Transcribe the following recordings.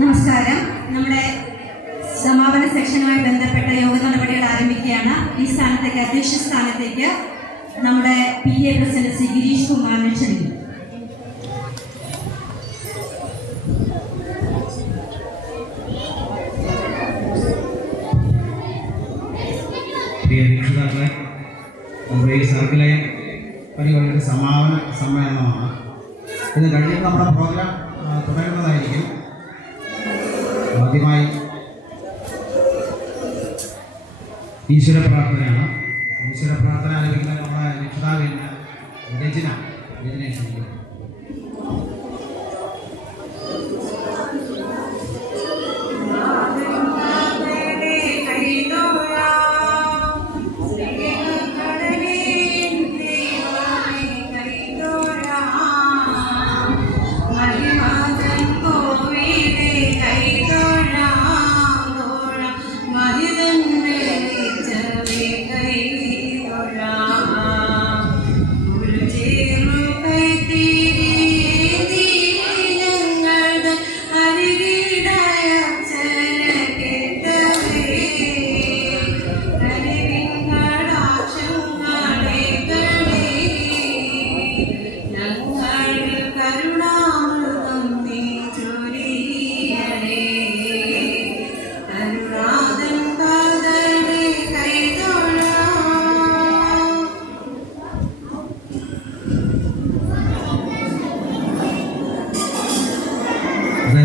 നമസ്കാരം. നമ്മുടെ സമാപന സെക്ഷനുമായി ബന്ധപ്പെട്ട യോഗ നടപടികൾ ആരംഭിക്കുകയാണ്. ഈ സ്ഥാനത്തേക്ക്, അധ്യക്ഷ സ്ഥാനത്തേക്ക് നമ്മുടെ PA പ്രസിഡന്റ് ശ്രീ ഗിരീഷ് കുമാറിനെ ക്ഷണിക്കുന്നു. പ്രിയ രക്ഷിതാക്കളെ, നമ്മുടെ ഈ സർക്കിലെ പരിപാടിയുടെ സമാപന സമ്മേളനമാണ്. ഇത് കഴിഞ്ഞിട്ട് നമ്മുടെ പ്രോഗ്രാം തുടരുന്നതായിരിക്കും. ആദ്യമായി ഈശ്വര പ്രാർത്ഥനയാണ്. ഈശ്വര പ്രാർത്ഥന ആരംഭിക്കുന്ന നമ്മുടെ രക്ഷിതാവിന് രചന ക്ഷണിക്കുന്നു.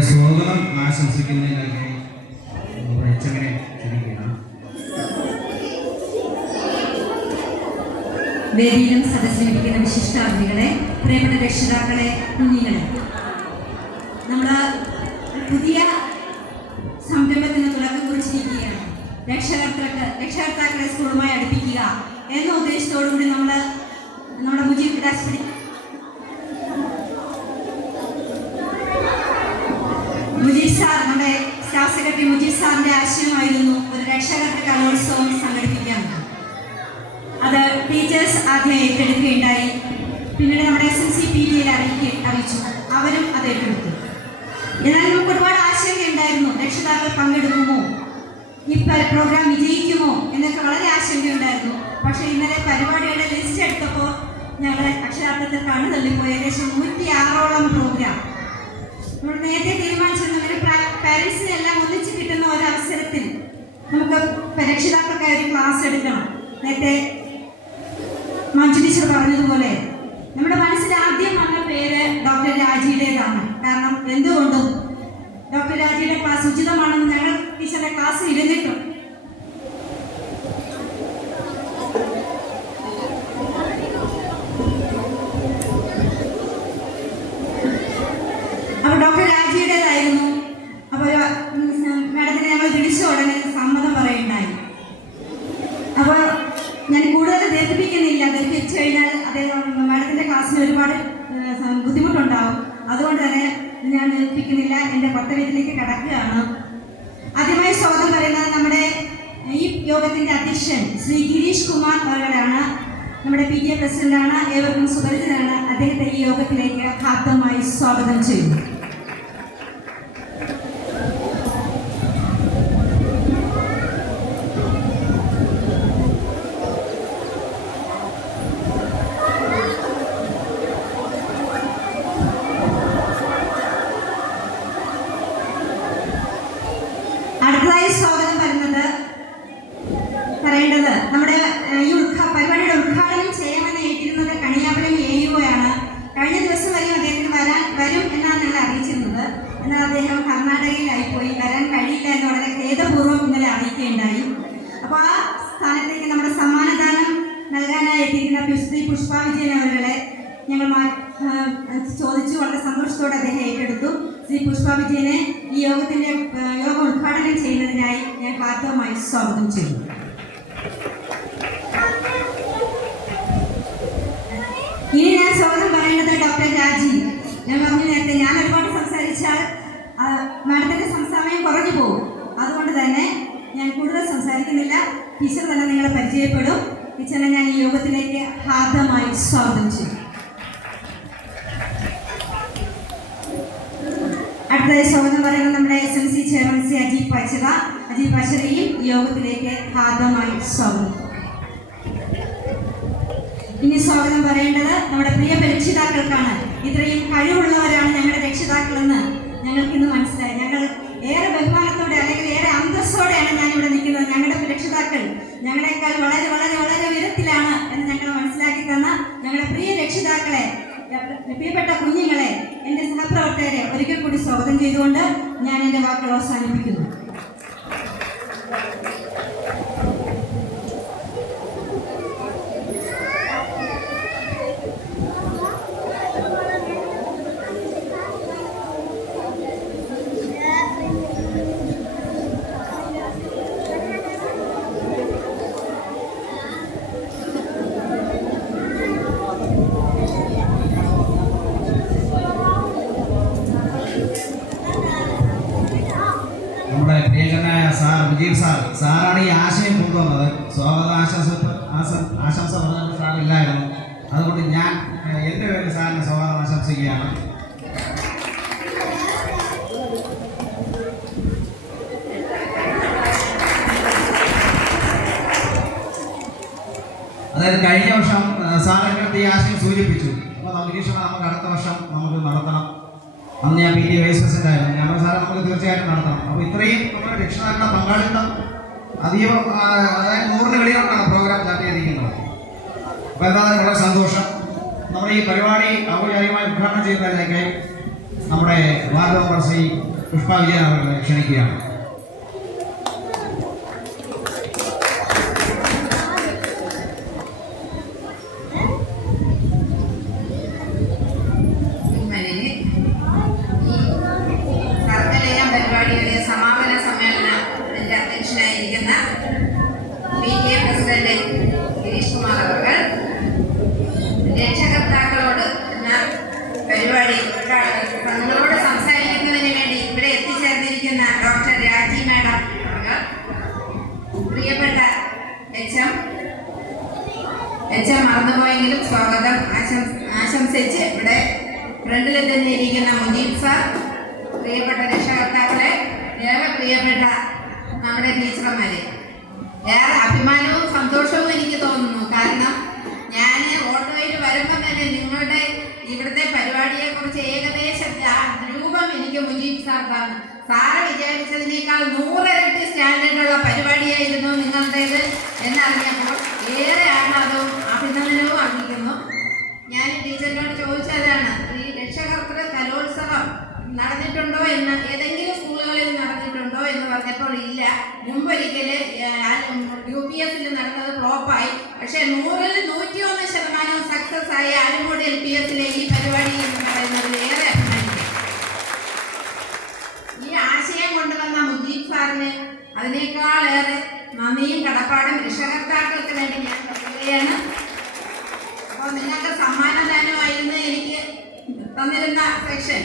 സ്വാഗതം ആശംസിക്കുന്നതിനായി എച്ചങ്ങനെ ക്ഷണിക്കുകയാണ്. വേദിയിലും സദസ്സിലിരിക്കുന്ന വിശിഷ്ടാതിഥികളെ, പ്രിയപ്പെട്ട രക്ഷിതാക്കളെ, കുഞ്ഞുങ്ങളെ, നമ്മൾ പുതിയ സംരംഭത്തിന് തുടക്കം കുറിച്ചിരിക്കുകയാണ്. രക്ഷകർത്താക്കളെ സ്കൂളുമായി അടുപ്പിക്കുക എന്ന ഉദ്ദേശത്തോടു കൂടി നമ്മുടെ മുജീബ് രാഷ്ട്രീയ സാർ, നമ്മുടെ സ്റ്റാഫ് സെക്രട്ടറി മുജീബ് സാറിന്റെ ആശയമായിരുന്നു ഒരു രക്ഷകർത്ത കലോത്സവം സംഘടിപ്പിക്കാൻ. അത് ടീച്ചേഴ്സ് ആദ്യം ഏറ്റെടുക്കുകയുണ്ടായി. പിന്നീട് നമ്മുടെ SNC PTA അറിയിച്ചു, അവരും അത് ഏറ്റെടുത്തു. എന്നാൽ നമുക്ക് ഒരുപാട് ആശങ്കയുണ്ടായിരുന്നു, രക്ഷിതാക്കൾ പങ്കെടുക്കുമോ, ഈ പ്രോഗ്രാം വിജയിക്കുമോ എന്നൊക്കെ വളരെ ആശങ്കയുണ്ടായിരുന്നു. പക്ഷേ ഇന്നലെ പരിപാടിയുടെ ലിസ്റ്റ് എടുത്തപ്പോൾ ഞങ്ങൾ അക്ഷരാർത്ഥത്തിൽ കണ്ണു തള്ളിപ്പോയി. ഏകദേശം 106ഓളം പ്രോഗ്രാം നമ്മൾ നേരത്തെ തീരുമാനിച്ചിരുന്നു. പാരൻസിനെ എല്ലാം ഒന്നിച്ച് കിട്ടുന്ന ഒരവസരത്തിൽ നമുക്ക് രക്ഷിതാക്കൾക്കായി ഒരു ക്ലാസ് എടുക്കണം. നേരത്തെ മഞ്ജു ടീച്ചർ പറഞ്ഞതുപോലെ നമ്മുടെ മനസ്സിൽ ആദ്യം വന്ന പേര് ഡോക്ടർ രാജിയുടേതാണ്. കാരണം എന്തുകൊണ്ടും ഡോക്ടർ രാജിയുടെ ക്ലാസ് ഉചിതമാണെന്ന് ഞങ്ങൾ ടീച്ചറുടെ ക്ലാസ് ഇരുന്നിട്ടുണ്ട്. അപ്പോൾ ഡോക്ടർ രാജിയുടേതായിരുന്നു. അപ്പോൾ മാഡത്തിനെ ഞങ്ങൾ വിളിച്ച ഉടനെ സമ്മതം പറയുണ്ടായി. അപ്പോൾ ഞാൻ കൂടുതൽ ദീർഘിപ്പിച്ചു കഴിഞ്ഞാൽ അദ്ദേഹം മാഡത്തിൻ്റെ ക്ലാസ്സിന് ഒരുപാട് ബുദ്ധിമുട്ടുണ്ടാവും. അതുകൊണ്ട് തന്നെ ഞാൻ ദീർഘിപ്പിക്കുന്നില്ല, എൻ്റെ കർത്തവ്യത്തിലേക്ക് കടക്കുകയാണ്. ആദ്യമായി സ്വാഗതം പറയുന്നത് നമ്മുടെ ഈ യോഗത്തിൻ്റെ അധ്യക്ഷൻ ശ്രീ ഗിരീഷ് കുമാർ അവരാണ്. നമ്മുടെ PTA പ്രസിഡന്റാണ്, ഏവർക്കും സുപരിചിതനാണ്. അദ്ദേഹത്തെ ഈ യോഗത്തിലേക്ക് ഹാർദവമായി സ്വാഗതം ചെയ്യുന്നു. അടുത്തതായി സ്വാഗതം പറയേണ്ടത് നമ്മുടെ ഈ പരിപാടിയുടെ ഉദ്ഘാടനം ചെയ്യാമെന്ന് ഏറ്റിരുന്നത് കണിയാപുരം AEO ആണ്. കഴിഞ്ഞ ദിവസം വരെയും അദ്ദേഹത്തിന് വരും എന്നാണ് ഞങ്ങളെ അറിയിച്ചിരുന്നത്. എന്നാൽ അദ്ദേഹം കർണാടകയിലായിപ്പോയി, വരാൻ കഴിയില്ല എന്ന് വളരെ ഖേദപൂർവ്വം ഇന്നലെ അറിയിക്കുകയുണ്ടായി. അപ്പോൾ ആ സ്ഥാനത്തേക്ക് നമ്മുടെ സമ്മാനദാനം നൽകാനായി എത്തിയിരിക്കുന്ന ശ്രീ പുഷ്പ വിജയൻ അവരുടെ ഞങ്ങൾ ചോദിച്ചു. വളരെ സന്തോഷത്തോടെ അദ്ദേഹം ഏറ്റെടുത്തു. ശ്രീ പുഷ്പ വിജയനെ ഈ യോഗം ഉദ്ഘാടനം ചെയ്യുന്നതിനായി ഞാൻ ഹാർദവമായി സ്വാഗതം ചെയ്യുന്നു. ഇനി ഞാൻ സ്വാഗതം പറയേണ്ടത് ഡോക്ടർ രാജി. ഞാൻ പറഞ്ഞു നേരത്തെ, ഞാൻ ഒരുപാട് സംസാരിച്ചാൽ മാഡത്തിൻ്റെ സമയം കുറഞ്ഞു പോകും. അതുകൊണ്ട് തന്നെ ഞാൻ കൂടുതൽ സംസാരിക്കുന്നില്ല. ടീച്ചർ തന്നെ നിങ്ങളെ പരിചയപ്പെടും. ടീച്ചറിനെ ഞാൻ ഈ യോഗത്തിലേക്ക് ഹാർദവമായി സ്വാഗതം ചെയ്യും. അടുത്തതായി സ്വാഗതം പറയുന്നത് നമ്മുടെ SMC ചെയർമാൻ ശ്രീ അജീബ് പച്ചതയും യോഗത്തിലേക്ക് ഹാർദമായി സ്വാഗതം. ഇനി സ്വാഗതം പറയേണ്ടത് നമ്മുടെ പ്രിയ രക്ഷിതാക്കൾക്കാണ്. ഇത്രയും കഴിവുള്ളവരാണ് ഞങ്ങളുടെ രക്ഷിതാക്കളെന്ന് ഞങ്ങൾക്കിന്ന് മനസ്സിലായി. ഞങ്ങൾ ഏറെ ബഹുമാനത്തോടെ അല്ലെങ്കിൽ ഏറെ അന്തസ്സോടെയാണ് ഞാനിവിടെ നിൽക്കുന്നത്. ഞങ്ങളുടെ രക്ഷിതാക്കൾ ഞങ്ങളെക്കാൾ വളരെ വളരെ വളരെ ഉയരത്തിലാണ് എന്ന് ഞങ്ങൾ മനസ്സിലാക്കി തന്ന ഞങ്ങളുടെ പ്രിയ രക്ഷിതാക്കളെ, പ്രിയപ്പെട്ട കുഞ്ഞുങ്ങളെ, എൻ്റെ സഹപ്രവർത്തകരെ ഒരിക്കൽ കൂടി സ്വാഗതം ചെയ്തുകൊണ്ട് ഞാൻ എൻ്റെ വാക്കുകൾ അവസാനിപ്പിക്കുന്നു. നമ്മുടെ പ്രിയങ്കരനായ സാർ മുജീബ് സാറാണ് ഈ ആശയം കൊണ്ടുവന്നത്. സ്വാഗത ആശംസ പറഞ്ഞ സാറില്ലായിരുന്നു. അതുകൊണ്ട് ഞാൻ എൻ്റെ പേര് സാറിന് സ്വാഗതം ആശംസിക്കുകയാണ്. അതായത് കഴിഞ്ഞ വർഷം സാറിൻ്റെ ഈ ആശയം സൂചിപ്പിച്ചു. അപ്പോൾ നമുക്ക് അടുത്ത വർഷം നമുക്ക് നടത്തണം. അന്ന് ഞാൻ PTA വൈസ് പ്രസിഡന്റ് ആയിരുന്നു. ഞങ്ങൾ സാറെ നമുക്ക് തീർച്ചയായിട്ടും നടത്തണം. അപ്പോൾ ഇത്രയും നമ്മുടെ രക്ഷിതാക്കളുടെ പങ്കാളിത്തം അധികം, അതായത് 100 കളികൾക്കാണ് പ്രോഗ്രാം സ്റ്റാർട്ട് ചെയ്തിരിക്കുന്നത്. അപ്പോൾ എന്തായാലും വളരെ സന്തോഷം. നമ്മുടെ ഈ പരിപാടി ഔപചാരികമായി ഉദ്ഘാടനം ചെയ്യുന്നതിലേക്ക് നമ്മുടെ വാർഡ് മെമ്പർ ശ്രീ പുഷ്പ വിജയൻ അവരെ ക്ഷണിക്കുകയാണ്. സമാപന സമ്മേളനത്തിന്റെ അധ്യക്ഷനായിരിക്കുന്ന PTA പ്രസിഡന്റ് ഗിരീഷ് കുമാർ അവർ, രക്ഷകർത്താക്കളോട് എന്ന പരിപാടി നിങ്ങളോട് സംസാരിക്കുന്നതിന് വേണ്ടി ഇവിടെ എത്തിച്ചേർന്നിരിക്കുന്ന ഡോക്ടർ രാജി മാഡം അവർ, പ്രിയപ്പെട്ട HM മറന്നുപോയെങ്കിലും സ്വാഗതം ആശംസിച്ച് ഇവിടെ ഫ്രണ്ടിൽ തന്നെ ഇരിക്കുന്ന മുജീബ് സാർ, പ്രിയപ്പെട്ട രക്ഷകർത്താക്കളെ, ഏറെ പ്രിയപ്പെട്ട നമ്മുടെ ടീച്ചർമാരെ, ഏറെ അഭിമാനവും സന്തോഷവും എനിക്ക് തോന്നുന്നു. കാരണം ഞാൻ ഓട്ടോയിൽ വരുമ്പോൾ തന്നെ നിങ്ങളുടെ ഇവിടുത്തെ പരിപാടിയെക്കുറിച്ച് ഏകദേശം രൂപം എനിക്ക് മുജീബ് സാർ തന്നു. സാറ് വിചാരിച്ചതിനേക്കാൾ 100 ഇരട്ടി സ്റ്റാൻഡേർഡുള്ള പരിപാടിയായിരുന്നു നിങ്ങളുടേത് എന്നറിഞ്ഞപ്പോൾ ഏറെ ആഹ്ലാദവും അഭിനന്ദനവും അറിയിക്കുന്നു. ഞാൻ ടീച്ചറിനോട് ചോദിച്ചതാണ്, ഈ രക്ഷകർത്തൃ കലോത്സവം നടന്നിട്ടുണ്ടോ എന്ന്, ഏതെങ്കിലും സ്കൂളുകളിൽ നടന്നിട്ടുണ്ടോ എന്ന് പറഞ്ഞപ്പോൾ ഇല്ല. മുമ്പൊരിക്കൽ UPS നടന്നത് ഫ്ലോപ്പായി. പക്ഷേ 100-ൽ 101% സക്സസ് ആയി ആലങ്കോട് LPS ഈ പരിപാടി എന്ന് പറയുന്നത് ഏറെ അഭിമാനിക്കും. ഈ ആശയം കൊണ്ടുവന്ന മുജീബ് സാറിന് അതിനേക്കാളേറെ നന്ദിയും കടപ്പാടും രക്ഷകർത്താക്കൾക്ക് വേണ്ടി ഞാൻ പറയുകയാണ്. അപ്പോൾ നിങ്ങൾക്ക് സമ്മാനദാനമായിരുന്നു എനിക്ക് തന്നിരുന്ന സെക്ഷൻ.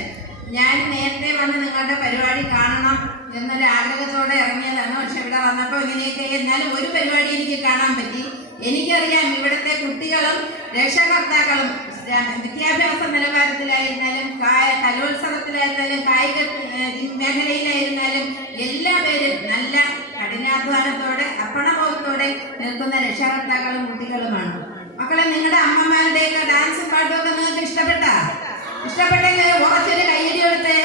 ഞാൻ നേരത്തെ വന്ന് നിങ്ങളുടെ പരിപാടി കാണണം എന്നൊരു ആഗ്രഹത്തോടെ ഇറങ്ങിയതാണ്. പക്ഷെ ഇവിടെ വന്നപ്പോൾ ഇങ്ങനെയൊക്കെ, എന്നാലും ഒരു പരിപാടി എനിക്ക് കാണാൻ പറ്റി. എനിക്കറിയാം ഇവിടുത്തെ കുട്ടികളും രക്ഷകർത്താക്കളും വിദ്യാഭ്യാസ നിലവാരത്തിലായിരുന്നാലും കലോത്സവത്തിലായിരുന്നാലും കായിക മേഖലയിലായിരുന്നാലും എല്ലാവരും നല്ല കഠിനാധ്വാനത്തോടെ അർപ്പണബോധത്തോടെ നിൽക്കുന്ന രക്ഷകർത്താക്കളും കുട്ടികളുമാണ്. മക്കളെ, നിങ്ങളുടെ അമ്മമാരുടെയൊക്കെ ഡാൻസും പാട്ടും ഒക്കെ നിങ്ങൾക്ക് ഇഷ്ടപ്പെട്ടെങ്കിൽ കുറച്ചൊരു കയ്യടി കൊടുത്തേ.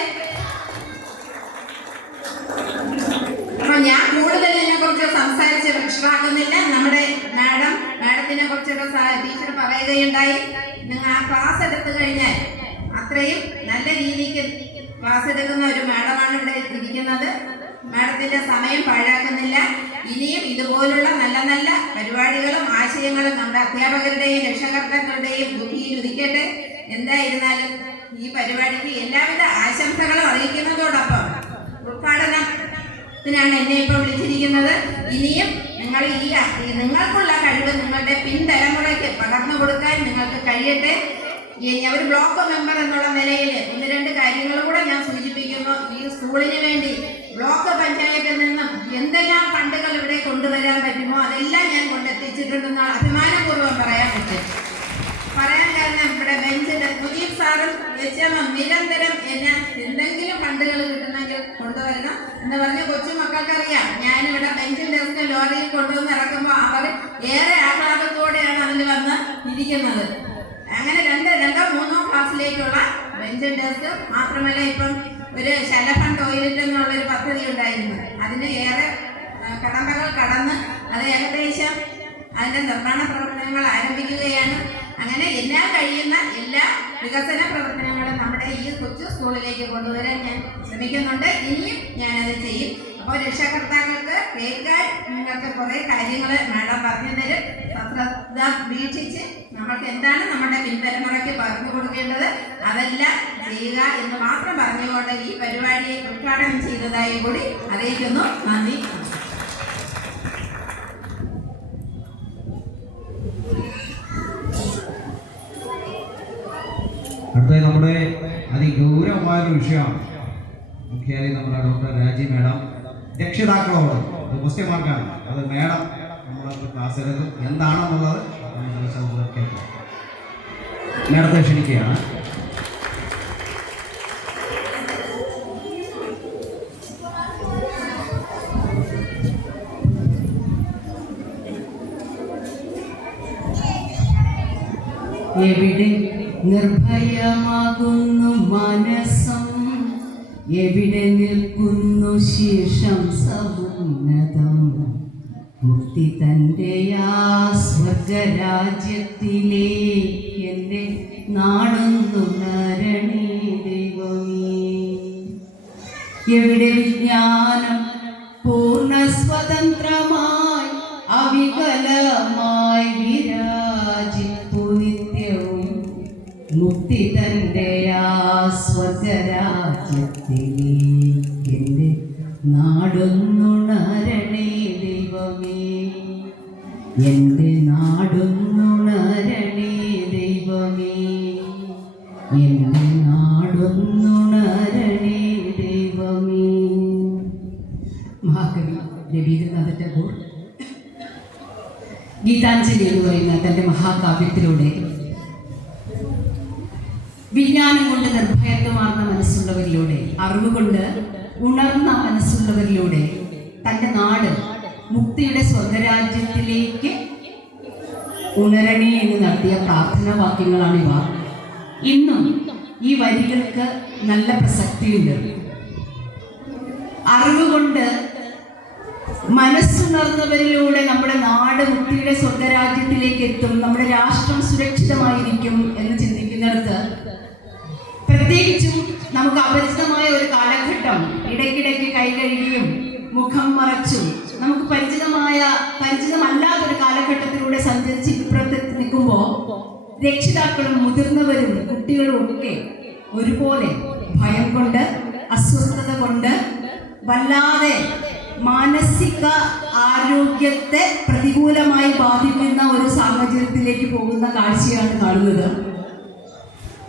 അപ്പൊ ഞാൻ കൂടുതൽ ഇതിനെക്കുറിച്ച് സംസാരിച്ച് വിഷമാക്കുന്നില്ല. നമ്മുടെ മാഡത്തിനെ കുറിച്ചൊക്കെ ടീച്ചർ പറയുകയുണ്ടായി. നിങ്ങൾ ആ ക്ലാസ് എടുത്തു കഴിഞ്ഞാൽ അത്രയും നല്ല രീതിക്ക് ക്ലാസ് എടുക്കുന്ന ഒരു മാഡമാണ് ഇവിടെ ഇരിക്കുന്നത്. മാഡത്തിന്റെ സമയം പാഴാക്കുന്നില്ല. ഇനിയും ഇതുപോലുള്ള നല്ല നല്ല പരിപാടികളും ആശയങ്ങളും നമ്മുടെ അധ്യാപകരുടെയും രക്ഷകർത്താക്കളുടെയും ബുദ്ധിയിൽ ഉദിക്കട്ടെ. എന്തായിരുന്നാലും ഈ പരിപാടിക്ക് എല്ലാവിധ ആശംസകളും അറിയിക്കുന്നതോടൊപ്പം ഉദ്ഘാടനത്തിനാണ് എന്നെ ഇപ്പോൾ വിളിച്ചിരിക്കുന്നത്. ഇനിയും നിങ്ങൾ നിങ്ങൾക്കുള്ള കഴിവ് നിങ്ങളുടെ പിൻതലമുറയ്ക്ക് പകർന്നു കൊടുക്കാൻ നിങ്ങൾക്ക് കഴിയട്ടെ. ഒരു ബ്ലോക്ക് മെമ്പർ എന്നുള്ള നിലയിൽ 1-2 കാര്യങ്ങൾ കൂടെ ഞാൻ സൂചിപ്പിക്കുന്നു. ഈ സ്കൂളിന് വേണ്ടി ബ്ലോക്ക് പഞ്ചായത്തിൽ നിന്നും എന്തെല്ലാം ഫണ്ടുകൾ ഇവിടെ കൊണ്ടുവരാൻ പറ്റുമോ അതെല്ലാം ഞാൻ കൊണ്ടെത്തിച്ചിട്ടുണ്ടെന്ന് അഭിമാനപൂർവ്വം പറയാൻ പറ്റും. പറയാൻ കാരണം ഇവിടെ ബെഞ്ചിൽ മുജീബ് സാറും HM നിരന്തരം എന്നെ എന്തെങ്കിലും ഫണ്ടുകൾ എന്ന് പറഞ്ഞ് കൊച്ചു മക്കൾക്കറിയാം. ഞാനിവിടെ ബെഞ്ചും ഡെസ്ക് ലോറിയിൽ കൊണ്ടുവന്ന് ഇറക്കുമ്പോൾ അവർ ഏറെ ആഹ്ലാദത്തോടെയാണ് അതിൽ വന്ന് ഇരിക്കുന്നത്. അങ്ങനെ രണ്ടോ മൂന്നോ ക്ലാസ്സിലേക്കുള്ള ബെഞ്ചും ഡെസ്ക് മാത്രമല്ല, ഇപ്പം ഒരു ശലഭം ടോയ്ലറ്റ് എന്നുള്ളൊരു പദ്ധതി ഉണ്ടായിരുന്നു. അതിന് ഏറെ കടമ്പകൾ കടന്ന് അത് ഏകദേശം അതിൻ്റെ നിർമ്മാണ പ്രവർത്തനങ്ങൾ ആരംഭിക്കുകയാണ്. അങ്ങനെ എല്ലാം കഴിയുന്ന എല്ലാ വികസന പ്രവർത്തനങ്ങളും നമ്മുടെ ഈ കൊച്ചു സ്കൂളിലേക്ക് കൊണ്ടുവരാൻ ഞാൻ ശ്രമിക്കുന്നുണ്ട്. ഇനിയും ഞാനത് ചെയ്യും. അപ്പോൾ രക്ഷകർത്താക്കൾക്ക് കേൾക്കാൻ നിങ്ങൾക്ക് കുറേ കാര്യങ്ങൾ മാഡം പറഞ്ഞു തരും. ശ്രദ്ധ വീക്ഷിച്ച് നമ്മൾക്ക് എന്താണ് നമ്മുടെ പിൻതലമുറയ്ക്ക് പകർന്നു കൊടുക്കേണ്ടത് അതെല്ലാം ചെയ്യുക എന്ന് മാത്രം പറഞ്ഞുകൊണ്ട് ഈ പരിപാടിയെ ഉദ്ഘാടനം ചെയ്തതായി കൂടി അറിയിക്കുന്നു. നന്ദി. അടുത്തത് നമ്മുടെ അതിഗൗരവമായൊരു വിഷയമാണ്. മുഖ്യാലയം നമ്മുടെ ഡോക്ടർ രാജി മാഡം രക്ഷിതാക്കളോട് ക്വസ്റ്റ്യൻ മാർക്കാണ്. അത് മാഡം നമ്മളെ ക്ലാസ് എടുക്കും എന്താണെന്നുള്ളത് മാഡത്തെ ക്ഷണിക്കുകയാണ്. എവിടെ നിർഭയമാകുന്നു മനസ്സം, എവിടെ നിൽക്കുന്നു ശീർഷം സമുന്നതം. മുക്തി തൻ്റെ ആ സ്വർഗരാജ്യത്തിലേക്ക് എൻ്റെ നാടുന്നു നരണി ദൈവമേ. എവിടെ വിജ്ഞാനം പൂർണ്ണ സ്വതന്ത്രമായി അവികലമായി വിരാജിപ്പു നിത്യവും. മുക്തി തൻ്റെ ആ സ്വർഗരാജ്യത്തിലേക്ക് എൻ്റെ നാടൊന്നുണരണേ ദൈവമേ, എൻ്റെ നാടൊന്നുണരണേ ദൈവമേ, എൻ്റെ നാടൊന്നുണരണേ ദൈവമേ. മഹാകവി രവീന്ദ്രനാഥ ടാഗോർ ഗീതാഞ്ജലി എന്ന് പറയുന്ന തൻ്റെ മഹാകാവ്യത്തിലൂടെ വിജ്ഞാനം കൊണ്ട് നിർഭയത്വമാർന്ന മനസ്സുള്ളവരിലൂടെ, അറിവുകൊണ്ട് ഉണർന്ന മനസ്സുള്ളവരിലൂടെ തൻ്റെ നാട് മുക്തിയുടെ സ്വർഗരാജ്യത്തിലേക്ക് ഉണരണേ എന്ന് നടത്തിയ പ്രാർത്ഥനാ വാക്യങ്ങളാണിവ. ഇന്നും ഈ വരികൾക്ക് നല്ല പ്രസക്തിയുണ്ട്. അറിവുകൊണ്ട് മനസ്സുണർന്നവരിലൂടെ നമ്മുടെ നാട് മുക്തിയുടെ സ്വർഗരാജ്യത്തിലേക്ക് എത്തും, നമ്മുടെ രാഷ്ട്രം സുരക്ഷിതമായിരിക്കും എന്ന് ചിന്തിക്കുന്നിടത്ത്, പ്രത്യേകിച്ചും നമുക്ക് അപരിചിതമായ ഒരു കാലഘട്ടം, ഇടയ്ക്കിടയ്ക്ക് കൈ കഴുകിയും മുഖം മറച്ചും നമുക്ക് പരിചിതമല്ലാത്തൊരു കാലഘട്ടത്തിലൂടെ സഞ്ചരിച്ച് ഇപ്പുറത്ത് നിൽക്കുമ്പോൾ രക്ഷിതാക്കളും മുതിർന്നവരും കുട്ടികളും ഒക്കെ ഒരുപോലെ ഭയം കൊണ്ട്, അസ്വസ്ഥത കൊണ്ട്, വല്ലാതെ മാനസിക ആരോഗ്യത്തെ പ്രതികൂലമായി ബാധിക്കുന്ന ഒരു സാഹചര്യത്തിലേക്ക് പോകുന്ന കാഴ്ചയാണ് കാണുന്നത്.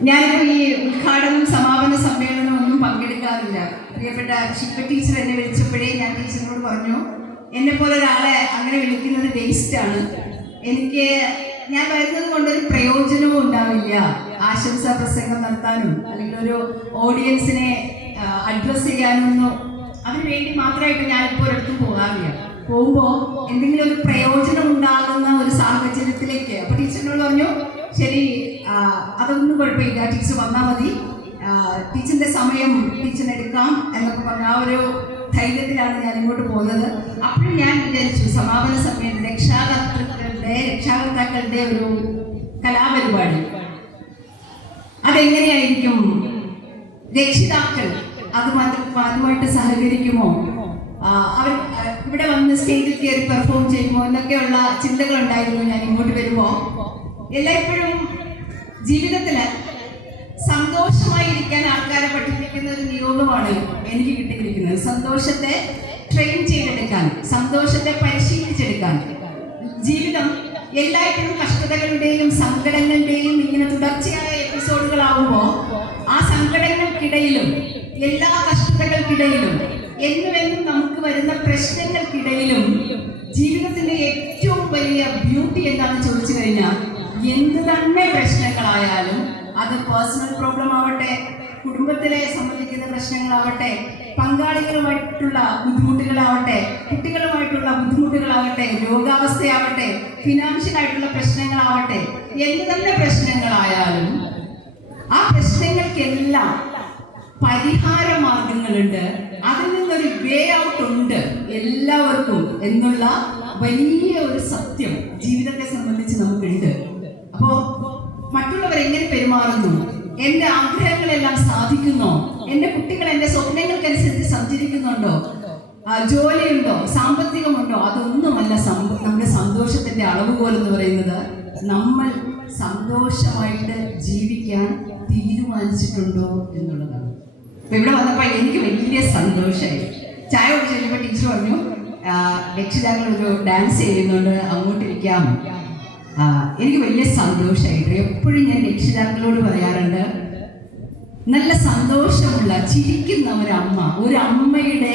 ഞാനിപ്പോൾ ഈ ഉദ്ഘാടനം സമാപന സമ്മേളനം ഒന്നും പങ്കെടുക്കാറില്ല. പ്രിയപ്പെട്ട ശില്പ ടീച്ചർ എന്നെ വിളിച്ചപ്പോഴേ ഞാൻ ടീച്ചറിനോട് പറഞ്ഞു, എന്നെപ്പോലെ ഒരാളെ അങ്ങനെ വിളിക്കുന്നത് വേസ്റ്റാണ്, ഞാൻ വരുന്നത് കൊണ്ടൊരു പ്രയോജനവും ഉണ്ടാവില്ല, ആശംസാ പ്രസംഗം നടത്താനും അല്ലെങ്കിൽ ഒരു ഓഡിയൻസിനെ അഡ്രസ്സ് ചെയ്യാനൊന്നും അതിനു വേണ്ടി മാത്രമായിട്ട് ഞാനിപ്പോൾ ഒരിടത്തും പോകാറില്ല. പോകുമ്പോൾ എന്തെങ്കിലും ഒരു പ്രയോജനം ഉണ്ടാകുന്ന ഒരു സാഹചര്യത്തിലേക്ക്, അപ്പോൾ ടീച്ചറിനോട് പറഞ്ഞു ശരി അതൊന്നും കുഴപ്പമില്ല, ടീച്ചർ വന്നാൽ മതി, ടീച്ചറിൻ്റെ സമയം ടീച്ചറിന് എടുക്കാം എന്നൊക്കെ പറഞ്ഞ ആ ഒരു ധൈര്യത്തിലാണ് ഞാൻ ഇങ്ങോട്ട് പോകുന്നത്. അപ്പോഴും ഞാൻ വിചാരിച്ചു സമാപന സമയത്ത് രക്ഷാകർത്താക്കളുടെ ഒരു കലാപരിപാടി അതെങ്ങനെയായിരിക്കും, രക്ഷിതാക്കൾ അതുമായിട്ട് സഹകരിക്കുമോ, അവർ ഇവിടെ വന്ന് സ്റ്റേജിൽ കയറി പെർഫോം ചെയ്യുമോ എന്നൊക്കെയുള്ള ചിന്തകളുണ്ടായിരുന്നു ഞാൻ ഇങ്ങോട്ട് വരുമ്പോൾ. എല്ലായ്പ്പോഴും ജീവിതത്തിൽ സന്തോഷമായിരിക്കാൻ ആൾക്കാരെ പഠിപ്പിക്കുന്ന ഒരു നിയോഗമാണ് എനിക്ക് കിട്ടിയിരിക്കുന്നത്. സന്തോഷത്തെ ട്രെയിൻ ചെയ്തെടുക്കാൻ, സന്തോഷത്തെ പരിശീലിച്ചെടുക്കാൻ. ജീവിതം എല്ലായ്പ്പോഴും കഷ്ടതകളുടെയും സങ്കടങ്ങളുടെയും ഇങ്ങനെ തുടർച്ചയായ എപ്പിസോഡുകളാവുമ്പോൾ ആ സങ്കടങ്ങൾക്കിടയിലും എല്ലാ കഷ്ടതകൾക്കിടയിലും എന്നുമെന്നും നമുക്ക് വരുന്ന പ്രശ്നങ്ങൾക്കിടയിലും ജീവിതത്തിന്റെ ഏറ്റവും വലിയ ബ്യൂട്ടി എന്താണെന്ന് ചോദിച്ചു കഴിഞ്ഞാൽ, എന്ത് തന്നെ പ്രശ്നങ്ങളായാലും, അത് പേഴ്സണൽ പ്രോബ്ലം ആവട്ടെ, കുടുംബത്തിലെ സംബന്ധിക്കുന്ന പ്രശ്നങ്ങളാവട്ടെ, പങ്കാളികളുമായിട്ടുള്ള ബുദ്ധിമുട്ടുകളാവട്ടെ, കുട്ടികളുമായിട്ടുള്ള ബുദ്ധിമുട്ടുകളാവട്ടെ, രോഗാവസ്ഥയാവട്ടെ, ഫിനാൻഷ്യലായിട്ടുള്ള പ്രശ്നങ്ങളാവട്ടെ, എന്ത് തന്നെ പ്രശ്നങ്ങളായാലും ആ പ്രശ്നങ്ങൾക്കെല്ലാം പരിഹാര മാർഗങ്ങളുണ്ട്. അതിൽ നിന്നൊരു വേ ഔട്ട് ഉണ്ട് എല്ലാവർക്കും എന്നുള്ള വലിയ ഒരു സത്യം ജീവിതത്തെ സംബന്ധിച്ച് നമുക്കുണ്ട്. അപ്പോ മറ്റുള്ളവർ എങ്ങനെ പെരുമാറുന്നു, എൻ്റെ ആഗ്രഹങ്ങളെല്ലാം സാധിക്കുന്നോ, എൻ്റെ കുട്ടികൾ എൻ്റെ സ്വപ്നങ്ങൾക്കനുസരിച്ച് സഞ്ചരിക്കുന്നുണ്ടോ, ജോലിയുണ്ടോ, സാമ്പത്തികമുണ്ടോ, അതൊന്നുമല്ല നമ്മുടെ സന്തോഷത്തിന്റെ അളവുകോൽ എന്ന് പറയുന്നത്. നമ്മൾ സന്തോഷമായിട്ട് ജീവിക്കാൻ തീരുമാനിച്ചിട്ടുണ്ടോ എന്നുള്ളതാണ്. അപ്പൊ ഇവിടെ വന്നപ്പോൾ എനിക്ക് വലിയ സന്തോഷമായി. ചായ കുടിച്ച് കഴിഞ്ഞപ്പോൾ ടീച്ചർ പറഞ്ഞു, രക്ഷിതാക്കൾ ഒരു ഡാൻസ് ചെയ്യുന്നുണ്ട്, അങ്ങോട്ടിരിക്കാം. എനിക്ക് വലിയ സന്തോഷമായിട്ട്. എപ്പോഴും ഞാൻ രക്ഷിതാക്കളോട് പറയാറുണ്ട്, നല്ല സന്തോഷമുള്ള ചിരിക്കുന്ന ഒരു അമ്മയുടെ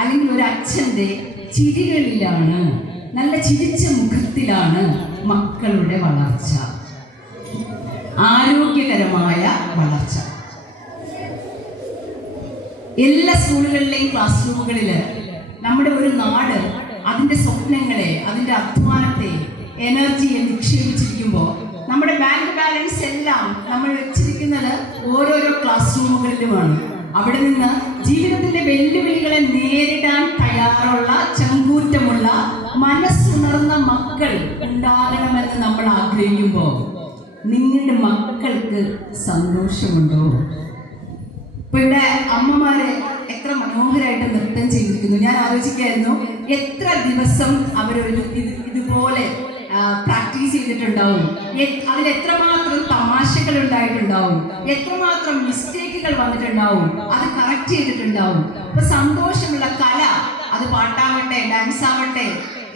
അല്ലെങ്കിൽ ഒരു അച്ഛൻ്റെ ചിരികളിലാണ്, നല്ല ചിരിച്ച മുഖത്തിലാണ് മക്കളുടെ വളർച്ച, ആരോഗ്യകരമായ വളർച്ച. എല്ലാ സ്കൂളുകളിലെയും ക്ലാസ് റൂമുകളിൽ നമ്മുടെ ഒരു നാട് അതിൻ്റെ സ്വപ്നങ്ങളെ, അതിൻ്റെ അധ്വാനത്തെ, എനർജിയെ നിക്ഷേപിച്ചിരിക്കുമ്പോൾ നമ്മുടെ ബാങ്ക് ബാലൻസ് എല്ലാം നമ്മൾ വെച്ചിരിക്കുന്നത് ഓരോരോ ക്ലാസ് റൂമുകളിലുമാണ്. അവിടെ നിന്ന് ജീവിതത്തിന്റെ വെല്ലുവിളികളെ നേരിടാൻ തയ്യാറുള്ള, ചങ്കൂറ്റമുള്ള, മനസ്സുണർന്ന മക്കൾ ഉണ്ടാകണമെന്ന് നമ്മൾ ആഗ്രഹിക്കുമ്പോൾ നിങ്ങളുടെ മക്കൾക്ക് സന്തോഷമുണ്ടോ? ഇപ്പൊ ഇവിടെ അമ്മമാരെ എത്ര മനോഹരമായിട്ട് നൃത്തം ചെയ്തിരിക്കുന്നു. ഞാൻ ആലോചിക്കായിരുന്നു, എത്ര ദിവസം അവരൊരു ഇതുപോലെ പ്രാക്ടീസ് ചെയ്തിട്ടുണ്ടാവും, അതിൽ എത്രമാത്രം തമാശകൾ ഉണ്ടായിട്ടുണ്ടാവും, എത്രമാത്രം മിസ്റ്റേക്കുകൾ വന്നിട്ടുണ്ടാവും, അത് കറക്റ്റ് ചെയ്തിട്ടുണ്ടാവും. അപ്പൊ സന്തോഷമുള്ള കല, അത് പാട്ടാവട്ടെ, ഡാൻസ് ആവട്ടെ,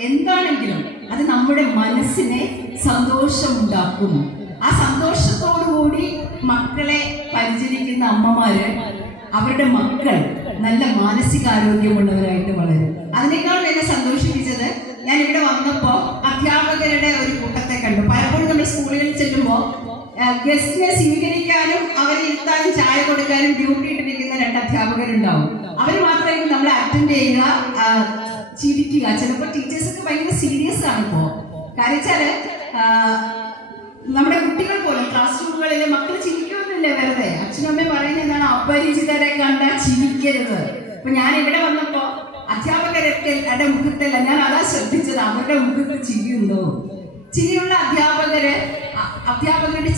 എന്താണെങ്കിലും അത് നമ്മുടെ മനസ്സിനെ സന്തോഷമുണ്ടാക്കും. ആ സന്തോഷത്തോടുകൂടി മക്കളെ പരിചരിക്കുന്ന അമ്മമാര് അവരുടെ മക്കൾ നല്ല മാനസികാരോഗ്യമുള്ളവരായിട്ട് വളരും. അതിനേക്കാളും എന്നെ സന്തോഷിപ്പിച്ചത്, ഞാൻ ഇവിടെ വന്നപ്പോ അധ്യാപകരുടെ ഒരു കൂട്ടത്തെ കണ്ടു. പലപ്പോഴും നമ്മൾ സ്കൂളുകളിൽ ചെല്ലുമ്പോൾ ഗസ്റ്റിനെ സ്വീകരിക്കാനും അവരെ ഇരുത്താനും ചായ കൊടുക്കാനും ഡ്യൂട്ടി ഇട്ടിരിക്കുന്ന 2 അധ്യാപകരുണ്ടാവും. അവർ മാത്രമായിരിക്കും നമ്മളെ അറ്റൻഡ് ചെയ്യുക, ചിരിക്കുക. ചിലപ്പോൾ ടീച്ചേഴ്സൊക്കെ ഭയങ്കര സീരിയസ് ആണ്. ഇപ്പോ കാര്യം വെച്ചാല് നമ്മുടെ കുട്ടികൾ പോലും ക്ലാസ് റൂമുകളിൽ മക്കൾ ചിരിക്കുന്നില്ല വെറുതെ. അച്ഛനും അമ്മയും പറയുന്നത് എന്താണ്, അപരിചിതരെ കണ്ടാൽ ചിരിക്കരുത്. അപ്പൊ ഞാൻ ഇവിടെ വന്നപ്പോ അധ്യാപകരുടെ മുഖത്തല്ല, ഞാൻ അതാ ശ്രദ്ധിച്ചത്, അവരുടെ മുഖത്ത് ചിരിയുണ്ടോ. ചിരിയുള്ള അധ്യാപകരുടെ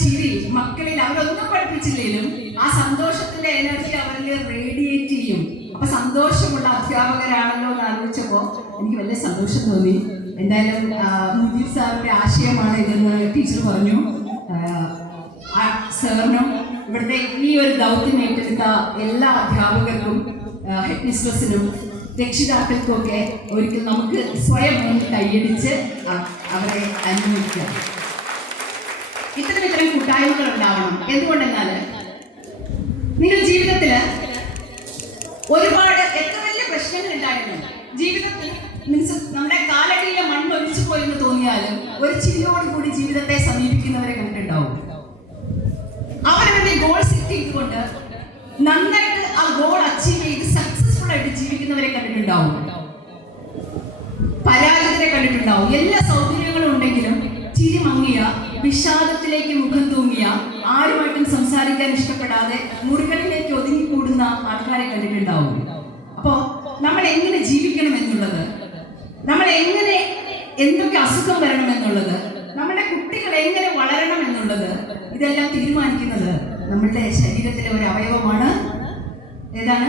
ചിരി മക്കളിൽ അവരൊന്നും പഠിപ്പിച്ചില്ലെങ്കിലും ആ സന്തോഷത്തിന്റെ എനർജി അവരിൽ റേഡിയേറ്റ് ചെയ്യും. അപ്പൊ സന്തോഷമുള്ള അധ്യാപകരാണല്ലോ എന്ന് ആലോചിച്ചപ്പോ എനിക്ക് വലിയ സന്തോഷം തോന്നി. എന്തായാലും മുജീബ് സാറിന്റെ ആശയമാണ് ഇതെന്ന് ടീച്ചർ പറഞ്ഞു. സാറിനും ഇവിടുത്തെ ഈ ഒരു ദൗത്യം ഏറ്റെടുത്ത എല്ലാ അധ്യാപകർക്കും, ഹെഡ് മിസ്ട്രസിനും, രക്ഷിതാക്കൾക്കൊക്കെ ഒരിക്കൽ നമുക്ക് സ്വയം ഒന്ന് കൈയടിച്ച് അവരെ അനുഭവിക്കാം. ഇത്തരം കൂട്ടായ്മകൾ ഉണ്ടാവണം. എന്തുകൊണ്ടെന്നാൽ നിങ്ങൾ ജീവിതത്തില് ഒരുപാട് എത്ര വലിയ പ്രശ്നങ്ങൾ ഉണ്ടായിരുന്നു ജീവിതത്തിൽ, മീൻസ് നമ്മുടെ കാലടിയിലെ മണ്ണ് ഒലിച്ചു പോയെന്ന് തോന്നിയാലും ഒരു ചിരിയോടുകൂടി ജീവിതത്തെ സമീപിക്കുന്നവരെ കണ്ടിട്ടുണ്ടാവും. അവരവരുടെ ഗോൾ സെറ്റ് ചെയ്തുകൊണ്ട് നന്നായിട്ട് ആ ഗോൾ അച്ചീവ് ചെയ്ത് സക്സസ്ഫുൾ ആയിട്ട് ജീവിക്കുന്നവരെ കണ്ടിട്ടുണ്ടാവും. പരാജിതരെ കണ്ടിട്ടുണ്ടാവും. എല്ലാ സൗകര്യങ്ങളും ഉണ്ടെങ്കിലും ചിരി മങ്ങിയ, വിഷാദത്തിലേക്ക് മുഖം തൂങ്ങിയ, ആരുമായിട്ടും സംസാരിക്കാൻ ഇഷ്ടപ്പെടാതെ മുറികളിലേക്ക് ഒതുങ്ങിക്കൂടുന്ന ആൾക്കാരെ കണ്ടിട്ടുണ്ടാവും. അപ്പോ നമ്മൾ എങ്ങനെ ജീവിക്കണം എന്നുള്ളത്, നമ്മൾ എങ്ങനെ, എന്തൊക്കെ അസുഖം വരണം എന്നുള്ളത്, നമ്മുടെ കുട്ടികൾ എങ്ങനെ വളരണം എന്നുള്ളത്, ഇതെല്ലാം തീരുമാനിക്കുന്നത് നമ്മളുടെ ശരീരത്തിലെ ഒരു അവയവമാണ്. ഏതാണ്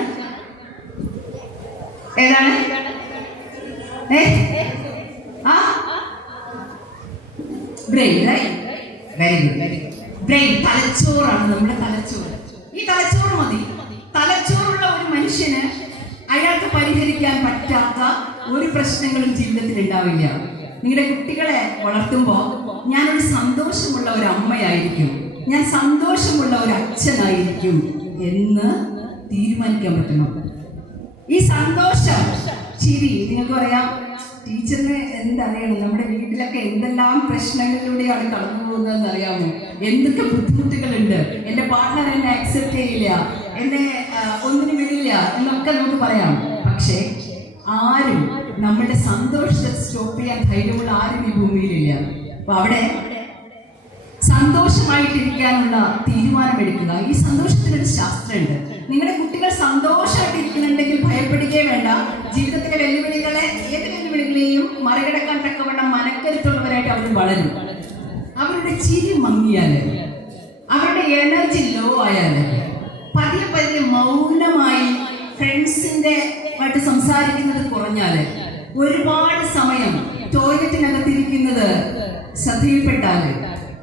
ബ്രെയിൻ. Very good. ബ്രെയിൻ, തലച്ചോറാണ് നമ്മുടെ തലച്ചോറ്. ഈ തലച്ചോറ് മതി. തലച്ചോറുള്ള ഒരു മനുഷ്യന് അയാൾക്ക് പരിഹരിക്കാൻ പറ്റാത്ത ഒരു പ്രശ്നങ്ങളും ജീവിതത്തിൽ ഉണ്ടാവില്ല. നിങ്ങളുടെ കുട്ടികളെ വളർത്തുമ്പോൾ ഞാനൊരു സന്തോഷമുള്ള ഒരു അമ്മയായിരിക്കും, ഞാൻ സന്തോഷമുള്ള ഒരു അച്ഛനായിരിക്കും എന്ന് തീരുമാനിക്കാൻ പറ്റണം. ഈ സന്തോഷം, ചിരി, നിങ്ങൾക്ക് പറയാം, ടീച്ചറിന് എന്തറിയണം, നമ്മുടെ വീട്ടിലൊക്കെ എന്തെല്ലാം പ്രശ്നങ്ങളിലൂടെയാണ് കടന്നു പോകുന്നതെന്ന് അറിയാമോ? എന്തൊക്കെ ബുദ്ധിമുട്ടുകളുണ്ട്. എൻ്റെ പാർട്ട്ണർ എന്നെ അക്സെപ്റ്റ് ചെയ്യില്ല, എന്നെ ഒന്നിനും വിടില്ല എന്നൊക്കെ നമുക്ക് പറയാം. പക്ഷേ ആരും നമ്മളുടെ സന്തോഷത്തെ സ്റ്റോപ്പ് ചെയ്യാൻ ധൈര്യമുള്ള ആരും ഈ ഭൂമിയിലില്ല. അപ്പൊ അവിടെ സന്തോഷമായിട്ടിരിക്കാനുള്ള തീരുമാനമെടുക്കുക. ഈ സന്തോഷത്തിനൊരു ശാസ്ത്രമുണ്ട്. നിങ്ങളുടെ കുട്ടികൾ സന്തോഷമായിട്ടിരിക്കുന്നുണ്ടെങ്കിൽ ഭയപ്പെടുകയേ വേണ്ട. ജീവിതത്തിലെ വെല്ലുവിളികളെ, ഏത് വെല്ലുവിളികളെയും മറികടക്കാൻ തക്കവണ്ണം മനക്കരുത്തുള്ളവരായിട്ട് അവർ വളരും. അവരുടെ ചിരി മങ്ങിയാല്, അവരുടെ എനർജി ലോ ആയാല്, പതിയെ പതിയെ മൗനമായി ഫ്രണ്ട്സിന്റെ ആയിട്ട് സംസാരിക്കുന്നത് കുറഞ്ഞാല്, ഒരുപാട് സമയം ടോയ്ലറ്റിനകത്തിരിക്കുന്നത് ശ്രദ്ധയിൽപ്പെട്ടാല്,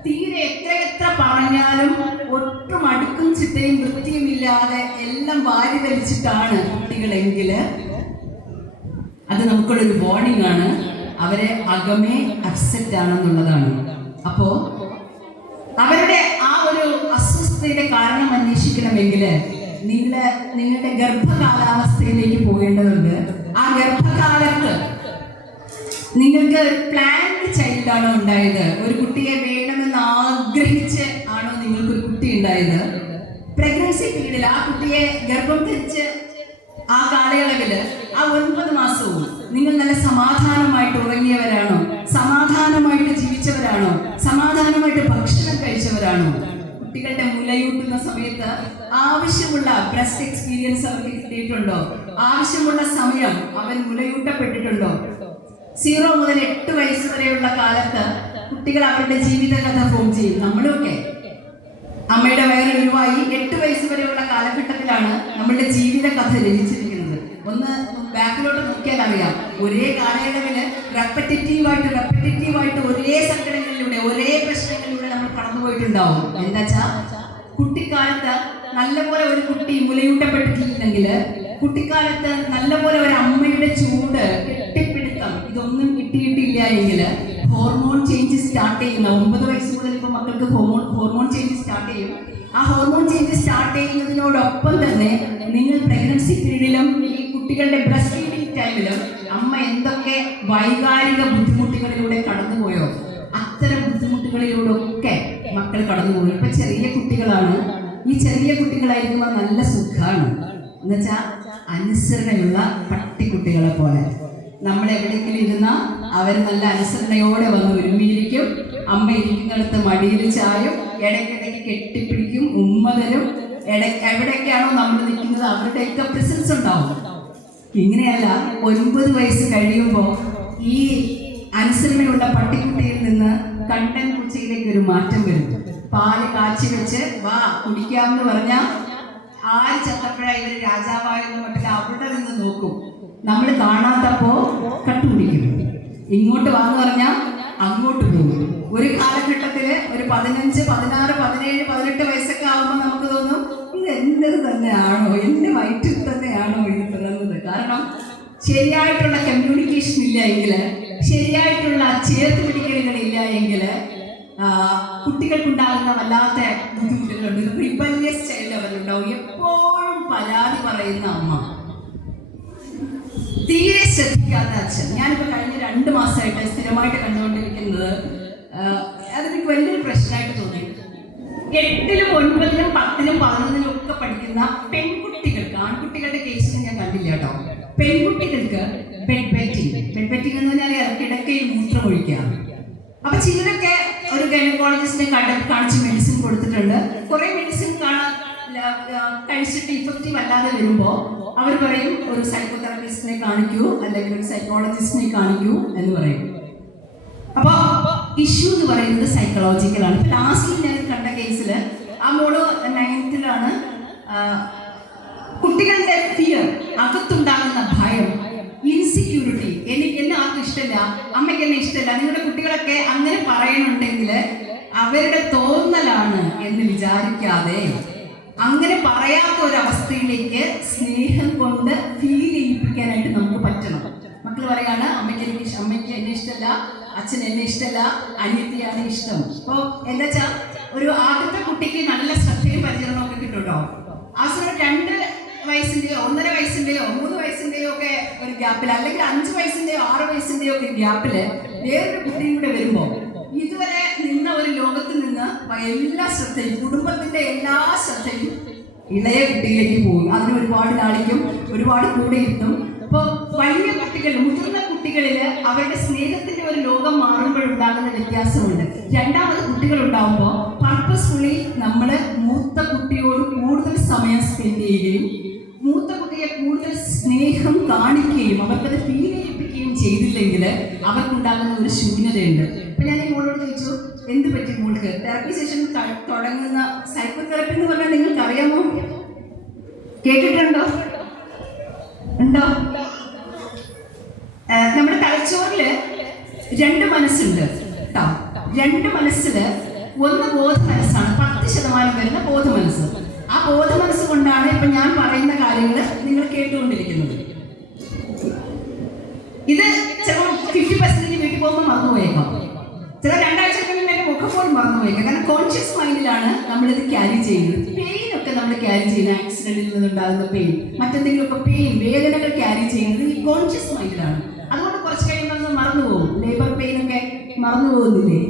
തീരെ എത്ര പറഞ്ഞാലും ഒട്ടും അടുക്കും ചിട്ടയും വൃത്തിയും ഇല്ലാതെ എല്ലാം വാരി വലിച്ചിട്ടാണ് കുട്ടികളെങ്കിൽ അത് നമുക്കുള്ളൊരു വാർണിംഗ് ആണ്. അവരെ അകമേ അപ്സെറ്റ് ആണെന്നുള്ളതാണ്. അപ്പോ അവരുടെ ആ ഒരു അസ്വസ്ഥതയുടെ കാരണം അന്വേഷിക്കണമെങ്കിൽ നിങ്ങളുടെ ഗർഭകാലാവസ്ഥയിലേക്ക് പോകേണ്ടതുണ്ട്. ആ ഗർഭകാലത്ത് നിങ്ങൾക്ക് പ്ലാൻഡ് ചൈൽഡ് ആണോ ഉണ്ടായത്? ഒരു കുട്ടിയെ വേണമെന്ന് ആഗ്രഹിച്ച് ആണോ നിങ്ങൾക്കൊരു കുട്ടി ഉണ്ടായത്? പ്രഗ്നൻസി പീരീഡിൽ ആ കുട്ടിയെ ഗർഭം ധരിച്ച് ആ കാലയളവില് ആ 9 മാസവും നിങ്ങൾ നല്ല സമാധാനമായിട്ട് ഉറങ്ങിയവരാണോ? സമാധാനമായിട്ട് ജീവിച്ചവരാണോ? സമാധാനമായിട്ട് ഭക്ഷണം കഴിച്ചവരാണോ? കുട്ടികളുടെ മുലയൂട്ടുന്ന സമയത്ത് ആവശ്യമുള്ള ബ്രസ്റ്റ് എക്സ്പീരിയൻസ് അവർക്ക് കിട്ടിയിട്ടുണ്ടോ? ആവശ്യമുള്ള സമയം അവൻ മുലയൂട്ടപ്പെട്ടിട്ടുണ്ടോ? 0 മുതൽ 8 വയസ്സ് വരെയുള്ള കാലത്ത് കുട്ടികൾ അവരുടെ ജീവിതകഥ ഫോം ചെയ്യും. നമ്മളൊക്കെ അമ്മയുടെ വയറിൽ ഉരുവായി 8 വയസ്സ് വരെയുള്ള കാലഘട്ടത്തിലാണ് നമ്മളുടെ ജീവിത കഥ രചിച്ചിരിക്കുന്നത്. ഒന്ന് ബാക്കിലോട്ട് നോക്കിയാൽ അറിയാം. ഒരേ കാലയളവില് റെപ്പറ്റേറ്റീവായിട്ട് ഒരേ സങ്കടങ്ങളിലൂടെ, ഒരേ പ്രശ്നങ്ങളിലൂടെ നമ്മൾ കടന്നുപോയിട്ടുണ്ടാവും. എന്താച്ചാ കുട്ടിക്കാലത്ത് നല്ലപോലെ ഒരു കുട്ടി മുലയൂട്ടപ്പെട്ടിട്ടില്ലെങ്കിൽ, കുട്ടിക്കാലത്ത് നല്ലപോലെ ഒരു അമ്മയുടെ ചൂട്, കെട്ടിപ്പിടുത്തം ഇതൊന്നും കിട്ടിയിട്ടില്ല എങ്കിൽ ഹോർമോൺ ചേഞ്ച് സ്റ്റാർട്ട് ചെയ്യുന്ന 9 വയസ്സ് മുതൽ ഇപ്പോൾ മക്കൾക്ക് ഹോർമോൺ ചേഞ്ച് സ്റ്റാർട്ട് ചെയ്യും. ആ ഹോർമോൺ ചേഞ്ച് സ്റ്റാർട്ട് ചെയ്യുന്നതിനോടൊപ്പം തന്നെ നിങ്ങൾ പ്രഗ്നൻസി പീരീഡിലും ഈ കുട്ടികളുടെ ബ്രസ്റ്റ് ഫീഡിംഗ് ടൈമിലും അമ്മ എന്തൊക്കെ വൈകാരിക ബുദ്ധിമുട്ടുകളിലൂടെ കടന്നുപോയോ അത്തരം ബുദ്ധിമുട്ടുകളിലൂടെയൊക്കെ മക്കൾ കടന്നുപോയി. ഇപ്പൊ ചെറിയ കുട്ടികളാണ്. ഈ ചെറിയ കുട്ടികളായിരിക്കുമ്പോൾ നല്ല സുഖമാണ്. എന്നുവെച്ചാൽ അനുസരണയുള്ള പട്ടിക്കുട്ടികളെ പോലെ നമ്മൾ എവിടെയെങ്കിലും ഇരുന്നാൽ അവർ നല്ല അനുസരണയോടെ വന്ന് ഒരുമിയിരിക്കും. അമ്മ ഇരിക്കുന്നിടത്ത് മടിയിൽ ചായും, ഇടയ്ക്കിടയ്ക്ക് കെട്ടിപ്പിടിക്കും, ഉമ്മ തരും. എവിടെയൊക്കെയാണോ നമ്മൾ നിൽക്കുന്നത് അവരുടെയൊക്കെ പ്രസൻസ് ഉണ്ടാവും. ഇങ്ങനെയല്ല 9 വയസ്സ് കഴിയുമ്പോൾ ഈ അനുസരണയുള്ള പട്ടിക്കുട്ടിയിൽ നിന്ന് കണ്ടൻ പൂച്ചയിലേക്ക് ഒരു മാറ്റം വരും. പാല് കാച്ചി വെച്ച് വാ കുടിക്കാമെന്ന് പറഞ്ഞാൽ ആര് ചത്തപ്പഴ ഇവർ രാജാവായെന്ന് പറഞ്ഞിട്ട് അവിടെ നിന്ന് നോക്കും. നമ്മൾ കാണാത്തപ്പോ കട്ടുപിടിക്കും. ഇങ്ങോട്ട് വാന്ന് പറഞ്ഞാൽ അങ്ങോട്ട് പോകും. ഒരു കാലഘട്ടത്തില് ഒരു 15, 16, 17, 18 വയസ്സൊക്കെ ആകുമ്പോൾ നമുക്ക് തോന്നും ഇത് എന്റേത് തന്നെയാണോ, എന്റെ വയറ്റിൽ തന്നെയാണോ ഇത് പിറന്നത്. കാരണം ശരിയായിട്ടുള്ള കമ്മ്യൂണിക്കേഷൻ ഇല്ല എങ്കിൽ, ശരിയായിട്ടുള്ള ചേർത്ത് പിടിക്കലുകളില്ല എങ്കിൽ കുട്ടികൾക്കുണ്ടാകുന്ന വല്ലാത്ത ബുദ്ധിമുട്ടുകളുണ്ട്. റിബല്യസ് ചൈൽഡ് അവരുണ്ടാവും. എപ്പോഴും പരാതി പറയുന്ന അമ്മ, തീരെ ശ്രദ്ധിക്കാത്ത അച്ഛൻ. ഞാനിപ്പോൾ കഴിഞ്ഞ 2 മാസമായിട്ട് സ്ഥിരമായിട്ട് കണ്ടുകൊണ്ടിരിക്കുന്നത് അതെനിക്ക് വലിയൊരു പ്രശ്നമായിട്ട് തോന്നി. 8ലും 9ലും 10ലും 11ലും ഒക്കെ പഠിക്കുന്ന പെൺകുട്ടികൾക്ക്, ആൺകുട്ടികളുടെ കേസിന് ഞാൻ കണ്ടില്ല കേട്ടോ, പെൺകുട്ടികൾക്ക് ബെഡ് വെറ്റിംഗ് എന്ന് പറഞ്ഞാൽ കിടക്കയിൽ മൂത്രമൊഴിക്കുക. അപ്പൊ ചിലരൊക്കെ ഒരു ഗൈനക്കോളജിസ്റ്റിനെ കാണിച്ച് മെഡിസിൻ കൊടുത്തിട്ടുണ്ട്. കുറെ മെഡിസിൻ കഴിച്ചിട്ട് ഇഫക്റ്റീവ് അല്ലാതെ വരുമ്പോൾ അവർ പറയും ഒരു സൈക്കോതെറാപ്പിസ്റ്റിനെ കാണിക്കൂ അല്ലെങ്കിൽ ഒരു സൈക്കോളജിസ്റ്റിനെ കാണിക്കൂ എന്ന് പറയും. അപ്പൊ ഇഷ്യൂ എന്ന് പറയുന്നത് സൈക്കോളജിക്കലാണ്. ഇപ്പൊ ലാസ്റ്റിൽ ഞാൻ കണ്ട കേസിൽ ആ മോള് 9th കുട്ടികളുടെ ഫിയർ, അകത്തുണ്ടാകുന്ന ഭയം, ഇൻസെക്യൂരിറ്റി, എന്നെ ആർക്കും ഇഷ്ടമില്ല, അമ്മയ്ക്ക് എന്നെ ഇഷ്ടമില്ല. നിങ്ങളുടെ കുട്ടികളൊക്കെ അങ്ങനെ പറയണുണ്ടെങ്കിൽ അവരുടെ തോന്നലാണ് എന്ന് വിചാരിക്കാതെ അങ്ങനെ പറയാത്ത ഒരവസ്ഥയിലേക്ക് സ്നേഹം കൊണ്ട് ഫീൽ ചെയ്യിപ്പിക്കാനായിട്ട് നമുക്ക് പറ്റണം. മക്കൾ പറയാണ് അമ്മയ്ക്ക് എന്നെ ഇഷ്ടമല്ല, അച്ഛൻ എന്നെ ഇഷ്ടമല്ല, അനിയത്തിയാണ് ഇഷ്ടം. അപ്പോൾ എന്താ വെച്ചാൽ ഒരു ആദ്യത്തെ കുട്ടിക്ക് നല്ല ശ്രദ്ധയും പരിചരണമൊക്കെ കിട്ടും കേട്ടോ. ആ സമയം 2 വയസ്സിന്റെയോ 1.5 വയസ്സിന്റെയോ 3 വയസ്സിന്റെയോ ഒക്കെ ഒരു ഗ്യാപ്പിൽ, അല്ലെങ്കിൽ 5 വയസ്സിന്റെയോ 6 വയസ്സിന്റെയോ ഒക്കെ ഗ്യാപ്പില് വേറൊരു കുട്ടിയും കൂടെ വരുമ്പോൾ ഇതുവരെ നിന്ന ഒരു ലോകത്തിൽ നിന്ന് എല്ലാ ശ്രദ്ധയും, കുടുംബത്തിന്റെ എല്ലാ ശ്രദ്ധയും ഇളയ കുട്ടിയിലേക്ക് പോകും. അതിന് ഒരുപാട് ലാളിക്കും, ഒരുപാട് കൂടെ ഇരുത്തും. അപ്പോൾ വലിയ കുട്ടികൾ, മുതിർന്ന കുട്ടികളിൽ അവരുടെ സ്നേഹത്തിന്റെ ഒരു ലോകം മാറുമ്പോഴുണ്ടാകുന്ന വ്യത്യാസമുണ്ട്. രണ്ടാമത് കുട്ടികൾ ഉണ്ടാകുമ്പോൾ പർപ്പസ്ഫുള്ളി നമ്മൾ മൂത്ത കുട്ടിയോട് കൂടുതൽ സമയം സ്പെൻഡ് ചെയ്യുകയും മൂത്ത കുട്ടിയെ കൂടുതൽ സ്നേഹം കാണിക്കുകയും അവർക്കത് ഫീൽ ചെയ്യിപ്പിക്കുകയും ചെയ്തില്ലെങ്കിൽ അവർക്കുണ്ടാകുന്ന ഒരു ശൂന്യതയുണ്ട്. അപ്പൊ ഞാൻ ഈ മോളോട് ചോദിച്ചു, എന്ത് പറ്റി മോൾക്ക്? തെറപ്പി സെഷൻ തുടങ്ങുന്ന സൈക്കോ തെറപ്പി എന്ന് പറഞ്ഞാൽ നിങ്ങൾക്ക് അറിയാമോ? കേട്ടിട്ടുണ്ടോ? ഉണ്ടോ? നമ്മുടെ തലച്ചോറില് 2 മനസ്സുണ്ട് കേട്ടോ. 2 മനസ്സില് ഒന്ന് ബോധ മനസ്സാണ്, 10% വരുന്ന ബോധ മനസ്സ്. ആ ബോധ മനസ്സ് കൊണ്ടാണ് ഇപ്പൊ ഞാൻ പറയുന്ന കാര്യങ്ങൾ നിങ്ങൾ കേട്ടുകൊണ്ടിരിക്കുന്നത്. ഇത് ചിലപ്പോൾ 50% വീട്ടിൽ പോകുമ്പോൾ മറന്നുപോയേക്കാം, ചില 2 ആഴ്ച കഴിഞ്ഞാൽ മുഖം പോലും മറന്നുപോയേക്കാം. കാരണം കോൺഷ്യസ് മൈൻഡിലാണ് നമ്മളിത് ക്യാരി ചെയ്യുന്നത്. പെയിൻ ഒക്കെ നമ്മൾ ക്യാരി ചെയ്യുന്ന, ആക്സിഡന്റിൽ നിന്നുണ്ടാകുന്ന പെയിൻ, മറ്റെന്തെങ്കിലുമൊക്കെ പെയിൻ, വേദനകൾ ക്യാരി ചെയ്യുന്നത് ഈ കോൺഷ്യസ് മൈൻഡിലാണ്. അതുകൊണ്ട് കുറച്ച് കഴിയുമ്പോൾ അത് മറന്നുപോകും. ലേബർ പെയിൻ ഒക്കെ മറന്നു പോകുന്നില്ലേ?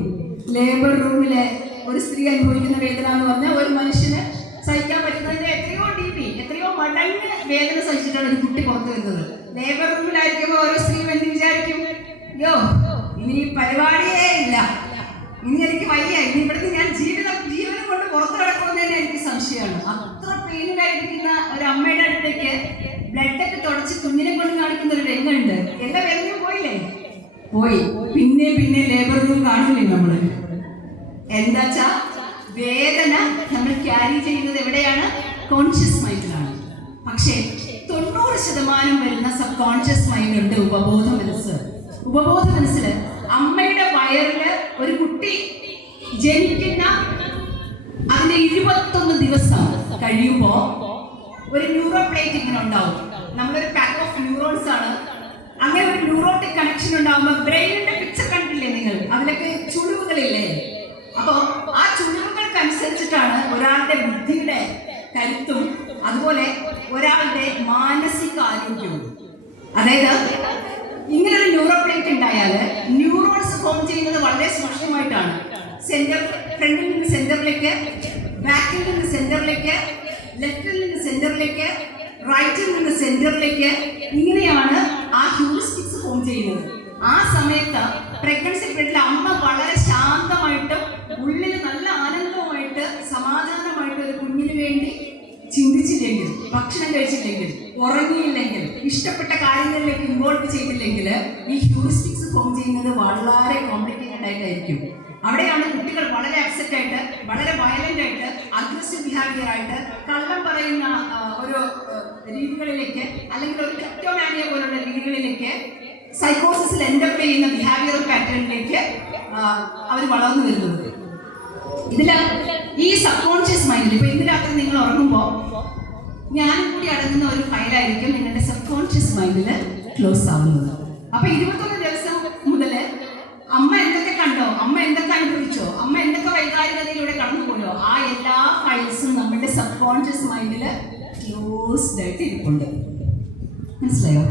ലേബർ റൂമിലെ ഒരു സ്ത്രീ അനുഭവിക്കുന്ന വേദന എന്ന് പറഞ്ഞാൽ ഒരു മനുഷ്യന് സഹിക്കാൻ പറ്റുന്നതിന്റെ എത്രയോ DP, എത്രയോ മടങ്ങ് വേദന സഹിച്ചിട്ടാണ് ഒരു കുട്ടി പുറത്തു വരുന്നത്. ലേബർ റൂമിലായിരിക്കുമ്പോൾ ഓരോ സ്ത്രീ എന്ത് വിചാരിക്കും? യോ, ഇനി പരിപാടിയേ ഇല്ല, ഇനി എനിക്ക് വയ്യ, ഇനി ഇവിടുത്തെ ഞാൻ ജീവനം കൊണ്ട് പുറത്തു കിടക്കുന്നതിന് എനിക്ക് സംശയമാണ്. അത്ര പെയിനിലായിരിക്കുന്ന ഒരു അമ്മയുടെ അടുത്തേക്ക് ബ്ലഡൊക്കെ തുടച്ച് കുഞ്ഞിനെ കൊണ്ട് കാണിക്കുന്ന ഒരു രംഗമുണ്ട്. എല്ലാ വേദനയും പോയില്ലേ? പോയി. പിന്നെ ലേബർ റൂം കാണില്ലേ നമ്മള്? എന്താച്ചാ വേദന നമ്മൾ ക്യാരി ചെയ്യുന്നത് എവിടെയാണ്? കോൺഷ്യസ് മൈൻഡിലാണ്. പക്ഷേ 90% വരുന്ന സബ് കോൺഷ്യസ് മൈൻഡ് ഉണ്ട്, ഉപബോധ മനസ്സ്. ഉപബോധ മനസ്സിൽ അമ്മയുടെ വയറില് ഒരു കുട്ടി ജനിക്കുന്ന അതിന്റെ 21 ദിവസം കഴിയുമ്പോ ഒരു ന്യൂറോ പ്ലേറ്റ് ഇങ്ങനെ ഉണ്ടാവും. നമ്മളൊരു പാക്ക് ഓഫ് ന്യൂറോൺസ് ആണ്. അങ്ങനെ ഒരു ന്യൂറോട്ടിക് കണക്ഷൻ ഉണ്ടാവുമ്പോൾ ബ്രെയിനിന്റെ പിക്ചർ കണ്ടില്ലേ നിങ്ങൾ? അതിലൊക്കെ ചുളിവുകളില്ലേ? അപ്പോ ആ ചുളിവുകൾക്കനുസരിച്ചിട്ടാണ് ഒരാളുടെ ബുദ്ധിയുടെ കരുത്തും അതുപോലെ ഒരാളുടെ മാനസിക ആരോഗ്യവും. അതായത് ഇങ്ങനെ ഒരു ന്യൂറോ പ്ലേറ്റ് ഉണ്ടായാൽ ന്യൂറോൺസ് ഫോം ചെയ്യുന്നത് വളരെ സൂക്ഷ്മമായിട്ടാണ്. ഫ്രണ്ടിൽ നിന്ന് സെന്ററിലേക്ക്, ബാക്കിൽ നിന്ന് സെന്ററിലേക്ക്, ലെഫ്റ്റിൽ നിന്ന് സെന്ററിലേക്ക്, റൈറ്റിൽ നിന്ന് സെന്ററിലേക്ക്, ഇങ്ങനെയാണ് ആ ഹ്യൂറിസ്റ്റിക്സ് ഫോം ചെയ്യുന്നത്. ആ സമയത്ത് പ്രഗ്നൻസി പീരീഡിൽ അമ്മ വളരെ ശാന്തമായിട്ടും ഉള്ളിൽ നല്ല ആനന്ദവുമായിട്ട് സമാധാനമായിട്ട് ഒരു കുഞ്ഞിന് വേണ്ടി ചിന്തിച്ചില്ലെങ്കിൽ, ഭക്ഷണം കഴിച്ചില്ലെങ്കിൽ, ഉറങ്ങിയില്ലെങ്കിൽ, ഇഷ്ടപ്പെട്ട കാര്യങ്ങളിലേക്ക് ഇൻവോൾവ് ചെയ്തില്ലെങ്കിൽ ഈ ഹ്യൂറിസ്റ്റിക്സ് ഫോം ചെയ്യുന്നത് വളരെ കോംപ്ലിക്കേറ്റഡ് ആയിട്ടായിരിക്കും. അവിടെയാണ് കുട്ടികൾ വളരെ അപ്സെറ്റ് ആയിട്ട്, വളരെ വയലന്റ് ആയിട്ട്, അഗ്രസീവ് ബിഹേവിയർ ആയിട്ട്, കള്ളം പറയുന്ന ഒരു രീതികളിലേക്ക്, അല്ലെങ്കിൽ ഒരു ക്രിപ്റ്റോമാനിയ പോലുള്ള രീതികളിലേക്ക്, സൈക്കോസിസിൽ എൻഡപ്പ് ചെയ്യുന്ന ബിഹേവിയറൽ പാറ്റേണിലേക്ക് അവർ വളർന്നു വരുന്നത്. ഇതില് ഈ സബ് കോൺഷ്യസ് മൈൻഡിൽ ഇപ്പൊ ഇന്ന് രാത്രി നിങ്ങൾ ഉറങ്ങുമ്പോൾ ഞാനും കൂടി അടങ്ങുന്ന ഒരു ഫയലായിരിക്കും നിങ്ങളുടെ സബ് കോൺഷ്യസ് മൈൻഡിൽ ക്ലോസ് ആവുന്നത്. അപ്പൊ 21 ദിവസം മുതല് അമ്മ എന്തൊക്കെ കണ്ടോ, അമ്മ എന്തൊക്കെ അനുഭവിച്ചോ, അമ്മ എന്തൊക്കെ വൈകാരികതയിലൂടെ കടന്നുപോയോ, ആ എല്ലാ ഫയൽസും നമ്മുടെ സബ് കോൺഷ്യസ് മൈൻഡില് ക്ലോസ്ഡ് ആയിട്ട് ഇരിപ്പുണ്ട്. മനസ്സിലായോ?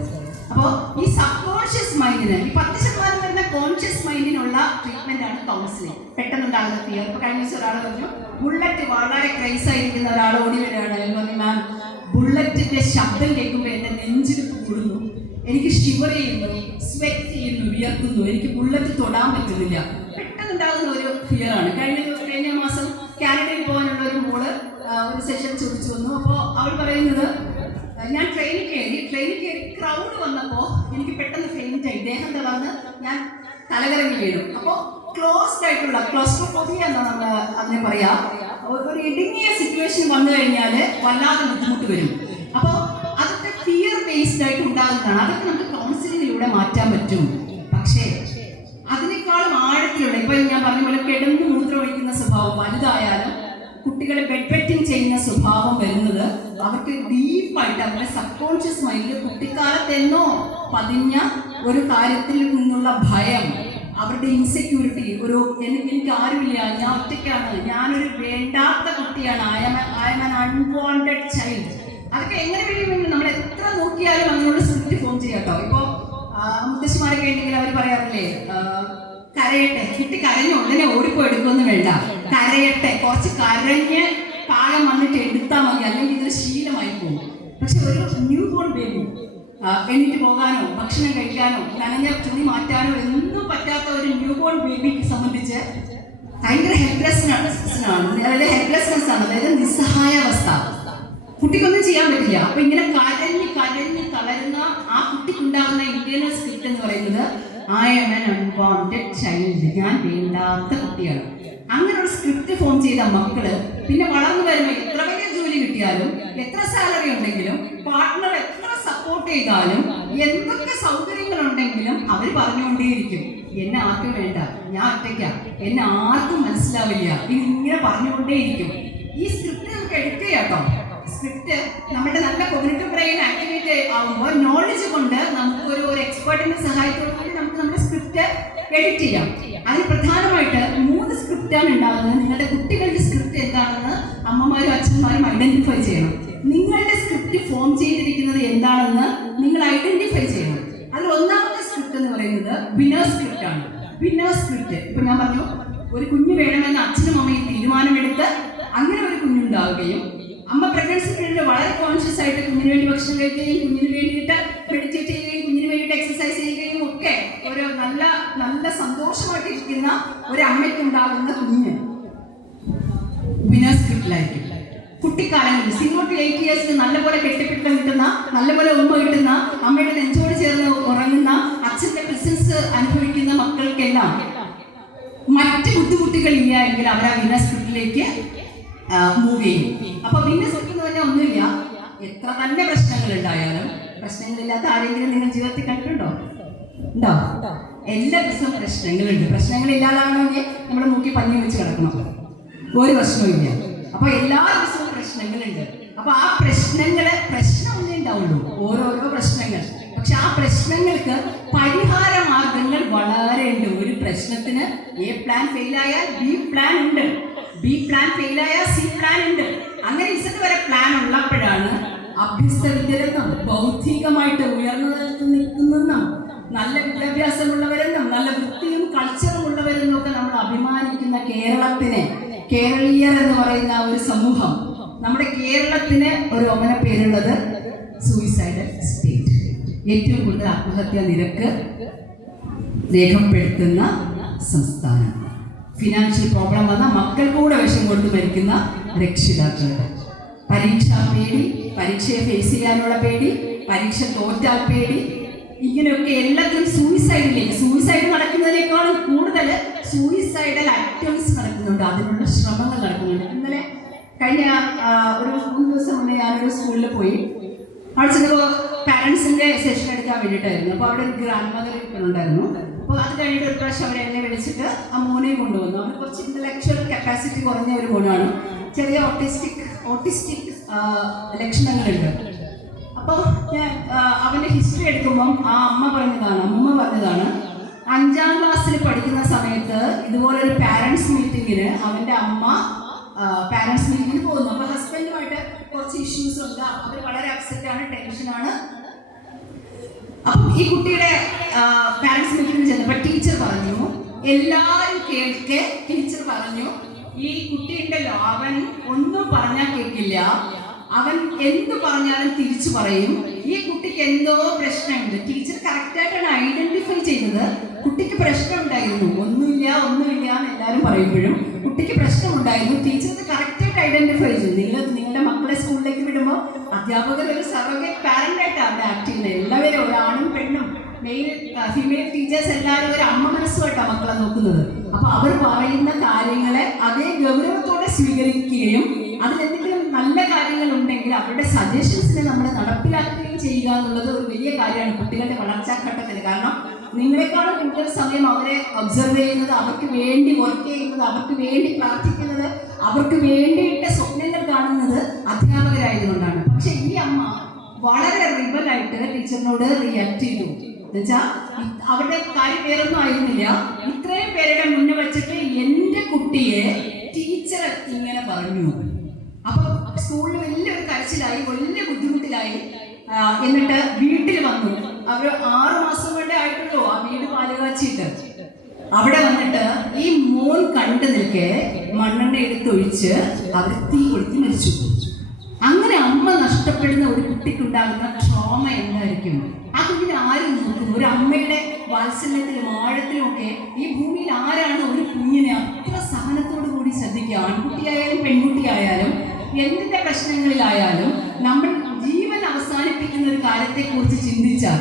അപ്പോൾ ഈ സബ് കോൺഷ്യസ് മൈൻഡിന്, ഈ 10% വരുന്ന കോൺഷ്യസ് മൈൻഡിനുള്ള ട്രീറ്റ്മെന്റ് ആണ് കൗൺസിലിംഗ്. പെട്ടെന്നുണ്ടാകുന്ന ഫിയർ. ഇപ്പൊ കഴിഞ്ഞ ദിവസം ഒരാൾ പറഞ്ഞു, ബുള്ളറ്റ് വളരെ ക്രൈസ് ആയിരിക്കുന്ന ഒരാൾ ഓടി വരികയാണ്. പറഞ്ഞു, മാം, ബുള്ളറ്റിന്റെ ശബ്ദം കേൾക്കുമ്പോൾ എന്റെ നെഞ്ചിരിപ്പ് കൂടുന്നു, എനിക്ക് ഷിവർ ചെയ്യുന്നു, സ്വെറ്റ് ചെയ്യുന്നു, വിയർക്കുന്നു, എനിക്ക് ബുള്ളറ്റ് തൊടാൻ പറ്റുന്നില്ല. പെട്ടെന്നുണ്ടാകുന്ന ഒരു ഫിയർ ആണ്. കഴിഞ്ഞ മാസം കാനഡയിൽ പോകാനുള്ള ഒരു മോള് ഒരു സെഷൻ ചോദിച്ചു വന്നു. അപ്പോൾ അവൾ പറയുന്നത്, ഞാൻ ട്രെയിനിൽ കയറി ക്രൗഡ് വന്നപ്പോൾ എനിക്ക് പെട്ടെന്ന് ഫെയിന്റ് ആയി, ദേഹം തളർന്ന് ഞാൻ തലകറങ്ങി വീണു. അപ്പോൾ ക്ലോസ്ഡ് ആയിട്ടുള്ള ക്ലോസ്ട്രോഫോബിയ എന്നാണ് നമ്മൾ അതിനെ പറയാ, ഒരു ഇടുങ്ങിയ സിറ്റുവേഷൻ വന്നു കഴിഞ്ഞാൽ വല്ലാതെ ബുദ്ധിമുട്ട് വരും. അപ്പോൾ അതൊക്കെ ഫിയർ ബേസ്ഡ് ആയിട്ട് ഉണ്ടാകുന്നതാണ്. അതൊക്കെ നമുക്ക് കൗൺസിലിങ്ങിലൂടെ മാറ്റാൻ പറ്റും. പക്ഷേ അതിനേക്കാളും ആഴത്തിലുള്ള, ഇപ്പൊ ഞാൻ പറഞ്ഞ പോലെ കിടന്ന് മൂത്രമൊഴിക്കുന്ന സ്വഭാവം വലുതായാലും കുട്ടികളെ ബെഡ് വെറ്റിംഗ് ചെയ്യുന്ന സ്വഭാവം വരുന്നത് അവർക്ക് ഡീപ്പായിട്ട് അവരുടെ സബ് കോൺഷ്യസ് മൈൻഡിൽ കുട്ടിക്കാലത്തെന്നോ പതിഞ്ഞ ഒരു കാര്യത്തിൽ നിന്നുള്ള ഭയം, അവരുടെ ഇൻസെക്യൂരിറ്റി, ഒരു എനിക്ക് ആരുമില്ല, ഞാൻ ഒറ്റയ്ക്കാണ്, ഞാനൊരു വേണ്ടാത്ത കുട്ടിയാണ്, I am an unwanted child, അതൊക്കെ എങ്ങനെ കഴിയുമെങ്കിൽ നമ്മൾ എത്ര നോക്കിയാലും അതിനോട് സ്ക്രിപ്റ്റ് ഫോം ചെയ്യാട്ടോ. ഇപ്പൊ മുത്തശ്ശിമാരൊക്കെ ഉണ്ടെങ്കിൽ അവർ പറയാറില്ലേ, കരയട്ടെ, കുട്ടി കരഞ്ഞ ഉടനെ ഓടിപ്പോ എടുക്കുമെന്ന് വേണ്ട, കരയട്ടെ, കുറച്ച് കരഞ്ഞ് പാള പ്രായം വന്നിട്ട് എടുത്താൽ മതി, അല്ലെങ്കിൽ ഇതൊരു ശീലമായി പോകും. പക്ഷെ ഒരു ന്യൂ ബോൺ ബേബി എണീറ്റ് പോകാനോ ഭക്ഷണം കഴിക്കാനോ നനഞ്ഞ തുണി മാറ്റാനോ ഒന്നും പറ്റാത്ത ഒരു ന്യൂ ബോൺ ബേബിക്ക് സംബന്ധിച്ച് ഭയങ്കര ഹെൽപ്ലെസ്നെസ് ആണ്. അതായത് നിസ്സഹായാവസ്ഥ. കുട്ടിക്കൊന്നും ചെയ്യാൻ പറ്റില്ല. അപ്പൊ ഇങ്ങനെ കരഞ്ഞ് കരഞ്ഞ് തളരുന്ന ആ കുട്ടിക്കുണ്ടാകുന്ന ഇന്റേണൽ സ്ക്രിപ്റ്റ് എന്ന് പറയുന്നത് I am an unwanted child, ഞാൻ വേണ്ടാത്ത കുട്ടിയാണ്. അങ്ങനെ ഒരു സ്ക്രിപ്റ്റ് ഫോം ചെയ്ത മക്കള് പിന്നെ വളർന്നു വരുമ്പോൾ എത്ര വലിയ ജോലി കിട്ടിയാലും എത്ര സാലറി ഉണ്ടെങ്കിലും പാർട്ട്ണർ എത്ര സപ്പോർട്ട് ചെയ്താലും എന്തൊക്കെ സൗകര്യങ്ങളുണ്ടെങ്കിലും അവർ പറഞ്ഞുകൊണ്ടേയിരിക്കും എന്നെ ആർക്കും വേണ്ട, ഞാൻ ഒറ്റയ്ക്കാണ്, എന്നെ ആർക്കും മനസ്സിലാവില്ല, ഇങ്ങനെ പറഞ്ഞുകൊണ്ടേയിരിക്കും. ഈ സ്ക്രിപ്റ്റ് നമുക്ക് എഡിറ്റ് ചെയ്യാം കേട്ടോ. സ്ക്രിപ്റ്റ് നമ്മുടെ നല്ല കോഗ്നിറ്റീവ് ബ്രെയിൻ ആക്ടിവേറ്റ് ആകുമ്പോൾ നോളജ് കൊണ്ട് നമുക്ക് ഒരു എക്സ്പേർട്ടിന്റെ സഹായത്തോടു കൂടി നമുക്ക് നമ്മുടെ സ്ക്രിപ്റ്റ് എഡിറ്റ് ചെയ്യാം. അതിന് പ്രധാനമായിട്ട് 3 സ്ക്രിപ്റ്റാണ് ഉണ്ടാകുന്നത്. നിങ്ങളുടെ കുട്ടികളുടെ സ്ക്രിപ്റ്റ് എന്താണെന്ന് അമ്മമാരും അച്ഛന്മാരും ഐഡന്റിഫൈ ചെയ്യണം. നിങ്ങളുടെ സ്ക്രിപ്റ്റ് ഫോം ചെയ്തിരിക്കുന്നത് എന്താണെന്ന് നിങ്ങൾ ഐഡന്റിഫൈ ചെയ്യണം. അതിൽ ഒന്നാമത്തെ സ്ക്രിപ്റ്റ് എന്ന് പറയുന്നത് വിന്നർ സ്ക്രിപ്റ്റ് ആണ്. വിന്നർ സ്ക്രിപ്റ്റ് ഇപ്പൊ ഞാൻ പറഞ്ഞു, ഒരു കുഞ്ഞ് വേണമെന്ന് അച്ഛനും അമ്മയും തീരുമാനമെടുത്ത് അങ്ങനെ ഒരു കുഞ്ഞുണ്ടാവുകയും അമ്മ പ്രഗ്നൻസി പീരീഡിൽ വളരെ കോൺഷ്യസ് ആയിട്ട് കുഞ്ഞിന് വേണ്ടി ഭക്ഷണം കഴിക്കുകയും കുഞ്ഞിന് വേണ്ടിയിട്ട് മെഡിറ്റേറ്റ് ചെയ്യുകയും കുഞ്ഞിന് വേണ്ടിയിട്ട് എക്സസൈസ് ചെയ്യുകയും ഒക്കെ ഒരു നല്ല നല്ല സന്തോഷമായിട്ടിരിക്കുന്ന ഒരു അമ്മയ്ക്കുണ്ടാകുന്ന കുഞ്ഞ് വിന്നർ സ്ക്രിപ്റ്റിലായിരിക്കും. കുട്ടിക്കാലങ്ങളിൽ 0 to 8 years നല്ലപോലെ കെട്ടിപ്പിടുത്തം കിട്ടുന്ന, നല്ലപോലെ ഉമ്മ കിട്ടുന്ന, അമ്മയുടെ നെഞ്ചോട് ചേർന്ന് ഉറങ്ങുന്ന, അച്ഛന്റെ പ്രസൻസ് അനുഭവിക്കുന്ന മക്കൾക്കെല്ലാം മറ്റ് ബുദ്ധിമുട്ടുകളില്ല എങ്കിൽ അവർ ആ വിന്നർ സ്ക്രിപ്റ്റിലേക്ക് മൂവ് ചെയ്യും. അപ്പൊ വിന്നർ സ്ക്രിപ്റ്റ് എന്ന് പറഞ്ഞാൽ ഒന്നുമില്ല, എത്ര തന്നെ പ്രശ്നങ്ങൾ ഉണ്ടായാലും പ്രശ്നങ്ങളില്ലാത്ത ആരെങ്കിലും നിങ്ങൾ ജീവിതത്തിൽ കണ്ടിട്ടുണ്ടോ? ഉണ്ടോ? എല്ലാ ദിവസവും പ്രശ്നങ്ങളുണ്ട്. പ്രശ്നങ്ങളില്ലാതാണെങ്കിൽ നമ്മുടെ മൂക്കി പഞ്ഞി വെച്ച് കിടക്കണം, ഒരു പ്രശ്നവും. അപ്പൊ എല്ലാ ദിവസവും പ്രശ്നങ്ങളുണ്ട്. അപ്പൊ ആ പ്രശ്നം ഒന്നേ ഉണ്ടാവുള്ളൂ, ഓരോരോ പ്രശ്നങ്ങൾ. പക്ഷെ ആ പ്രശ്നങ്ങൾക്ക് പരിഹാര മാർഗങ്ങൾ വളരെ ഉണ്ട്. ഒരു പ്രശ്നത്തിന് A പ്ലാൻ ഫെയിലായാൽ B പ്ലാൻ ഉണ്ട്, B പ്ലാൻ ഫെയിലായാൽ C പ്ലാൻ ഉണ്ട്. അങ്ങനെ Z വരെ പ്ലാൻ ഉള്ളപ്പോഴാണ് അഭ്യസ്ത വിദ്യരെന്നും ബൗദ്ധികമായിട്ട് ഉയർന്നു നിൽക്കുന്നെന്നും നല്ല വിദ്യാഭ്യാസമുള്ളവരെന്നും നല്ല വൃത്തിയും കൾച്ചറും ഉള്ളവരെന്നും ഒക്കെ നമ്മൾ അഭിമാനിക്കുന്ന കേരളത്തിനെ, കേരളീയർ എന്ന് പറയുന്ന ഒരു സമൂഹം, നമ്മുടെ കേരളത്തിന് ഒരു ഒമന പേരുള്ളത് സൂയിസൈഡൽ സ്റ്റേറ്റ്. ഏറ്റവും കൂടുതൽ ആത്മഹത്യാ നിരക്ക് രേഖപ്പെടുത്തുന്ന സംസ്ഥാനം. ഫിനാൻഷ്യൽ പ്രോബ്ലം വന്ന മക്കൾ കൂടെ വിഷം കൊണ്ട് മരിക്കുന്ന രക്ഷിതാക്കളുടെ പരീക്ഷാ പേടി, പരീക്ഷയെ ഫേസ് ചെയ്യാനുള്ള പേടി, പരീക്ഷ തോറ്റാൽ പേടി, ഇങ്ങനെയൊക്കെ എല്ലാത്തിനും സൂയിസൈഡ് നടക്കുന്നതിനേക്കാളും കൂടുതൽ സൂയിസൈഡൽ അറ്റംപ്റ്റ്സ് നടക്കുന്നുണ്ട്, അതിനുള്ള ശ്രമങ്ങൾ നടക്കുന്നുണ്ട്. ഇന്നലെ കഴിഞ്ഞ ഒരു 3 ദിവസം മുന്നേ ഞാനൊരു സ്കൂളിൽ പോയി. അവിടെ ചെന്നപ്പോൾ പാരൻസിൻ്റെ സെഷൻ എടുക്കാൻ വേണ്ടിയിട്ടായിരുന്നു. അപ്പോൾ അവിടെ ഒരു ഗ്രാൻഡ് മദർ ഇരിക്കുന്നുണ്ടായിരുന്നു. അപ്പോൾ അത് കഴിഞ്ഞിട്ട് ഒരു പ്രാവശ്യം അവരെ എന്നെ വിളിച്ചിട്ട് ആ മോനെയും കൊണ്ടുവന്നു. അവന് കുറച്ച് ഇന്റലക്ച്വൽ കപ്പാസിറ്റി കുറഞ്ഞ ഒരു മോനാണ്, ചെറിയ ഓട്ടിസ്റ്റിക് ലക്ഷണങ്ങളുണ്ട്. അപ്പോൾ ഞാൻ അവൻ്റെ ഹിസ്റ്ററി എടുക്കുമ്പം അമ്മ പറഞ്ഞതാണ് 5ാം ക്ലാസ്സിൽ പഠിക്കുന്ന സമയത്ത് ഇതുപോലൊരു പാരൻസ് മീറ്റിങ്ങിന് അവൻ്റെ അമ്മ പാരൻസ് മീറ്റിങ്ങിന് പോകുന്നു. അപ്പോൾ ഹസ്ബൻഡുമായിട്ട് കുറച്ച് ഇഷ്യൂസ് ഉണ്ട്, അവർ വളരെ അപ്സെറ്റാണ്, ടെൻഷനാണ്. അപ്പം ഈ കുട്ടിയുടെ പാരൻസ് മീറ്റിങ്ങിന് ചെന്നപ്പോൾ ടീച്ചർ പറഞ്ഞു, എല്ലാവരും കേൾക്കെ ടീച്ചർ പറഞ്ഞു, ഈ കുട്ടി ഉണ്ടല്ലോ അവൻ ഒന്നും പറഞ്ഞാൽ കേൾക്കില്ല, അവൻ എന്ത് പറഞ്ഞാലും തിരിച്ചു പറയും, ഈ കുട്ടിക്ക് എന്തോ പ്രശ്നമുണ്ട്. ടീച്ചർ കറക്റ്റായിട്ടാണ് ഐഡന്റിഫൈ ചെയ്തത്. കുട്ടിക്ക് പ്രശ്നം ഉണ്ടായിരുന്നു, ഒന്നുമില്ല എന്ന് എല്ലാവരും പറയുമ്പോഴും കുട്ടിക്ക് പ്രശ്നമുണ്ടായിരുന്നു. ടീച്ചർ കറക്റ്റായിട്ട് ഐഡന്റിഫൈ ചെയ്തു. നിങ്ങളുടെ മക്കളെ സ്കൂളിലേക്ക് വിടുമ്പോൾ അധ്യാപകർ ഒരു സർവഗേറ്റ് പാരന്റ് ആയിട്ടാണ് അവിടെ ആക്ട് ചെയ്യുന്നത്. എല്ലാവരും ഒരാണും പെണ്ണും ഫീമെയിൽ ടീച്ചേഴ്സ് എല്ലാവരും ഒരു അമ്മ മനസ്സുമായിട്ടാണ് മക്കളെ നോക്കുന്നത്. അപ്പൊ അവർ പറയുന്ന കാര്യങ്ങളെ അതേ ഗൗരവത്തോടെ സ്വീകരിക്കുകയും അതിലെന്തെങ്കിലും നല്ല കാര്യങ്ങൾ ഉണ്ടെങ്കിൽ അവരുടെ സജഷൻസിനെ നമ്മൾ നടപ്പിലാക്കുകയും ചെയ്യുക എന്നുള്ളത് ഒരു വലിയ കാര്യമാണ് കുട്ടികളുടെ വളർച്ചാഘട്ടത്തിൽ. കാരണം നിങ്ങളെക്കാളും കൂടുതൽ സമയം അവരെ ഒബ്സർവ് ചെയ്യുന്നത്, അവർക്ക് വേണ്ടി വർക്ക് ചെയ്യുന്നത്, അവർക്ക് വേണ്ടി പ്രാർത്ഥിക്കുന്നത്, അവർക്ക് വേണ്ടിയിട്ട് സ്വപ്നങ്ങൾ കാണുന്നത് അധ്യാപകരായതുകൊണ്ടാണ്. പക്ഷെ ഈ അമ്മ വളരെ റിബലായിട്ട് ടീച്ചറിനോട് റിയാക്ട് ചെയ്തു. എന്നുവെച്ചാൽ അവരുടെ കാര്യം വേറൊന്നും ആയിരുന്നില്ല, ഇത്രയും പേരുടെ മുന്നേ വെച്ചിട്ട് എൻ്റെ കുട്ടിയെ ടീച്ചർ ഇങ്ങനെ പറഞ്ഞു. അപ്പൊ സ്കൂളിൽ വലിയൊരു കരച്ചിലായി, വലിയ ബുദ്ധിമുട്ടിലായി. എന്നിട്ട് വീട്ടിൽ വന്നു. അവർ 6 മാസം കൊണ്ടേ ആയിട്ടുള്ളൂ ആ വീട് പാലുകാച്ചിട്ട്. അവിടെ വന്നിട്ട് ഈ മോൻ കണ്ടു നിൽക്കെ മണ്ണെണ്ണ എടുത്തൊഴിച്ച് അവർ തീ കൊളുത്തി മരിച്ചു. അങ്ങനെ അമ്മ നഷ്ടപ്പെടുന്ന ഒരു കുട്ടിക്കുണ്ടാകുന്ന ട്രോമ എന്തായിരിക്കും? ആ കുഞ്ഞിനെ ആരും നോക്കും? ഒരു അമ്മയുടെ വാത്സല്യത്തിലും ആഴത്തിലും ഒക്കെ ഈ ഭൂമിയിൽ ആരാണ് ഒരു കുഞ്ഞിനെ അത്ര സഹനത്തോടു കൂടി ശ്രദ്ധിക്കുക? ആൺകുട്ടിയായാലും പെൺകുട്ടിയായാലും എന്തിന്റെ പ്രശ്നങ്ങളിലായാലും നമ്മൾ ജീവൻ അവസാനിപ്പിക്കുന്ന ഒരു കാര്യത്തെക്കുറിച്ച് ചിന്തിച്ചാൽ,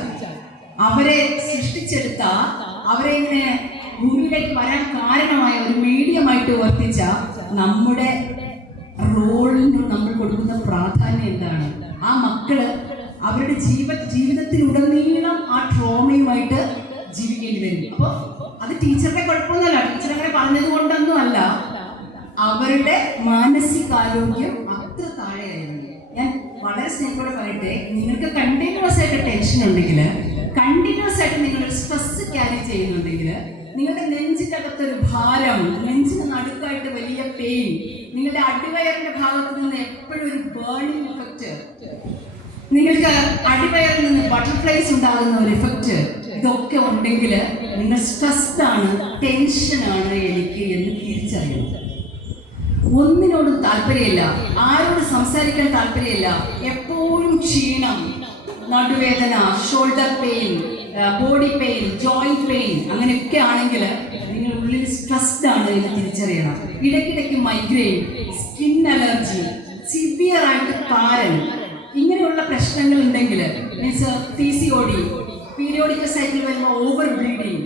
അവരെ സൃഷ്ടിച്ചെടുത്ത, അവരെ ഇങ്ങനെ ഭൂമിയിലേക്ക് വരാൻ കാരണമായ ഒരു മീഡിയമായിട്ട് വർത്തിച്ച നമ്മുടെ റോളിന് നമ്മൾ കൊടുക്കുന്ന പ്രാധാന്യം എന്താണ്? ആ മക്കള് അവരുടെ ജീവിതത്തിലുടനീളം ആ ട്രോമയുമായിട്ട് ജീവിക്കേണ്ടി വരും. അപ്പോൾ അത് ടീച്ചറുടെ കുഴപ്പമൊന്നുമല്ല, ടീച്ചർ അങ്ങനെ പറഞ്ഞത് കൊണ്ടൊന്നും അല്ല, അവരുടെ മാനസികാരോഗ്യം അത്ര താഴെയായിരുന്നു. ഞാൻ വളരെ സ്നേഹത്തോടെ പറയട്ടെ, നിങ്ങൾക്ക് കണ്ടിന്യൂസ് ആയിട്ട് ടെൻഷൻ ഉണ്ടെങ്കിൽ, കണ്ടിന്യൂസ് ആയിട്ട് നിങ്ങൾ സ്ട്രെസ് ക്യാരി ചെയ്യുന്നുണ്ടെങ്കിൽ, നിങ്ങളുടെ നെഞ്ചിൻ്റെ അകത്തൊരു ഭാരം, നെഞ്ചിന് നടുക്കായിട്ട് വലിയ പെയിൻ, നിങ്ങളുടെ അടിവയറിന്റെ ഭാഗത്ത് നിന്ന് എപ്പോഴും ഒരു ബേണിംഗ് എഫക്റ്റ്, നിങ്ങൾക്ക് അടിവയറിൽ നിന്ന് ബട്ടർഫ്ലൈസ് ഉണ്ടാകുന്ന ഒരു എഫക്റ്റ്, ഇതൊക്കെ ഉണ്ടെങ്കിൽ നിങ്ങൾ സ്ട്രെസ്ഡ് ആണ്, ടെൻഷനാണ് എനിക്ക് എന്ന് തിരിച്ചറിയണം. ഒന്നിനോടും താല്പര്യമില്ല, ആരോട് സംസാരിക്കാൻ താല്പര്യമില്ല, എപ്പോഴും ക്ഷീണം, നടുവേദന, shoulder pain, body pain, joint pain, അങ്ങനെയൊക്കെ ആണെങ്കിൽ നിങ്ങൾ ഉള്ളിൽ സ്ട്രെസ്ഡ് ആണ് എന്ന് തിരിച്ചറിയണം. ഇടയ്ക്കിടയ്ക്ക് മൈഗ്രെയിൻ, സ്കിൻ അലർജി, സിവിയർ ആയിട്ട് താരൻ, ഇങ്ങനെയുള്ള പ്രശ്നങ്ങൾ ഉണ്ടെങ്കിൽ, മീൻസ് PCOD, പീരിയോഡിക്കൽ സൈക്കിൾ വരുമ്പോൾ ഓവർ ബ്ലീഡിങ്,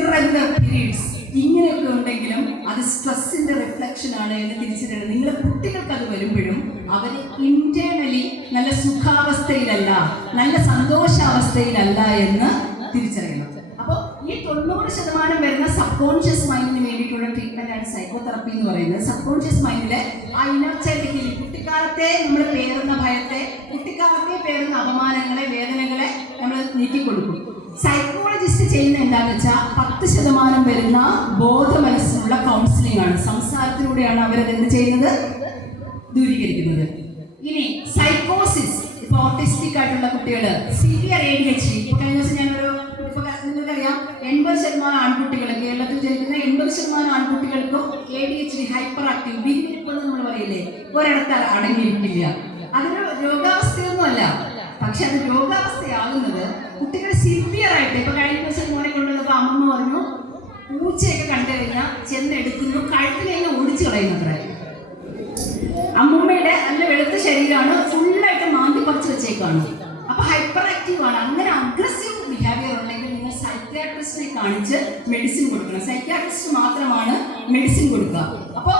ഇറഗുലർ പീരീഡ്സ്, ഇങ്ങനെയൊക്കെ ഉണ്ടെങ്കിലും അത് സ്ട്രെസ്സിന്റെ റിഫ്ലക്ഷൻ ആണ് എന്ന് തിരിച്ചറിയണം. നിങ്ങളുടെ കുട്ടികൾക്ക് അത് വരുമ്പോഴും അവർ ഇന്റേണലി നല്ല സുഖാവസ്ഥയിലല്ല, നല്ല സന്തോഷാവസ്ഥയിലല്ല എന്ന് തിരിച്ചറിയണം. അപ്പോൾ ഈ 90% വരുന്ന സബ് കോൺഷ്യസ് മൈൻഡിന് വേണ്ടിയിട്ടുള്ള ട്രീറ്റ്മെന്റ് ആണ് സൈക്കോതെറപ്പി എന്ന് പറയുന്നത്. സബ് കോൺഷ്യസ് മൈൻഡിലെ ആ ഇന്നർ ചൈൽഡ് ഹീലിംഗ്, കുട്ടിക്കാലത്തെ നമ്മൾ പേറുന്ന ഭയത്തെ, കുട്ടിക്കാലത്തെ പേറുന്ന അപമാനങ്ങളെ, വേദനകളെ നമ്മൾ നീക്കിക്കൊടുക്കും. സൈക്കോളജിസ്റ്റ് ചെയ്യുന്ന എന്താണെന്ന് വെച്ചാൽ 10% വരുന്ന ബോധ മനസ്സിലുള്ള കൗൺസിലിംഗ് ആണ്. സംസാരത്തിലൂടെയാണ് അവരത് എന്ത് ചെയ്യുന്നത്? ദൂരീകരിക്കുന്നത്. ഇനി സൈക്കോസിസ്, ഇപ്പൊ ഓട്ടിസ്റ്റിക് ആയിട്ടുള്ള കുട്ടികൾ, സിവിയർ ADHD, ഇപ്പൊ കഴിഞ്ഞ ദിവസം ഞാനൊരു, ഇപ്പൊ നിങ്ങൾക്കറിയാം 80% ആൺകുട്ടികൾ, കേരളത്തിൽ ജനിക്കുന്ന 80% ആൺകുട്ടികൾക്കും ADHD, ഹൈപ്പർ ആക്റ്റീവ്, വിരിഞ്ഞിരിപ്പെന്ന് നമ്മൾ പറയില്ലേ, ഒരിടത്ത് അടങ്ങിയിരിക്കില്ല. അതൊരു രോഗാവസ്ഥയൊന്നുമല്ല, പക്ഷെ അത് രോഗാവസ്ഥയാകുന്നത് കുട്ടികൾ സിവിയർ ആയിട്ട്. ഇപ്പൊ കഴിഞ്ഞ ദിവസം മോനെ കൊണ്ടുവന്നപ്പോ അമ്മ പറഞ്ഞു, പൂച്ചയൊക്കെ കണ്ടു കഴിഞ്ഞാൽ ചെന്നെടുക്കുന്നു, കഴുത്തിന് തന്നെ ഓടിച്ചു കളയുന്നത്ര. അമ്മൂമ്മയുടെ നല്ല വെളുത്ത ശരീരമാണ്, ഫുള്ളായിട്ട് മാന്തി പറിച്ച് വെച്ചേക്കാണ്. അപ്പൊ ഹൈപ്പർ ആക്റ്റീവ് ആണ്. അങ്ങനെ അഗ്രസീവ് ബിഹേവിയർ ഉണ്ടെങ്കിൽ നിങ്ങൾ സൈക്യാട്രിസ്റ്റിനെ കാണിച്ച് മെഡിസിൻ കൊടുക്കണം. സൈക്യാട്രിസ്റ്റ് മാത്രമാണ് മെഡിസിൻ കൊടുക്കുക. അപ്പോൾ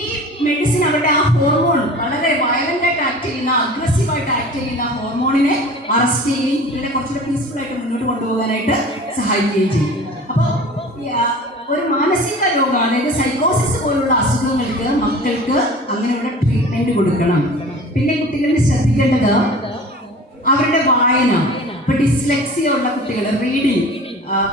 ഈ മെഡിസിൻ അവരുടെ ആ ഹോർമോൺ, വളരെ വയലന്റ് ആയിട്ട് ആക്ട് ചെയ്യുന്ന, അഗ്രസീവായിട്ട് ആക്ട് ചെയ്യുന്ന ഹോർമോണിനെ അറസ്റ്റ് ചെയ്യുകയും ഇതിനെ കുറച്ചുകൂടെ പീസ്ഫുൾ ആയിട്ട് മുന്നോട്ട് കൊണ്ടുപോകാനായിട്ട് സഹായിക്കുകയും ചെയ്യും. അപ്പോൾ ഒരു മാനസിക രോഗം, അതായത് സൈക്കോസിസ് പോലുള്ള അസുഖങ്ങൾക്ക് മക്കൾക്ക് അങ്ങനെയുള്ള ട്രീറ്റ്മെന്റ് കൊടുക്കണം. പിന്നെ കുട്ടികളിൽ ശ്രദ്ധിക്കേണ്ടത് അവരുടെ വായന. ഇപ്പൊ ഡിസ്ലെക്സിയ ഉള്ള കുട്ടികൾ, റീഡിങ്,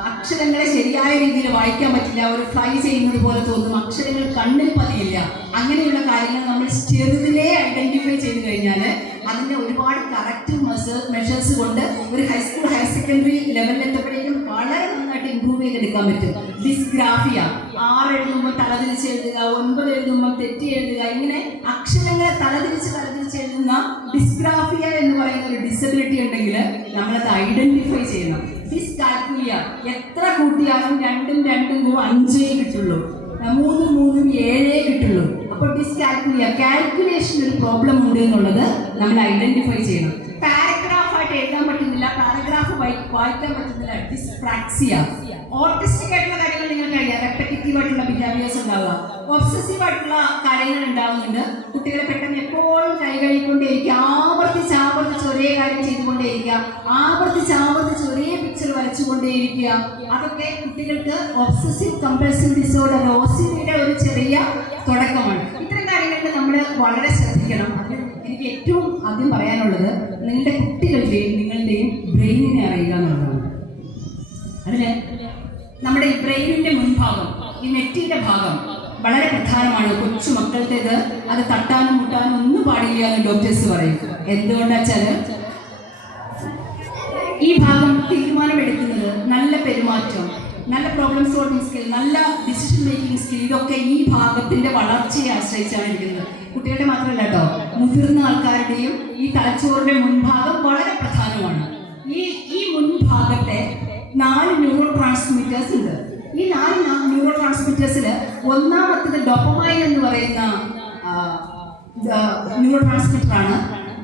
അക്ഷരങ്ങളെ ശരിയായ രീതിയിൽ വായിക്കാൻ പറ്റില്ല, ഒരു ഫ്ലൈ ചെയ്യുന്നത് പോലെ തോന്നും, അക്ഷരങ്ങൾ കണ്ണിൽ പതിയില്ല, അങ്ങനെയുള്ള കാര്യങ്ങൾ നമ്മൾ ചെറുതിലേ ഐഡന്റിഫൈ ചെയ്ത് കഴിഞ്ഞാൽ അതിൻ്റെ ഒരുപാട് കറക്റ്റീവ് മെഷേഴ്സ് കൊണ്ട് ഒരു ഹൈസ്കൂൾ, ഹയർ സെക്കൻഡറി ലെവലിൽ എത്തപ്പോഴേക്കും വളരെ നന്നായിട്ട് ഇമ്പ്രൂവ് ചെയ്തെടുക്കാൻ പറ്റും. ഡിസ്ഗ്രാഫിയ, 6 എഴുതുമ്പോൾ തലതിരിച്ച് എഴുതുക, 9 എഴുതുമ്പോൾ തെറ്റി എഴുതുക, ഇങ്ങനെ അക്ഷരങ്ങളെ തലതിരിച്ച് എഴുതുന്ന ഡിസ്ഗ്രാഫിയ എന്ന് പറയുന്ന ഒരു ഡിസബിലിറ്റി ഉണ്ടെങ്കിൽ നമ്മളത് ഐഡന്റിഫൈ ചെയ്യണം. ഡിസ്കാൽക്കുലിയ, എത്ര കൂട്ടിയാലും 2 2 5 കിട്ടുള്ളൂ, 3 3 7 കിട്ടുള്ളൂ. അപ്പോൾ ഡിസ്കാൽക്കുലിയ, കാൽക്കുലേഷൻ ഒരു പ്രോബ്ലം ഉണ്ട് എന്നുള്ളത് നമ്മൾ ഐഡന്റിഫൈ ചെയ്യണം. പാരഗ്രാഫായിട്ട് എഴുതാൻ പറ്റുന്നില്ല, പാരഗ്രാഫ് വായിക്കാൻ പറ്റുന്നില്ല, ഡിസ്പ്രാക്സിയ. ഓട്ടിസ്റ്റിക് ആയിട്ടുള്ള കാര്യങ്ങൾ നിങ്ങൾക്ക് അറിയാം, റെപ്പറ്റീവ് ആയിട്ടുള്ള ബിഹേവിയേഴ്സ് ഉണ്ടാവുക, ഒബ്സസീവ് ആയിട്ടുള്ള കാര്യങ്ങൾ ഉണ്ടാവുന്നുണ്ട്. കുട്ടികളെ പെട്ടെന്ന് എപ്പോഴും കൈ കഴുകിക്കൊണ്ടേയിരിക്കുക, ആവർത്തിച്ച് ഒരേ കാര്യം ചെയ്തുകൊണ്ടേയിരിക്കുക, ആവർത്തിച്ച് ഒരേ പിക്ചർ വരച്ചുകൊണ്ടേയിരിക്കുക. അതൊക്കെ കുട്ടികൾക്ക് ഒബ്സസീവ് കമ്പൽസീവ് ഡിസോർഡർ, OCD-യുടെ ഒരു ചെറിയ തുടക്കമാണ്. ഇത്തരം കാര്യങ്ങൾക്ക് നമ്മൾ വളരെ ശ്രദ്ധിക്കണം. അത് എനിക്ക് ഏറ്റവും ആദ്യം പറയാനുള്ളത്, നിങ്ങളുടെ കുട്ടികളുടെയും നിങ്ങളുടെയും ബ്രെയിനിനെ അറിയുക എന്നുള്ളതാണ്. അതിന് നമ്മുടെ ഈ ബ്രെയിനിന്റെ മുൻഭാഗം, ഈ നെറ്റിയുടെ ഭാഗം വളരെ പ്രധാനമാണ്. കൊച്ചു മക്കളുടേത് അത് തട്ടാനും മുട്ടാനും ഒന്നും പാടില്ല എന്ന് ഡോക്ടേഴ്സ് പറയും. എന്തുകൊണ്ടാ വെച്ചാൽ ഈ ഭാഗം തീരുമാനമെടുക്കുന്നത്, നല്ല പെരുമാറ്റം, നല്ല പ്രോബ്ലം സോൾവിങ് സ്കിൽ, നല്ല ഡിസിഷൻ മേക്കിംഗ് സ്കിൽ, ഇതൊക്കെ ഈ ഭാഗത്തിന്റെ വളർച്ചയെ ആശ്രയിച്ചാണ് ഇരിക്കുന്നത്. കുട്ടികളുടെ മാത്രമല്ല കേട്ടോ, മുതിർന്ന ആൾക്കാരുടെയും ഈ തലച്ചോറിന്റെ മുൻഭാഗം വളരെ പ്രധാനമാണ്. ഈ മുൻഭാഗത്തെ 4 ന്യൂറോ ട്രാൻസ്മിറ്റേഴ്സ് ഉണ്ട്. ഈ 4 ന്യൂറോ ട്രാൻസ്മിറ്റേഴ്സിൽ ഒന്നാമത്തത് ഡോപ്പമൈൻ എന്ന് പറയുന്ന ന്യൂറോ ട്രാൻസ്മിറ്റർ ആണ്.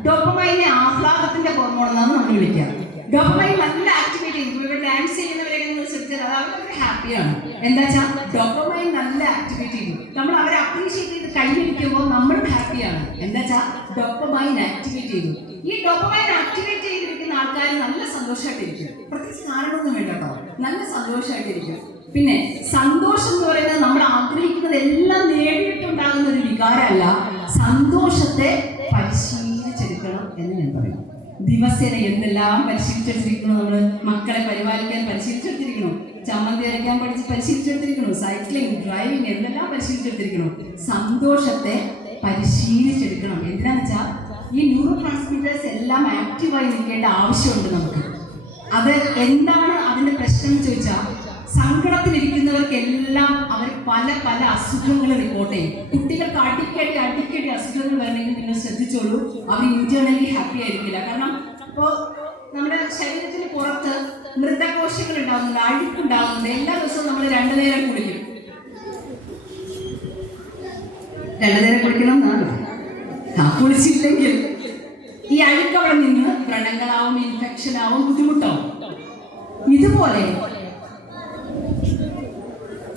ഡോപ്പമൈനെ ആഹ്ലാദത്തിന്റെ ഹോർമോൺ എന്നാണ് നമ്മൾ വിളിക്കുക. ഡോപ്പമൈൻ നല്ല ആക്ടിവേറ്റ് ചെയ്യും. ഇവിടെ ഡാൻസ് ചെയ്യുന്നവരെ ശ്രദ്ധിച്ചാൽ അവർക്ക് ഹാപ്പിയാണ്. എന്താ വെച്ചാൽ ഡോപ്പമൈൻ നല്ല ആക്ടിവേറ്റ് ചെയ്യും. നമ്മൾ അവരെ അപ്രീഷിയേറ്റ് ചെയ്ത് കൈവരിക്കുമ്പോൾ നമ്മൾ ഹാപ്പിയാണ്. എന്താ വെച്ചാൽ ഡോപ്പമൈൻ ആക്ടിവേറ്റ് ചെയ്തു. ഈ ഡോപ്പമൈൻ ആക്ടിവേറ്റ് ചെയ്തിരിക്കുന്ന ആൾക്കാർ നല്ല സന്തോഷമായിട്ടിരിക്കും. പ്രത്യേകിച്ച് കാരണമൊന്നും വേണ്ട കേട്ടോ, നല്ല സന്തോഷമായിട്ടിരിക്കും. പിന്നെ സന്തോഷം എന്ന് പറയുന്നത് നമ്മൾ ആഗ്രഹിക്കുന്നത് എല്ലാം നേടിയിട്ടുണ്ടാകുന്ന ഒരു വികാരമല്ല. സന്തോഷത്തെ പരിശീലിച്ചെടുക്കണം എന്ന് ഞാൻ പറയും. ദിവസേന എന്തെല്ലാം പരിശീലിച്ചെടുത്തിരിക്കണം. നമ്മൾ മക്കളെ പരിപാലിക്കാൻ പരിശീലിച്ചെടുത്തിരിക്കണം, ചമ്മന്തി അരയ്ക്കാൻ പരിശീലിച്ചെടുത്തിരിക്കണം, സൈക്ലിംഗ്, ഡ്രൈവിംഗ് എന്തെല്ലാം പരിശീലിച്ചെടുത്തിരിക്കണം. സന്തോഷത്തെ പരിശീലിച്ചെടുക്കണം. എന്തിനാന്ന് വെച്ചാൽ ഈ ന്യൂറോ ട്രാൻസ്മിറ്റേഴ്സ് എല്ലാം ആക്റ്റീവായി നിൽക്കേണ്ട ആവശ്യമുണ്ട് നമുക്ക്. അത് എന്താണ് അതിൻ്റെ പ്രശ്നം എന്ന് ചോദിച്ചാൽ, സങ്കടത്തിലിരിക്കുന്നവർക്കെല്ലാം അവർ പല അസുഖങ്ങൾ റിപ്പോർട്ട് ചെയ്യും. കുട്ടികൾക്ക് അടിക്കടി അസുഖങ്ങൾ വരണമെങ്കിൽ നിങ്ങൾ ശ്രദ്ധിച്ചോളൂ, അവർ ഇന്റേണലി ഹാപ്പി ആയിരിക്കില്ല. കാരണം ഇപ്പോൾ നമ്മുടെ ശരീരത്തിന് പുറത്ത് മൃതകോശങ്ങൾ ഉണ്ടാകുന്നുണ്ട്, അഴുക്കുണ്ടാകുന്നുണ്ട്. എല്ലാ ദിവസവും നമ്മൾ 2 നേരം കുളിക്കും. 2 നേരം കുളിക്കണം എന്നാണ്. കുളിച്ചില്ലെങ്കിൽ ഈ അഴുക്ക് അവിടെ നിന്ന് വ്രണങ്ങളാവും, ഇൻഫെക്ഷൻ ആവും, ബുദ്ധിമുട്ടാവും. ഇതുപോലെ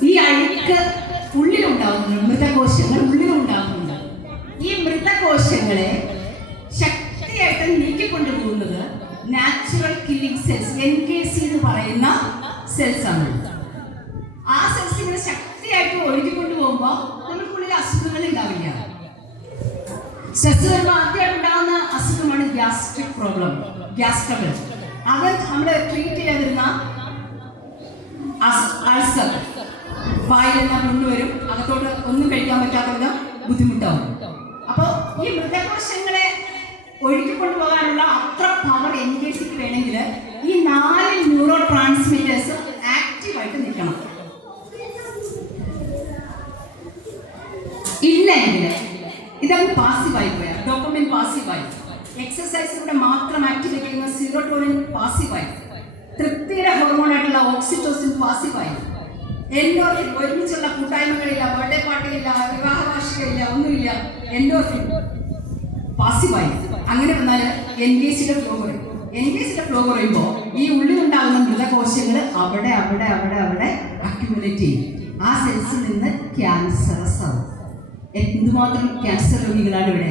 ഈ അഴുക്ക് ഉള്ളിലുണ്ടാകുന്നുണ്ട്, മൃതകോശങ്ങൾ ഉള്ളിലുണ്ടാകുന്നുണ്ട്. ഈ മൃതകോശങ്ങളെ ശക്തിയായിട്ട് നീക്കിക്കൊണ്ടുപോകുന്നത് നാച്ചുറൽ കില്ലിംഗ് സെൽസ്, NKC എന്ന് പറയുന്ന സെൽസ് ആണ്. ആ സെൽസ് ഇങ്ങനെ ശക്തിയായിട്ട് ഒഴുകിക്കൊണ്ടു പോകുമ്പോൾ നമുക്കുള്ളിൽ അസുഖങ്ങൾ ഉണ്ടാവില്ല. സ്ട്രെസ് വരുമ്പോൾ ആദ്യമായിട്ട് ഉണ്ടാകുന്ന അസുഖമാണ് ഗ്യാസ്ട്രിക് പ്രോബ്ലം, ഗ്യാസ് ട്രബിൾ. അത് നമ്മൾ ട്രീറ്റ് ചെയ്യാതിരുന്ന അൾസർ, വായിലെല്ലാം കൊണ്ടുവരും, അകത്തോട്ട് ഒന്നും കഴിക്കാൻ പറ്റാത്ത വിധം ബുദ്ധിമുട്ടാവും. അപ്പോൾ ഈ മൃതകോശങ്ങളെ ഒഴുകിക്കൊണ്ടുപോകാനുള്ള അത്ര പവർ NKCക്ക് വേണമെങ്കിൽ ഈ 4 ന്യൂറോ ട്രാൻസ്മിറ്റേഴ്സ് ആക്റ്റീവായിട്ട് നിൽക്കണം. ഇല്ലെങ്കിൽ ഇതങ്ങ് പാസീവായി പോയാൽ, ഡോപ്പമിൻ പാസീവായി, എക്സസൈസിലൂടെ മാത്രം ആക്ടിവേറ്റ് ചെയ്യുന്ന സീറോട്ടോണിൻ പാസീവായി, തൃപ്തിയുടെ ഹോർമോണായിട്ടുള്ള ഓക്സിറ്റോസിൻ പാസീവായി, എൻഡോർഫിൻ ഒരുമിച്ചുള്ള കൂട്ടായ്മകളില്ല, ബർത്ത്ഡേ പാർട്ടിയില്ല, വിവാഹ വാർഷികമില്ല, ഒന്നുമില്ല, എൻഡോർഫിൻ പാസീവായി. അങ്ങനെ വന്നാൽ NKCയുടെ ഫ്ലോ കുറയും. NKCയുടെ ഫ്ലോ കുറയുമ്പോൾ ഈ ഉള്ളിലുണ്ടാകുന്ന മൃതകോശങ്ങൾ അവിടെ അക്യുമുലേറ്റ് ചെയ്യും. ആ സെൽസിൽ നിന്ന് ക്യാൻസറസ് ആവും. എന്തുമാത്രം ക്യാൻസർ രോഗികളാണ് ഇവിടെ.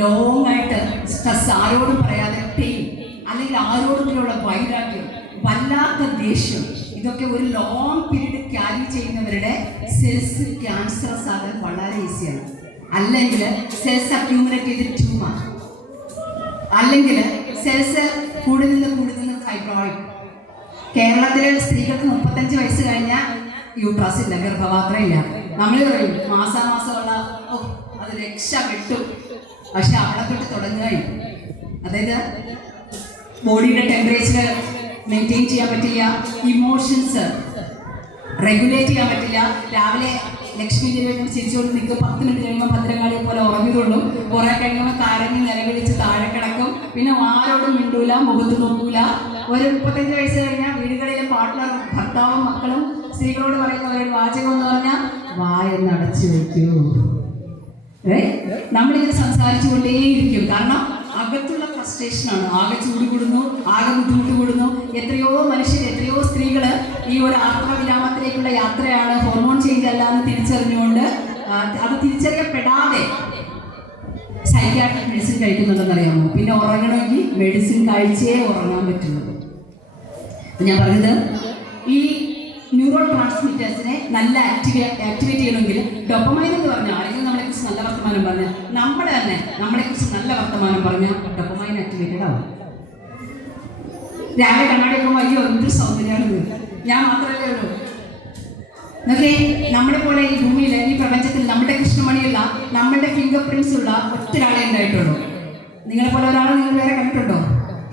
ലോങ് ആയിട്ട് സ്ട്രെസ്, ആരോടും പറയാതെ പെയിൻ, അല്ലെങ്കിൽ ആരോടുള്ള വൈരാഗ്യം, വല്ലാത്ത ദേഷ്യം, ഇതൊക്കെ ഒരു ലോങ് പീരീഡ് ക്യാരി ചെയ്യുന്നവരുടെ സെൽസ് ക്യാൻസറസ് ആകാൻ വളരെ ഈസിയാണ്. അല്ലെങ്കിൽ സെൽസ് അക്യൂമുലേറ്റ് ചെയ്ത് ട്യൂമർ, അല്ലെങ്കിൽ സെൽസ് കൂടി നിന്ന് ഫൈബ്രോയിഡ്. കേരളത്തിലെ സ്ത്രീകൾക്ക് 35 വയസ്സ് കഴിഞ്ഞാൽ യൂട്രസ് ഇല്ല, ഗർഭപാത്രം ഇല്ല. നമ്മൾ പറയും മാസാമാസമുള്ള അത് രക്ഷപ്പെട്ടു. പക്ഷെ അവിടെ തൊട്ട് തുടങ്ങുകയും, അതായത് ബോഡിയുടെ ടെമ്പറേച്ചർ മെയിൻറ്റെയിൻ ചെയ്യാൻ പറ്റില്ല, ഇമോഷൻസ് റെഗുലേറ്റ് ചെയ്യാൻ പറ്റില്ല. രാവിലെ ലക്ഷ്മി ദേവിയോട് ചിരിച്ചുകൊണ്ട് നിൽക്കും, 10 മിനിറ്റ് കഴിയുമ്പോൾ ഭദ്രകാളിയെ പോലെ ഉറങ്ങിയതുള്ളൂ. കുറെ കഴിയുമ്പോൾ കരഞ്ഞ് നിലവിളിച്ച് താഴെ കിടക്കും. പിന്നെ ആരോടും മിണ്ടൂല, മുഖത്ത് നോക്കൂല. ഒരു 35 വയസ്സ് കഴിഞ്ഞാൽ വീടുകളിലെ പാർട്ട്ണർ, ഭർത്താവും മക്കളും സ്ത്രീകളോട് പറയുന്ന ഒരു വാചകം എന്ന് പറഞ്ഞാൽ വായൊന്ന് അടച്ചു വയ്ക്കൂ. നമ്മളിങ്ങനെ സംസാരിച്ചു കൊണ്ടേയിരിക്കും. കാരണം അകത്തുള്ള ഫ്രസ്ട്രേഷനാണ്. ആകെ ചൂട് കൂടുന്നു, ആകെ ബുദ്ധിമുട്ട് കൂടുന്നു. എത്രയോ മനുഷ്യർ, എത്രയോ സ്ത്രീകൾ ഈ ഒരു ആത്മവിരാമത്തിലേക്കുള്ള യാത്രയാണ്, ഹോർമോൺ ചേഞ്ച് അല്ല എന്ന് തിരിച്ചറിഞ്ഞുകൊണ്ട് അത് തിരിച്ചറിയപ്പെടാതെ സൈക്യാട്രിക് മെഡിസിൻ കഴിക്കുന്നുണ്ടെന്ന് അറിയാമോ? പിന്നെ ഉറങ്ങണമെങ്കിൽ മെഡിസിൻ കഴിച്ചേ ഉറങ്ങാൻ പറ്റുള്ളൂ. ഞാൻ പറഞ്ഞത് ഈ ന്യൂറോ ട്രാൻസ്മിറ്റേഴ്സിനെ നല്ല ആക്ടിവേറ്റ് ചെയ്യണമെങ്കിൽ ഡോപ്പമൈൻ എന്ന് പറഞ്ഞാൽ, ആരെങ്കിലും നമ്മളെക്കുറിച്ച് നല്ല വർത്തമാനം പറഞ്ഞാൽ, നമ്മൾ തന്നെ നമ്മളെക്കുറിച്ച് നല്ല വർത്തമാനം പറഞ്ഞാൽ ഡോപ്പമൈൻ ആക്ടിവേറ്റഡ് ആവും. രാവിലെ കണ്ണാടി വെക്കുമ്പോൾ അയ്യോ എന്തൊരു സൗന്ദര്യമാണ്, ഞാൻ മാത്രമല്ലേ ഉള്ളൂ. ഓക്കെ, നമ്മളെ പോലെ ഈ ഭൂമിയിൽ, ഈ പ്രപഞ്ചത്തിൽ നമ്മുടെ കൃഷ്ണമണിയുള്ള, നമ്മളുടെ ഫിംഗർ പ്രിന്റ്സ് ഉള്ള ഒറ്റൊരാളെ ഉണ്ടായിട്ടുള്ളൂ. നിങ്ങളെ പോലെ ഒരാളെ നിങ്ങൾ വേറെ കണ്ടിട്ടുണ്ടോ?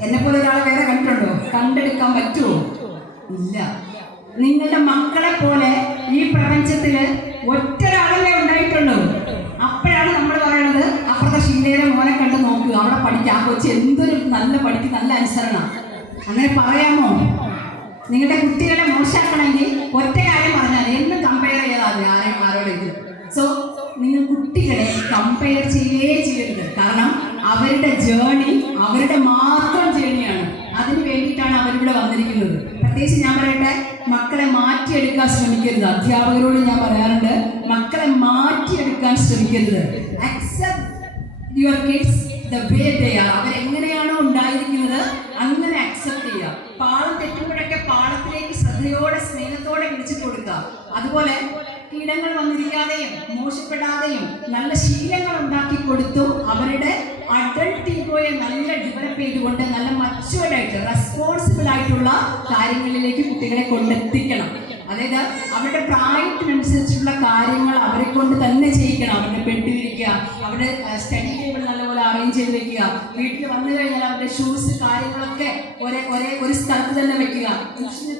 എന്നെ പോലെ ഒരാളെ വേറെ കണ്ടിട്ടുണ്ടോ? കണ്ടെടുക്കാൻ പറ്റുമോ? ഇല്ല. നിങ്ങളുടെ മക്കളെ പോലെ ഈ പ്രപഞ്ചത്തിൽ ഒറ്റൊരാളല്ലേ ഉണ്ടായിട്ടുള്ളൂ. അപ്പോഴാണ് നമ്മൾ പറയുന്നത് അപ്പുറത്തെ ഷീലയുടെ മോനെ കണ്ട് നോക്കുക, അവിടെ പഠിക്കുക, ആ കൊച്ചു എന്തൊരു നല്ല പഠിക്കും, നല്ല അനുസരണ. അങ്ങനെ പറയാമോ? നിങ്ങളുടെ കുട്ടികളെ മോശമാക്കണമെങ്കിൽ ഒറ്റ കാര്യം പറഞ്ഞാൽ എന്നും കമ്പയർ ചെയ്താൽ ആരോടെങ്കിലും. സോ നിങ്ങൾ കുട്ടികളെ കമ്പയർ ചെയ്യരുത്. കാരണം അവരുടെ ജേണി അവരുടെ മാത്രം ജേണിയാണ്. അതിന് വേണ്ടിയിട്ടാണ് അവരിവിടെ വന്നിരിക്കുന്നത്. പ്രത്യേകിച്ച് ഞാൻ പറയട്ടെ, മക്കളെ മാറ്റിയെടുക്കാൻ ശ്രമിക്കരുത്. അധ്യാപകരോട് ഞാൻ പറയാറുണ്ട്, മക്കളെ മാറ്റിയെടുക്കാൻ ശ്രമിക്കരുത്. Accept your kids the way they are. അവരെങ്ങനെയാണോ ഉണ്ടായിരിക്കുന്നത് അങ്ങനെ അക്സെപ്റ്റ് ചെയ്യുക. പാളം തെറ്റുമ്പോഴൊക്കെ പാളത്തിലേക്ക് ശ്രദ്ധയോടെ സ്നേഹത്തോടെ വിളിച്ചു കൊടുക്കുക. അതുപോലെ കീടങ്ങൾ വന്നിരിക്കാതെയും മോശപ്പെടാതെയും നല്ല ശീലങ്ങൾ ഉണ്ടാക്കി കൊടുത്തും അവരുടെ അഡൾട്ട് ഈഗോയെ നല്ല ഡെവലപ്പ് ചെയ്തുകൊണ്ട് നല്ല മച്ചുവേർഡായിട്ട് റെസ്പോൺസിബിൾ ആയിട്ടുള്ള കാര്യങ്ങളിലേക്ക് കുട്ടികളെ കൊണ്ടെത്തിക്കണം. അതായത് അവരുടെ പ്രായത്തിനനുസരിച്ചുള്ള കാര്യങ്ങൾ അവരെ കൊണ്ട് തന്നെ ചെയ്യിക്കണം. അവരുടെ ബെഡ് വിരിക്കുക, അവരുടെ സ്റ്റഡി ടേബിൾ നല്ലപോലെ അറേഞ്ച് ചെയ്ത് വെക്കുക, വീട്ടിൽ വന്നു കഴിഞ്ഞാൽ അവരുടെ ഷൂസ് കാര്യങ്ങളൊക്കെ ഒരു സ്ഥലത്ത് തന്നെ വെക്കുക,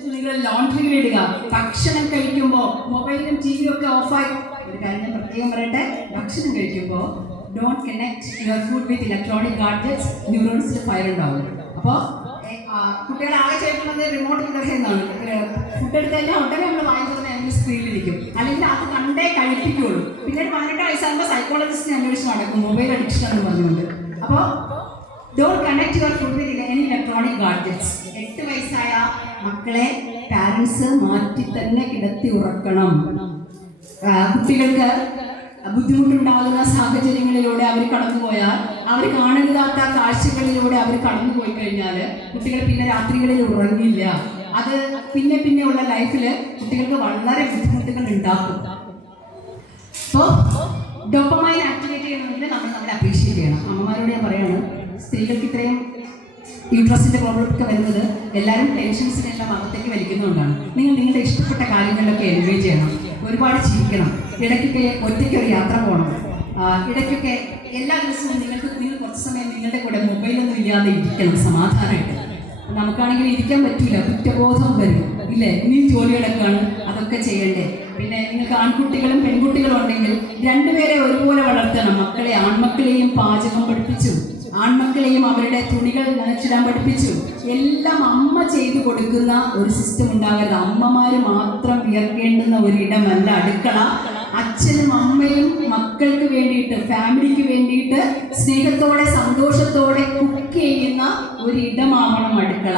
തുണികൾ ലോണ്ടറിയിൽ ഇടുക, ഭക്ഷണം കഴിക്കുമ്പോൾ മൊബൈലും ടി വിയും ഒക്കെ ഓഫായി. ഒരു കാര്യം ഞാൻ പ്രത്യേകം പറയട്ടെ, ഭക്ഷണം കഴിക്കുമ്പോൾ don't connect your food with electronic gadgets. ന്യൂറോൺസിൽ ഫയർ ഉണ്ടാവും. അപ്പോൾ കുട്ടികളെ ആകെ ചെയ്തിട്ടുള്ളത് റിമോട്ട് കിടക്കുന്നതാണ്. ഫുഡ് എടുത്ത് കഴിഞ്ഞാൽ ഉടനെ നമ്മൾ വാങ്ങിക്കുന്ന ഏതെങ്കിലും സ്ക്രീനിലിരിക്കും, അല്ലെങ്കിൽ അത് കണ്ടേ കഴിപ്പിക്കുകയുള്ളൂ. പിന്നെ 18 വയസ്സാകുമ്പോൾ സൈക്കോളജിസ്റ്റിനെ അന്വേഷിച്ച് നടക്കും മൊബൈൽ അഡിക്ഷൻ എന്ന് പറഞ്ഞുകൊണ്ട്. അപ്പോൾ don't connect your food with any electronic gadgets. 8 വയസ്സായ മക്കളെ പാരൻസ് മാറ്റി തന്നെ കിടത്തി ഉറക്കണം. കുട്ടികൾക്ക് ബുദ്ധിമുട്ടുണ്ടാകുന്ന സാഹചര്യങ്ങളിലൂടെ അവർ കടന്നുപോയാൽ, അവർ കാണരുതാത്ത കാഴ്ചകളിലൂടെ അവർ കടന്നുപോയി കഴിഞ്ഞാൽ കുട്ടികൾ പിന്നെ രാത്രികളിൽ ഉറങ്ങില്ല. അത് പിന്നെ ഉള്ള ലൈഫിൽ കുട്ടികൾക്ക് വളരെ ബുദ്ധിമുട്ടുകൾ ഉണ്ടാക്കും. അപ്പോൾ ഡോപ്പമൈൻ ആക്ടിവേറ്റ് ചെയ്യണമെങ്കിൽ നമ്മൾ അപ്രീഷിയേറ്റ് ചെയ്യണം. അമ്മമാരോട് ഞാൻ പറയാണ്, സ്ത്രീകൾക്ക് ഇത്രയും യൂട്രസിൻ്റെ പ്രോബ്ലം ഒക്കെ വരുന്നത് എല്ലാവരും ടെൻഷൻസിനെല്ലാം ഭാഗത്തേക്ക് വലിക്കുന്നതുകൊണ്ടാണ്. നിങ്ങളുടെ ഇഷ്ടപ്പെട്ട കാര്യങ്ങളിലൊക്കെ എൻഗേജ് ചെയ്യണം, ഒരുപാട് ചിരിക്കണം, ഇടയ്ക്കൊക്കെ ഒറ്റയ്ക്ക് ഒരു യാത്ര പോകണം, ഇടയ്ക്കൊക്കെ എല്ലാ ദിവസവും നിങ്ങൾ കുറച്ച് സമയം നിങ്ങളുടെ കൂടെ മൊബൈലൊന്നും ഇല്ലാതെ ഇരിക്കണം സമാധാനമായിട്ട്. നമുക്കാണെങ്കിൽ ഇരിക്കാൻ പറ്റില്ല, കുറ്റബോധം വരും, ഇല്ലേ? ഇനിയും ജോലികളൊക്കെയാണ്, അതൊക്കെ ചെയ്യണ്ടേ. പിന്നെ നിങ്ങൾക്ക് ആൺകുട്ടികളും പെൺകുട്ടികളും ഉണ്ടെങ്കിൽ രണ്ടുപേരെ ഒരുപോലെ വളർത്തണം. മക്കളെ, ആൺമക്കളെയും പാചകം പഠിപ്പിച്ചു, ആൺമക്കളെയും അവരുടെ തുണികൾ നനച്ചിടാൻ പഠിപ്പിച്ചു. എല്ലാം അമ്മ ചെയ്തു കൊടുക്കുന്ന ഒരു സിസ്റ്റം ഉണ്ടാകരുത്. അമ്മമാർ മാത്രം വിയർക്കേണ്ടുന്ന ഒരിടമല്ല അടുക്കള. അച്ഛനും അമ്മയും മക്കൾക്ക് വേണ്ടിയിട്ട്, ഫാമിലിക്ക് വേണ്ടിയിട്ട് സ്നേഹത്തോടെ സന്തോഷത്തോടെ കുക്ക് ചെയ്യുന്ന ഒരിടമാവണം അടുക്കള.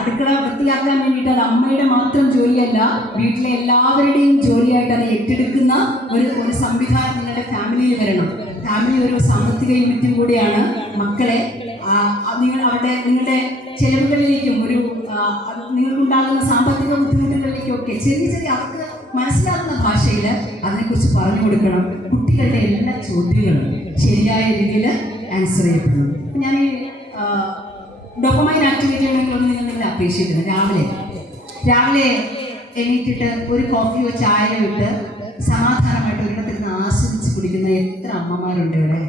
അടുക്കള വൃത്തിയാക്കാൻ വേണ്ടിയിട്ട് അത് അമ്മയുടെ മാത്രം ജോലിയല്ല, വീട്ടിലെ എല്ലാവരുടെയും ജോലിയായിട്ട് അത് ഏറ്റെടുക്കുന്ന ഒരു സംവിധാനം നിങ്ങളുടെ ഫാമിലിയിൽ വരണം. ഫാമിലി ഒരു സാമ്പത്തിക യൂണിറ്റും കൂടിയാണ്. മക്കളെ നിങ്ങളുടെ ചെലവുകളിലേക്കും നിങ്ങൾക്കുണ്ടാകുന്ന സാമ്പത്തിക ബുദ്ധിമുട്ടുകളിലേക്കും ഒക്കെ ചെറിയ അവർക്ക് മനസ്സിലാക്കുന്ന ഭാഷയിൽ അതിനെക്കുറിച്ച് പറഞ്ഞു കൊടുക്കണം. കുട്ടികളുടെ എല്ലാ ചോദ്യങ്ങളും ശരിയായ രീതിയിൽ ആൻസർ ചെയ്യപ്പെടുന്നു. ഞാൻ ഈ ഡോപ്പമൈൻ ആക്ടിവിറ്റി ആണെങ്കിലൊന്നും നിങ്ങൾ അപ്രീഷിയേറ്റ് ചെയ്യണം. രാവിലെ എണീറ്റിട്ട് ഒരു കോഫിയോ ചായയോ ഇട്ട് സമാധാനമായിട്ട് ഒരിടത്തിൽ നിന്ന് ആസ്വദിച്ച് കുടിക്കുന്ന എത്ര അമ്മമാരുണ്ട് ഇവിടെ?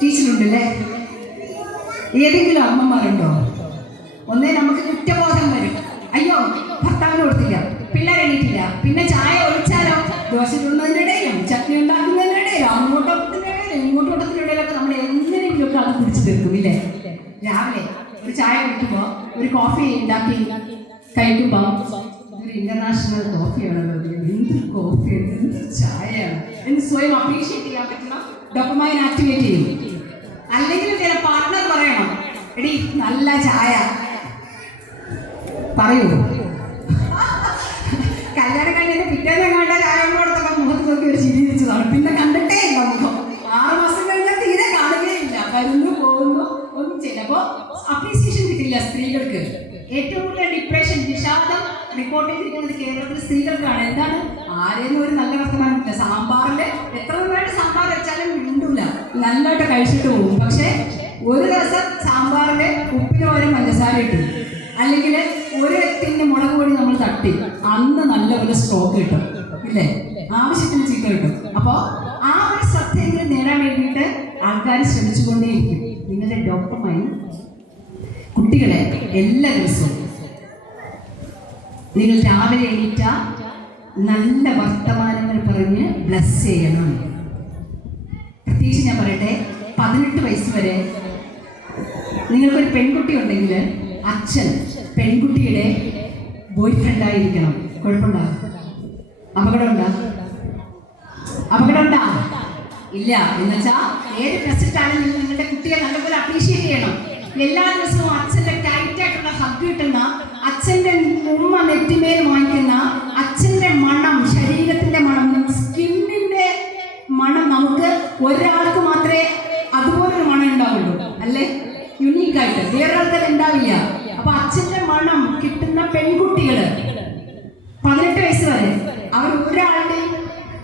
ടീച്ചറുണ്ടല്ലേ? ഏതെങ്കിലും അമ്മമാരുണ്ടോ? ഒന്നേ നമുക്ക് കുറ്റബോധം വരും, അയ്യോ ഭർത്താവിന് കൊടുത്തില്ല, പിള്ളേർ എണീറ്റില്ല, പിന്നെ ചായ ഒഴിച്ചാലോ, ദോശ ചുടുന്നതിനിടയിലും ചട്നി ഉണ്ടാക്കുന്നതിനിടയിലും അങ്ങോട്ടോട്ടത്തിനിടയിലും ഇങ്ങോട്ടോട്ടത്തിനിടയിലൊക്കെ നമ്മൾ എങ്ങനെയെങ്കിലുമൊക്കെ അത് പിടിച്ചു തീർക്കും, ഇല്ലേ? രാവിലെ ഒരു ചായ കുടിക്കുമ്പോൾ, ഒരു കോഫി ഉണ്ടാക്കി കഴിക്കുമ്പോൾ, ഒരു ഇന്റർനാഷണൽ കോഫിയാണല്ലോ, എന്ത് കോഫിയാണ്, എന്ത് ചായയാണ് എന്ന് സ്വയം അപ്രീഷിയേറ്റ് ചെയ്യാൻ പറ്റുന്ന ഡോപ്പമൈൻ ആക്ടിവേറ്റ് ചെയ്യും. അല്ലെങ്കിൽ ചില പാർട്ട്ണർ പറയണം, എടി നല്ല ചായ പറയൂ. കല്യാണം കഴിഞ്ഞിട്ട് പിറ്റേന്ന് കണ്ട ചായ കൊടുത്തപ്പോൾ മുഖത്ത് നോക്കി ഒരു ചിരി വെച്ചതാണ്, പിന്നെ കണ്ടിട്ടേ ഇല്ല മുഖം. 6 മാസം കഴിഞ്ഞാൽ തീരെ കാണുകയില്ല, വരുന്നു പോകുന്നു, ഒന്നും ചെയ്യില്ല. അപ്പോൾ അപ്രീസിയേഷൻ കിട്ടില്ല സ്ത്രീകൾക്ക്. ഏറ്റവും കൂടുതൽ ഡിപ്രഷൻ, വിഷാദം റിപ്പോർട്ട് ചെയ്തിരിക്കുന്നത് കേരളത്തിലെ സ്ത്രീകൾക്കാണ്. എന്താണ്? ആരെയും ഒരു നല്ല വർത്തമാനമില്ല. സാമ്പാറിൽ എത്ര നന്നായിട്ട് സാമ്പാർ വെച്ചാലും മിണ്ടൂല, നല്ലതായിട്ട് കഴിച്ചിട്ട് പോകും. പക്ഷേ ഒരു ദിവസം സാമ്പാറിൽ ഉപ്പിന് പകരം പഞ്ചസാര ഇട്ടു, അല്ലെങ്കിൽ ഒരു വ്യക്തിൻ്റെ മുളക് പൊടി നമ്മൾ തട്ടി, അന്ന് നല്ലപോലെ സ്ട്രോക്ക് കിട്ടും, ഇല്ലേ? ആവശ്യത്തിന് ചീത്ത കിട്ടും. അപ്പോൾ ആ ഒരു ശ്രദ്ധയെങ്കിലും നേടാൻ വേണ്ടിയിട്ട് ആൾക്കാർ ശ്രമിച്ചുകൊണ്ടേയിരിക്കും. നിങ്ങളുടെ ഡോപ്പമൈൻ കുട്ടികളെ എല്ലാ ദിവസവും നിങ്ങൾ രാവിലെ എണീറ്റ നല്ല വർത്തമാനങ്ങൾ പറഞ്ഞ് ബ്ലസ് ചെയ്യണം. പ്രത്യേകിച്ച് ഞാൻ പറയട്ടെ, 18 വയസ്സ് വരെ നിങ്ങൾക്കൊരു പെൺകുട്ടി ഉണ്ടെങ്കിൽ അച്ഛൻ പെൺകുട്ടിയുടെ ബോയ് ഫ്രണ്ടായിരിക്കണം. കുഴപ്പമുണ്ടോ? അപകടമുണ്ടോ? ഇല്ല. എന്നുവെച്ചാൽ ഏത് പ്രസക്റ്റാണെങ്കിലും നിങ്ങളുടെ കുട്ടിയെ നല്ലപോലെ അപ്രീഷിയേറ്റ് ചെയ്യണം. എല്ലാ ദിവസവും അച്ഛൻ്റെ ടൈറ്റായിട്ടുള്ള ഹഗ് കിട്ടുന്ന, അച്ഛൻ്റെ ഉമ്മ നെറ്റിമേൽ വാങ്ങിക്കുന്ന, അച്ഛൻ്റെ മണം, ശരീരത്തിൻ്റെ മണം, സ്കിന്നിൻ്റെ മണം നമുക്ക് ഒരാൾക്ക് മാത്രമേ അതുപോലൊരു മണം ഉണ്ടാവുള്ളൂ, അല്ലേ? യുണീക്കായിട്ട് വേറെ ആൾക്കാർ ഉണ്ടാവില്ല. അപ്പൊ അച്ഛൻ്റെ മണം കിട്ടുന്ന പെൺകുട്ടികൾ 18 വയസ്സ് വരെ അവർ ഒരാളുടെയും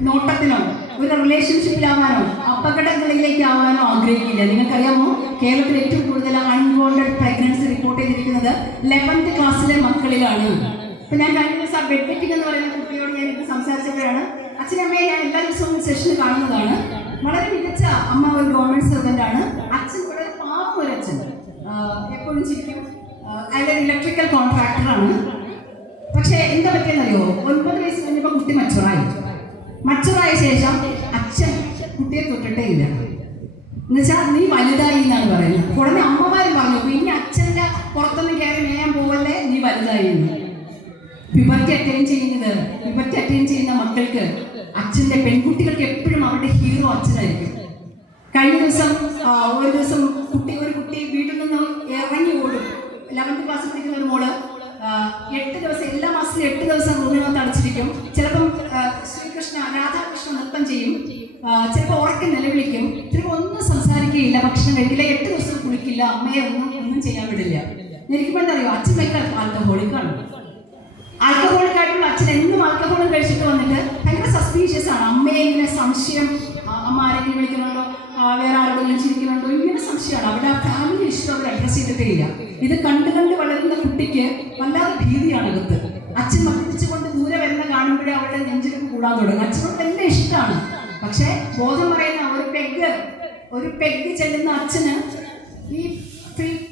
നോട്ടത്തിനോ ഒരു റിലേഷൻഷിപ്പിലാവാനോ അപകടങ്ങളിലേക്ക് ആവാനോ ആഗ്രഹിക്കില്ല. നിങ്ങൾക്കറിയാമോ, കേരളത്തിൽ ഏറ്റവും കൂടുതൽ അൺവാണ്ടഡ് പ്രഗ്നൻസി റിപ്പോർട്ട് ചെയ്തിരിക്കുന്നത് 11th ക്ലാസ്സിലെ മക്കളിലാണ്. ഇപ്പൊ ഞാൻ കഴിഞ്ഞ ദിവസം ബെഡ് വെറ്റിംഗ് എന്ന് പറയുന്ന കുട്ടിയോട് ഞാൻ ഇത് സംസാരിച്ചപ്പോഴാണ്, അച്ഛനമ്മയെ ഞാൻ എല്ലാ ദിവസവും സെഷന് കാണുന്നതാണ്. വളരെ മികച്ച അമ്മ, ഒരു ഗവൺമെന്റ് സർവന്റ് ആണ്. അച്ഛൻ ഇവിടെ പാവം ഒരു അച്ഛൻ, എപ്പോഴും ചിരിക്കും. അതിൻ്റെ ഇലക്ട്രിക്കൽ കോൺട്രാക്ടറാണ്. പക്ഷേ എന്താ പറ്റിയെന്നറിയോ, 9 വയസ്സ് കഴിഞ്ഞപ്പോൾ കുട്ടി മച്ചുറായ ശേഷം അച്ഛൻ കുട്ടിയെ തൊട്ടിട്ടേ ഇല്ല. എന്നുവെച്ചാൽ നീ വലുതായി എന്നാണ് പറയുന്നത്. ഉടനെ അമ്മമാരും പറഞ്ഞു, പിന്നെ അച്ഛൻ്റെ പുറത്തൊന്നും കയറി മേയാൻ പോവല്ലേ, നീ വലുതായി എന്ന്. പ്യൂബർട്ടി അറ്റൈൻ ചെയ്യുന്ന മക്കൾക്ക് അച്ഛൻ്റെ, പെൺകുട്ടികൾക്ക് എപ്പോഴും അവരുടെ ഹീറോ അച്ഛനായിരിക്കും. കഴിഞ്ഞ ദിവസം ഒരു ദിവസം ഒരു കുട്ടി വീട്ടിൽ നിന്ന് ഇറങ്ങി ഓടും. 11th ക്ലാസ്സിൽ പഠിക്കുന്ന ഒരു മോള് 8 ദിവസം, എല്ലാ മാസത്തിലും 8 ദിവസം റൂമിനകത്ത് അടച്ചിരിക്കും. ചിലപ്പം രാധാകൃഷ്ണ നൃത്തം ചെയ്യും, ചിലപ്പോൾ ഉറക്കെ നിലവിളിക്കും, ചിലപ്പോൾ ഒന്നും സംസാരിക്കുകയില്ല, ഭക്ഷണം കഴിക്കില്ല, 8 ദിവസം കുളിക്കില്ല, അമ്മയെ ഒന്നും ചെയ്യാൻ വിടില്ല. എനിക്കിപ്പോൾ എന്താ അറിയോ, അച്ഛൻ ഭയങ്കര ആൽക്കഹോളിക്കായിട്ടുള്ള അച്ഛൻ എന്നും ആൽക്കഹോളും കഴിച്ചിട്ട് വന്നിട്ട് ഭയങ്കര സസ്പീഷ്യസ് ആണ്. അമ്മയെ ഇങ്ങനെ സംശയം, അമ്മ ആരെങ്കിലും വിളിക്കുന്നുണ്ടോ, വേറെ ആരോടെങ്കിലും ചിരിക്കുന്നുണ്ടോ, ഇങ്ങനെ സംശയമാണ്. അവിടെ ആ ഫാമിലി ഇഷ്യൂ അവർ അഡ്രസ് ചെയ്തിട്ടേ ഇല്ല. ഇത് കണ്ട് വളരുന്ന കുട്ടിക്ക് വല്ലാതെ ഭീതിയാണ് അകത്ത്. അച്ഛൻ മദ്യപിച്ചുകൊണ്ട് ദൂരെ വരുന്ന കാണുമ്പോഴേ അവരുടെ നെഞ്ചിലേക്ക് കൂടാൻ തുടങ്ങും. അച്ഛനോട് എന്നെ ഇഷ്ടമാണ്, പക്ഷേ ബോധം പറയുന്ന ഒരു പെഗ് ചെല്ലുന്ന അച്ഛന് ഈ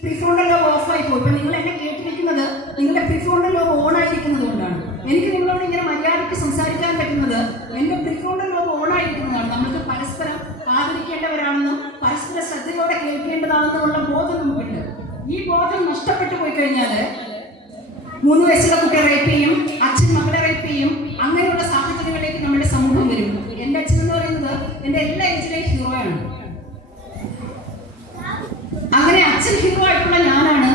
പ്രിഫ്രോണ്ടൽ ലോബ് ഓഫായി പോയി. ഇപ്പം നിങ്ങൾ എന്നെ കേട്ടിരിക്കുന്നത് നിങ്ങളുടെ പ്രിഫ്രോണ്ടൽ ലോബ് ഓണായിരിക്കുന്നത് കൊണ്ടാണ്. എനിക്ക് നിങ്ങളോട് ഇങ്ങനെ മര്യാദയ്ക്ക് സംസാരിക്കാൻ പറ്റുന്നത് എൻ്റെ പ്രിഫ്രോണ്ടൽ ലോബ് ഓണായിരിക്കുന്നതാണ്. നമുക്ക് പരസ്പരം ആദരിക്കേണ്ടവരാണെന്നും പരസ്പര ശ്രദ്ധയോടെ കേൾക്കേണ്ടതാണെന്നുമുള്ള ബോധം നമുക്കുണ്ട്. ഈ ബോധം നഷ്ടപ്പെട്ടു പോയി കഴിഞ്ഞാൽ 3 വയസ്സുള്ള കുട്ടിയെ റേപ്പ് ചെയ്യും, അച്ഛൻ മകളെ റേപ്പ് ചെയ്യും, അങ്ങനെയുള്ള സാഹചര്യങ്ങളിലേക്ക് നമ്മുടെ സമൂഹം വരും. എൻ്റെ അച്ഛൻ എന്ന് പറയുന്നത് എൻ്റെ എല്ലാ ഏജിലെയും ഹീറോയാണ്. അങ്ങനെ അച്ഛൻ ഹീറോ ആയിട്ടുള്ള ഞാനാണ്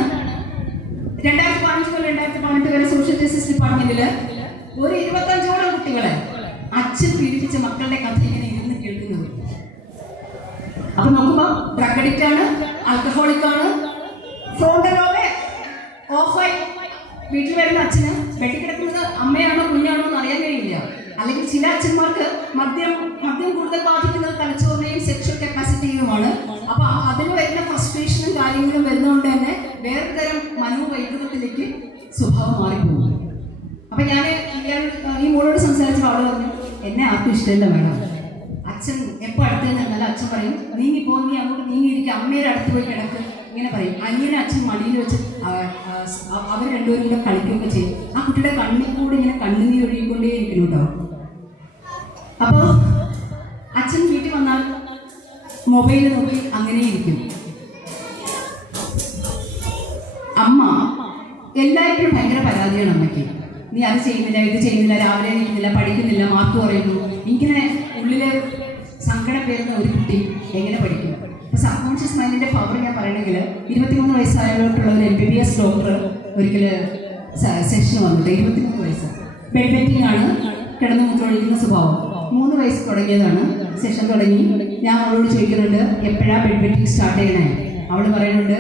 2015 മുതൽ 2018 വരെ സോഷ്യൽ ജസ്റ്റിസ് ഡിപ്പാർട്ട്മെന്റിൽ ഒരു 25ഓളം കുട്ടികളെ അച്ഛൻ പീഡിപ്പിച്ച മക്കളുടെ കഥ ഇങ്ങനെ ഇരുന്ന് കേൾക്കുന്നത്. അപ്പൊ നോക്കുമ്പോൾ ഡ്രഗ് അഡിക്റ്റ് ആണ്, ആൽക്കഹോളിക് ആണ്, ഫ്രോണ്ടൽ ലോബ് ഓഫായി വീട്ടിൽ വരുന്ന അച്ഛന് വെട്ടിക്കിടക്കുന്നത് അമ്മയാണോ കുഞ്ഞാണോ എന്ന് അറിയാൻ കഴിയില്ല. അല്ലെങ്കിൽ ചില അച്ഛന്മാർക്ക് മദ്യം കൂടുതൽ ബാധിക്കുന്നത് തലച്ചോറിനെയും സെക്ഷൽ കപ്പാസിറ്റിയുമാണ്. അപ്പൊ അതിന് വരുന്ന ഫ്രസ്ട്രേഷനും കാര്യങ്ങളും വരുന്നതുകൊണ്ട് തന്നെ വേറെ തരം മനോവൈകൃതത്തിലേക്ക് സ്വഭാവം മാറിപ്പോകും. അപ്പൊ ഞാൻ ഈ മോളോട് സംസാരിച്ചപ്പോൾ അവള് പറഞ്ഞു, എന്നെ ആർക്കും ഇഷ്ടമില്ല മേഡം. അച്ഛൻ എപ്പോൾ അടുത്ത് നിന്നാൽ അച്ഛൻ പറയും, നീ അങ്ങോട്ട് നീങ്ങിയിരിക്കും, അമ്മയുടെ അടുത്ത് പോയി കിടക്ക്, ഇങ്ങനെ പറയും. അങ്ങനെ അച്ഛൻ മടിയിൽ വെച്ച് അവർ രണ്ടുപേരും കൂടെ കളിക്കുകയൊക്കെ ചെയ്യും. ആ കുട്ടിയുടെ കണ്ണിൽ കൂടെ ഇങ്ങനെ കണ്ണുനീർ ഒഴുകിക്കൊണ്ടേയിരിക്കുന്നു കേട്ടോ. അപ്പോൾ അച്ഛൻ വീട്ടിൽ വന്നാൽ മൊബൈൽ നോക്കി അങ്ങനെ ഇരിക്കും. അമ്മ എല്ലായ്പ്പോഴും ഭയങ്കര പരാതിയാണ് അമ്മയ്ക്ക്. നീ അത് ചെയ്യുന്നില്ല, ഇത് ചെയ്യുന്നില്ല, രാവിലെ എണീക്കുന്നില്ല, പഠിക്കുന്നില്ല, മാർക്ക് കുറയുന്നു. ഇങ്ങനെ ഉള്ളിൽ സങ്കടം വരുന്ന ഒരു കുട്ടി എങ്ങനെ പഠിക്കും? സബ് കോൺഷ്യസ് മൈൻഡിൻ്റെ പവർ ഞാൻ പറയണമെങ്കിൽ 23 വയസ്സായിട്ടുള്ള ഒരു MBBS ഡോക്ടർ ഒരിക്കൽ സെഷന് വന്നിട്ട് 23 വയസ്സ് ബെഡ് വെറ്റിംഗ് ആണ്, കിടന്നു മുറ്റൊഴിക്കുന്ന സ്വഭാവം. 3 വയസ്സ് തുടങ്ങിയതാണ് സെഷൻ തുടങ്ങി. ഞാൻ അവളോട് ചോദിക്കുന്നുണ്ട്, എപ്പോഴാണ് ബെഡ് വെറ്റിംഗ് സ്റ്റാർട്ട് ചെയ്യണേ? അവൾ പറയുന്നുണ്ട്,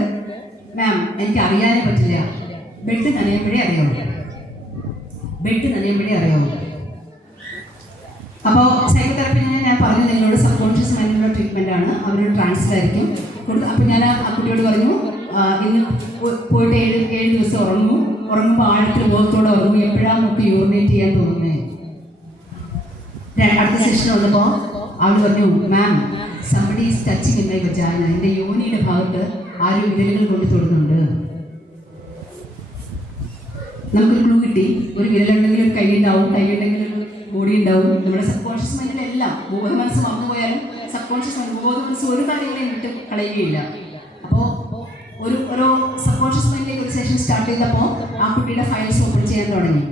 മാം എനിക്ക് അറിയാനേ പറ്റില്ല, ബെഡ് നനയുമ്പോഴേ അറിയാമോ. അപ്പോൾ സൈക്കോതെറാപ്പി ഞാൻ പറഞ്ഞു നിങ്ങളോട് സബ് കോൺഷ്യസ് മൈൻഡിലുള്ള ട്രീറ്റ്മെൻ്റ് ആണ്, അവരൊരു ട്രാൻസ്ഫർ ആയിരിക്കും കൊടുത്ത്. അപ്പോൾ ഞാൻ ആ കുട്ടിയോട് പറഞ്ഞു, ഇന്ന് പോയിട്ട് 7 ദിവസം ഉറങ്ങുമ്പോൾ ആഴത്തിൽ ബോധത്തോടെ ഉറങ്ങും, എപ്പോഴാണ് നമുക്ക് യൂറിനേറ്റ് ചെയ്യാൻ തോന്നുന്നത്. അടുത്ത സെഷൻ വന്നപ്പോൾ അവൾ പറഞ്ഞു, ma'am somebody is touching in my vagina, എൻ്റെ യോനിയുടെ ഭാഗത്ത് ആരും വിരലുകൾ കൊണ്ട് തൊടുന്നുണ്ട്. നമുക്കൊരു ക്ലൂ കിട്ടി. ഒരു വിരലുണ്ടെങ്കിൽ ഒരു കൈ ഉണ്ടാവും, കൈ ഉണ്ടെങ്കിൽ ഒരു ബോഡി ഉണ്ടാവും. നമ്മുടെ സബ് കോൺഷ്യസ് മൈൻഡിലെല്ലാം ബോധ മനസ്സ് മറന്നു പോയാലും സബ് കോൺഷ്യസ് മൈൻഡ് ബോധ മനസ്സ് ഒരു കാര്യങ്ങളെയും വിട്ട് കളയുകയില്ല. അപ്പോൾ ഒരു സബ് കോൺഷ്യസ് മൈൻഡിലേക്ക് ഒരു സെഷൻ സ്റ്റാർട്ട് ചെയ്തപ്പോൾ ആ കുട്ടിയുടെ ഫയൽസ് ഓപ്പൺ ചെയ്യാൻ തുടങ്ങി.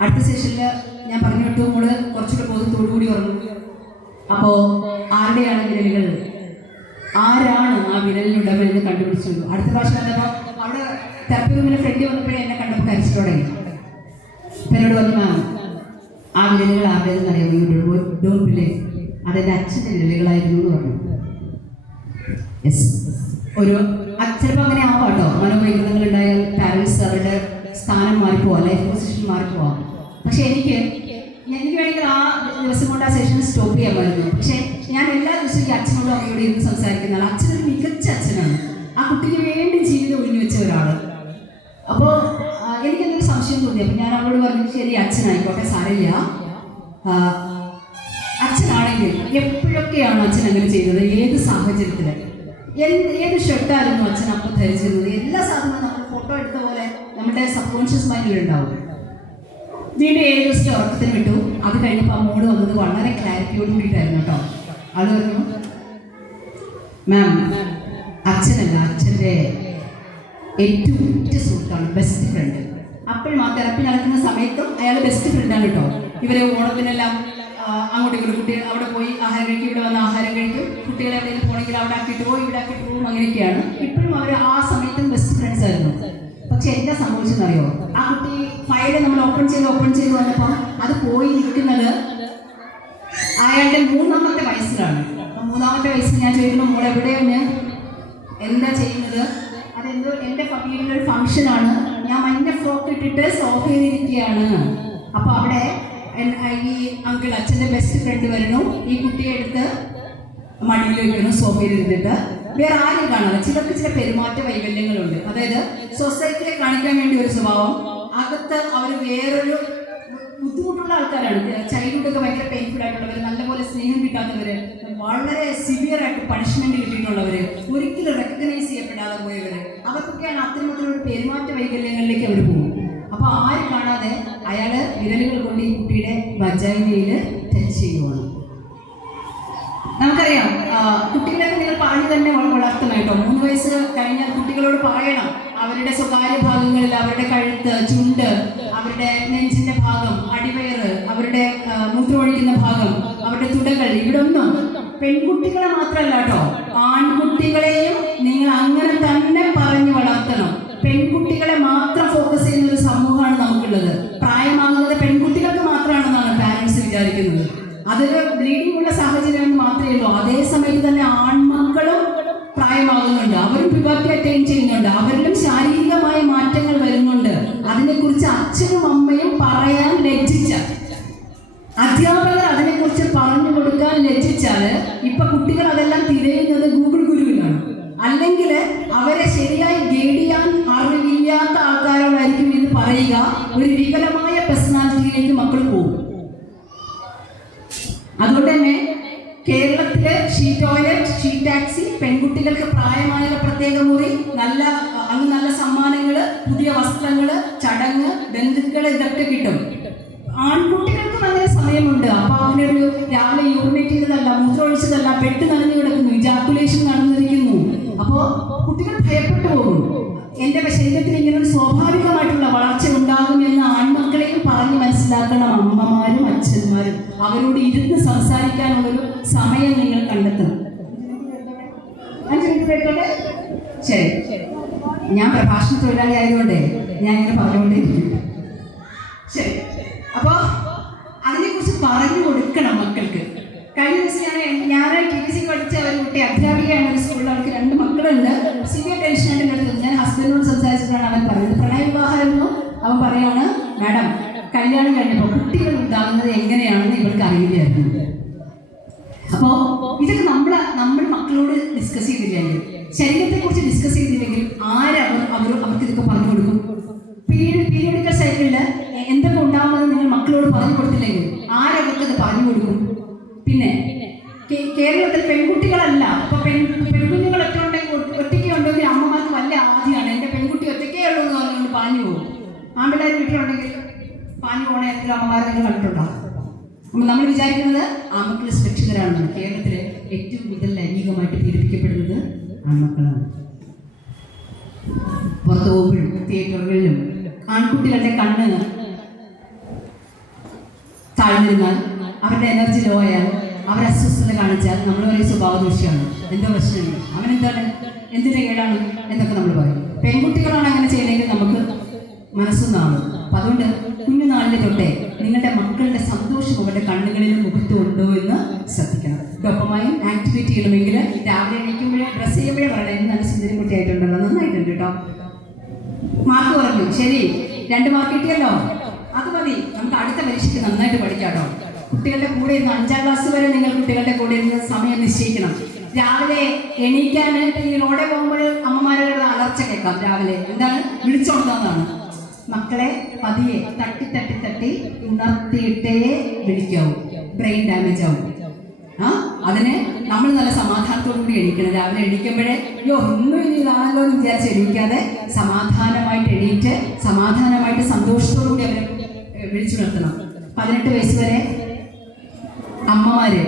അടുത്ത സെഷനിൽ ഞാൻ പറഞ്ഞു വിട്ടു മോള് കുറച്ചുകൂടെ ബോധത്തോടു കൂടി ഉറങ്ങും. അപ്പോൾ ആരുടെയാണ് വിരലുകൾ, ആരാണ് ആ വിരലിനുടമെന്ന് കണ്ടുപിടിച്ചു. അടുത്ത പ്രാവശ്യം വന്നപ്പോൾ അവിടെ തെറപ്പി റൂമിലെ ഫ്രണ്ട് വന്നപ്പോഴേ എന്നെ കണ്ടപ്പോൾ കരച്ചു തുടങ്ങി. എന്നോട് പറഞ്ഞു, മാം ആ വിരലുകൾ ആരുടേതെന്ന് അറിയാമോ? ഡോണ്ട് ബിലീവ്, അതെൻ്റെ അച്ഛൻ്റെ വിരലുകളായിരുന്നു എന്ന് പറഞ്ഞു. യെസ്, ചിലപ്പോൾ അങ്ങനെ ആവാം കേട്ടോ. മനോവൈകൃതങ്ങൾ ഉണ്ടായാൽ പാരൻസ് അവരുടെ സ്ഥാനം മാറിപ്പോവാം, ലൈഫ് പൊസിഷൻ മാറിപ്പോവാം. പക്ഷെ എനിക്ക് വേണമെങ്കിൽ ആ ദിവസം കൊണ്ട് ആ സെഷൻ സ്റ്റോപ്പ് ചെയ്യാമായിരുന്നു. പക്ഷേ ഞാൻ എല്ലാ ദിവസവും ഈ അച്ഛനോടും അമ്മയോടും ഇരുന്ന് സംസാരിക്കുന്ന ആൾ. അച്ഛനൊരു മികച്ച അച്ഛനാണ്, ആ കുട്ടിക്ക് വേണ്ടി ജീവിതം ഒഴിഞ്ഞു വെച്ച ഒരാൾ. അപ്പോൾ എനിക്കെന്തൊരു സംശയം തോന്നി. അപ്പം ഞാൻ അവളോട് പറഞ്ഞു, ശരി അച്ഛനായിക്കോട്ടെ, സാരമില്ല. അച്ഛനാണെങ്കിൽ എപ്പോഴൊക്കെയാണ് അച്ഛൻ അങ്ങനെ ചെയ്തത്, ഏത് സാഹചര്യത്തിൽ, ഏത് ഷർട്ടായിരുന്നു അച്ഛൻ അപ്പം ധരിച്ചിരുന്നത്, എല്ലാ സാധനവും നമ്മൾ ഫോട്ടോ എടുത്ത പോലെ നമ്മുടെ സബ് കോൺഷ്യസ് മൈൻഡിലുണ്ടാവും. വീണ്ടും 7 ദിവസത്തെ ഉറക്കത്തിന് വിട്ടു. അത് കഴിഞ്ഞപ്പോൾ ആ മോഡ് വന്നത് വളരെ ക്ലാരിറ്റിയോട് കൂടിയിട്ടായിരുന്നു കേട്ടോ. അത് പറഞ്ഞു, മാം അച്ഛനല്ല, അച്ഛൻ്റെ ഏറ്റവും ഉറ്റ സുഹൃത്താണ്, ബെസ്റ്റ് ഫ്രണ്ട്. അപ്പോഴും ആ തെറപ്പി നടക്കുന്ന സമയത്തും അയാൾ ബെസ്റ്റ് ഫ്രണ്ടാണ് കേട്ടോ. ഇവരെ ഓണത്തിനെല്ലാം അങ്ങോട്ട് ഇങ്ങോട്ട് കുട്ടികൾ അവിടെ പോയി ആഹാരം കഴിക്കും, ഇവിടെ വന്ന് ആഹാരം കഴിക്കും, കുട്ടികളെ എവിടെയെങ്കിലും പോകണമെങ്കിൽ അവിടെ ആക്കിയിട്ട് പോകും, ഇവിടെ ആക്കിയിട്ട് പോകും, അങ്ങനെയൊക്കെയാണ്. ഇപ്പോഴും അവർ ആ സമയത്തും ബെസ്റ്റ് ഫ്രണ്ട്സ് ആയിരുന്നു. പക്ഷെ എന്താ സംഭവിച്ചെന്നറിയോ? ആ കുട്ടി ഫയല് നമ്മൾ ഓപ്പൺ ചെയ്ത് വന്നപ്പോൾ അത് പോയി നിൽക്കുന്നത് അയാളുടെ 3ാമത്തെ വയസ്സിലാണ്. 3ാമത്തെ വയസ്സിൽ ഞാൻ ചോദിക്കുന്നു, മോൾ എവിടെയാണ്, എന്താ ചെയ്യുന്നത്? അതെന്തോ എൻ്റെ വീട്ടിലൊരു ഫംഗ്ഷനാണ്, ഞാൻ മഞ്ഞ ഫ്രോക്ക് ഇട്ടിട്ട് സോഫയിലിരിക്കുകയാണ്. അപ്പോൾ അവിടെ ഈ അങ്കിൾ അച്ഛൻ്റെ ബെസ്റ്റ് ഫ്രണ്ട് വരുന്നു, ഈ കുട്ടിയെ എടുത്ത് മടിയിൽ വയ്ക്കുന്നു, സോഫയിൽ ഇരുന്നിട്ട്. വേറെ ആരും കാണാതെ ചിലർക്ക് ചില പെരുമാറ്റ വൈകല്യങ്ങളുണ്ട്. അതായത് സൊസൈറ്റിയെ കാണിക്കാൻ വേണ്ടി ഒരു സ്വഭാവം, അകത്ത് അവർ വേറൊരു ബുദ്ധിമുട്ടുള്ള ആൾക്കാരാണ്. ചൈൽഡ്ഹുഡൊക്കെ ഭയങ്കര പെയിൻഫുൾ ആയിട്ടുള്ളവർ, നല്ലപോലെ സ്നേഹം കിട്ടാത്തവർ, വളരെ സിവിയർ ആയിട്ട് പണിഷ്മെന്റ് കിട്ടിയിട്ടുള്ളവർ, ഒരിക്കലും റെക്കഗ്നൈസ് ചെയ്യപ്പെടാതെ പോയവർ, അവർക്കൊക്കെയാണ് അത്തരത്തിലുള്ള പെരുമാറ്റ വൈകല്യങ്ങളിലേക്ക് അവർ പോകും. അപ്പോൾ ആരും കാണാതെ അയാൾ വിരലുകൾ കൊണ്ട് ഈ കുട്ടിയുടെ വജൈനയിൽ ടച്ച് ചെയ്യുവാണ്. നമുക്കറിയാം, കുട്ടികളൊക്കെ നിങ്ങൾ പറഞ്ഞു തന്നെ വളർത്തണം കേട്ടോ. 3 വയസ്സ് കഴിഞ്ഞാൽ കുട്ടികളോട് പറയണം അവരുടെ സ്വകാര്യ ഭാഗങ്ങളിൽ, അവരുടെ കഴുത്ത്, ചുണ്ട്, അവരുടെ നെഞ്ചിന്റെ ഭാഗം, അടിവയറ്, അവരുടെ മൂത്രമൊഴിക്കുന്ന ഭാഗം, അവരുടെ തുടകൾ, ഇവിടെ ഒന്നും പെൺകുട്ടികളെ മാത്രമല്ല കേട്ടോ, ആൺകുട്ടികളെയും നിങ്ങൾ അങ്ങനെ തന്നെ പറഞ്ഞു വളർത്തണം. പെൺകുട്ടികളെ മാത്രം ഫോക്കസ് ചെയ്യുന്ന ഒരു സമൂഹമാണ് നമുക്കുള്ളത്. പ്രായമാകുന്നത് പെൺകുട്ടികൾക്ക് മാത്രമാണെന്നാണ് പാരൻസ് വിചാരിക്കുന്നത്. അതൊരു ബ്ലീഡിംഗ് ഉള്ള സാഹചര്യം മാത്രമേ ഉള്ളൂ. അതേ സമയത്ത് തന്നെ ആൺമക്കളും പ്രായമാകുന്നുണ്ട്, അവരും പ്യൂബർട്ടി അറ്റൈൻ ചെയ്യുന്നുണ്ട്, അവരിലും ശാരീരികമായ മാറ്റങ്ങൾ വരുന്നുണ്ട്. അതിനെക്കുറിച്ച് അച്ഛനും അമ്മയും പറയാൻ ലജ്ജിച്ച, അധ്യാപകർ അതിനെക്കുറിച്ച് പറഞ്ഞു കൊടുക്കാൻ ലജ്ജിച്ചാൽ ഇപ്പൊ കുട്ടികൾ അതെല്ലാം തിരയുന്നത് ഗൂഗിൾ ഗുരുവിലാണ്. അല്ലെങ്കിൽ അവരെ ശരിയായി ഗൈഡ് ചെയ്യാൻ അറിവില്ലാത്ത ആൾക്കാരോടായിരിക്കും ഇത് പറയുക. ഒരു വികലമായ പേഴ്സണാലിറ്റിയിലേക്ക് മക്കൾ പോകും. അതുകൊണ്ട് തന്നെ കേരളത്തിലെ ഷീ ടോയ്ലറ്റ്, ഷീ ടാക്സി, പെൺകുട്ടികൾക്ക് പ്രായമായുള്ള പ്രത്യേക മുറി, നല്ല സമ്മാനങ്ങൾ, പുതിയ വസ്ത്രങ്ങൾ, ചടങ്ങ്, ബന്ധുക്കൾ, ഇതൊക്കെ കിട്ടും. ആൺകുട്ടികൾക്കും അങ്ങനെ സമയമുണ്ട്. അപ്പോൾ അവനൊരു രാവിലെ യൂറിനേറ്റ് ചെയ്തതല്ല, മൂത്രമൊഴിച്ചതല്ല, പെട്ട് നനഞ്ഞു കിടക്കുന്നു, ഇജാക്കുലേഷൻ നടന്നിരിക്കുന്നു. അപ്പോൾ കുട്ടികൾ ഭയപ്പെട്ടു പോകും. എൻ്റെ ശരീരത്തിൽ ഇങ്ങനെ ഒരു സ്വാഭാവികമായിട്ടുള്ള വളർച്ച ഉണ്ടാകുമെന്ന് ആൺമക്കളെയും പറഞ്ഞ് മനസ്സിലാക്കണം അമ്മമാരും അച്ഛന്മാരും. അവരോട് ഇരുന്ന് സംസാരിക്കാനുള്ളൊരു സമയം നിങ്ങൾ കണ്ടെത്തണം. 5 മിനിറ്റ് കേട്ടോട്ടെ. ശരി, ഞാൻ പ്രഭാഷണ തൊഴിലാളി ആയതുകൊണ്ട് ഞാൻ ഇങ്ങനെ പറഞ്ഞുകൊണ്ടേയിരിക്കും. ശരി, അപ്പോൾ അതിനെക്കുറിച്ച് പറഞ്ഞു കൊടുക്കണം മക്കൾക്ക്. കഴിഞ്ഞ ദിവസം ഞാൻ TTC പഠിച്ച ഒരു കുട്ടി അധ്യാപികയാണ് ഒരു സ്കൂളിൽ. അവർക്ക് 2 മക്കളുണ്ട്. സിവിയർ ടെൻഷനായിട്ട് എടുത്തത്. ഞാൻ ഹസ്ബൻഡിനോട് സംസാരിച്ചിട്ടാണ് അവൻ പറയുന്നത്. പ്രണയ വിവാഹമായിരുന്നു. അവൻ പറയാണ്, മാഡം കല്യാണം കഴിഞ്ഞപ്പോൾ കുട്ടികൾ ഉണ്ടാകുന്നത് എങ്ങനെയാണെന്ന് ഇവർക്ക് അറിയില്ലായിരുന്നു. അപ്പോൾ ഇതൊക്കെ നമ്മൾ മക്കളോട് ഡിസ്കസ് ചെയ്തില്ലെങ്കിൽ, ശരീരത്തെക്കുറിച്ച് ഡിസ്കസ് ചെയ്തില്ലെങ്കിൽ അവർക്ക് ഇതൊക്കെ പറഞ്ഞു കൊടുക്കും. പീരിയോഡിക്കൽ സൈക്കിളിൽ എന്തൊക്കെ ഉണ്ടാകുന്നത് നിങ്ങൾ മക്കളോട് പറഞ്ഞു കൊടുത്തില്ലെങ്കിൽ ആരവർക്കത് പറഞ്ഞു കൊടുക്കും? പിന്നെ കേരളത്തിൽ പെൺകുട്ടികളല്ല, അപ്പൊ പെൺകുഞ്ഞുങ്ങൾ ഒറ്റയ്ക്ക് ഉണ്ടെങ്കിൽ അമ്മമാർക്ക് വല്ല ആദ്യമാണ്. എൻ്റെ പെൺകുട്ടി ഒറ്റയ്ക്കേ ഉള്ളൂ എന്ന് പറഞ്ഞുകൊണ്ട് പറഞ്ഞു പോകും. ആൺപിള്ള ആൺപിള്ളേർ വീട്ടിലുണ്ടെങ്കിൽ പാഞ്ഞു പോണ ഏതെങ്കിലും അമ്മമാരെ നിങ്ങൾ കണ്ടിട്ടുണ്ടോ? അപ്പം നമ്മൾ വിചാരിക്കുന്നത് ആൺമക്കൾ സുരക്ഷിതരാണെന്നാണ്. കേരളത്തിൽ ഏറ്റവും കൂടുതൽ ലൈംഗികമായിട്ട് പീഡിപ്പിക്കപ്പെടുന്നത് ആൺമക്കളാണ്. പുറത്തു പോകുമ്പോഴും തിയേറ്ററുകളിലും ആൺകുട്ടികളുടെ കണ്ണ് താഴ്ന്നിരുന്നാൽ, അവരുടെ എനർജി ലോ ആയാൽ, അവർ അസ്വസ്ഥത കാണിച്ചാൽ നമ്മൾ പറയും സ്വഭാവ ദൂഷ്യമാണ്, എന്തോ പ്രശ്നമില്ല, അവനെന്താണ്, എന്തിൻ്റെ കേടാണ് എന്നൊക്കെ നമ്മൾ പറയും. പെൺകുട്ടികളാണ് അങ്ങനെ ചെയ്യണമെങ്കിൽ നമുക്ക് മനസ്സൊന്നാണ്. അപ്പം അതുകൊണ്ട് കുഞ്ഞുനാളിലെ തൊട്ടേ നിങ്ങളുടെ മക്കളുടെ സന്തോഷം അവരുടെ കണ്ണുകളിലും മുഖത്തും ഉണ്ടോ എന്ന് ശ്രദ്ധിക്കണം. ഡോപ്പമൈൻ ആക്ടിവേറ്റ് ചെയ്യണമെങ്കിൽ രാവിലെ എണീക്കുമ്പോഴേ ഡ്രസ്സ് ചെയ്യുമ്പോഴേ പറയണം, നല്ല സുന്ദരി കുട്ടിയായിട്ടുണ്ടല്ലോ, നന്നായിട്ടുണ്ട് കേട്ടോ. മാർക്ക് പറഞ്ഞു, ശരി, 2 മാർക്ക് കിട്ടിയല്ലോ, അത് മതി, നമുക്ക് അടുത്ത പരീക്ഷയ്ക്ക് നന്നായിട്ട് പഠിക്കാം കേട്ടോ. കുട്ടികളുടെ കൂടെ ഇരുന്ന് 5ാം ക്ലാസ് വരെ നിങ്ങൾ കുട്ടികളുടെ കൂടെ ഇരുന്ന് സമയം നിശ്ചയിക്കണം. രാവിലെ എണീക്കാനായിട്ട് ഈ റോഡിൽ പോകുമ്പോൾ അമ്മമാരുടെ അലർച്ച കേൾക്കാം. രാവിലെ എന്താണ് വിളിച്ചോണ്ടാണ്. മക്കളെ പതിയെ തട്ടി തട്ടി തട്ടി ഉണർത്തിയിട്ടേ വിളിക്കാവൂ, ബ്രെയിൻ ഡാമേജ് ആവും. അതിന് നമ്മൾ നല്ല സമാധാനത്തോടു കൂടി എണീക്കണം. രാവിലെ എണീക്കുമ്പോഴേ ഒന്നും ഇനി ഇതാണല്ലോ എന്ന് വിചാരിച്ച് എണീക്കാതെ സമാധാനമായിട്ട് എണീറ്റ് സമാധാനമായിട്ട് സന്തോഷത്തോടു കൂടി അവരെ വിളിച്ചുണർത്തണം. 18 വയസ്സ് വരെ അമ്മമാര്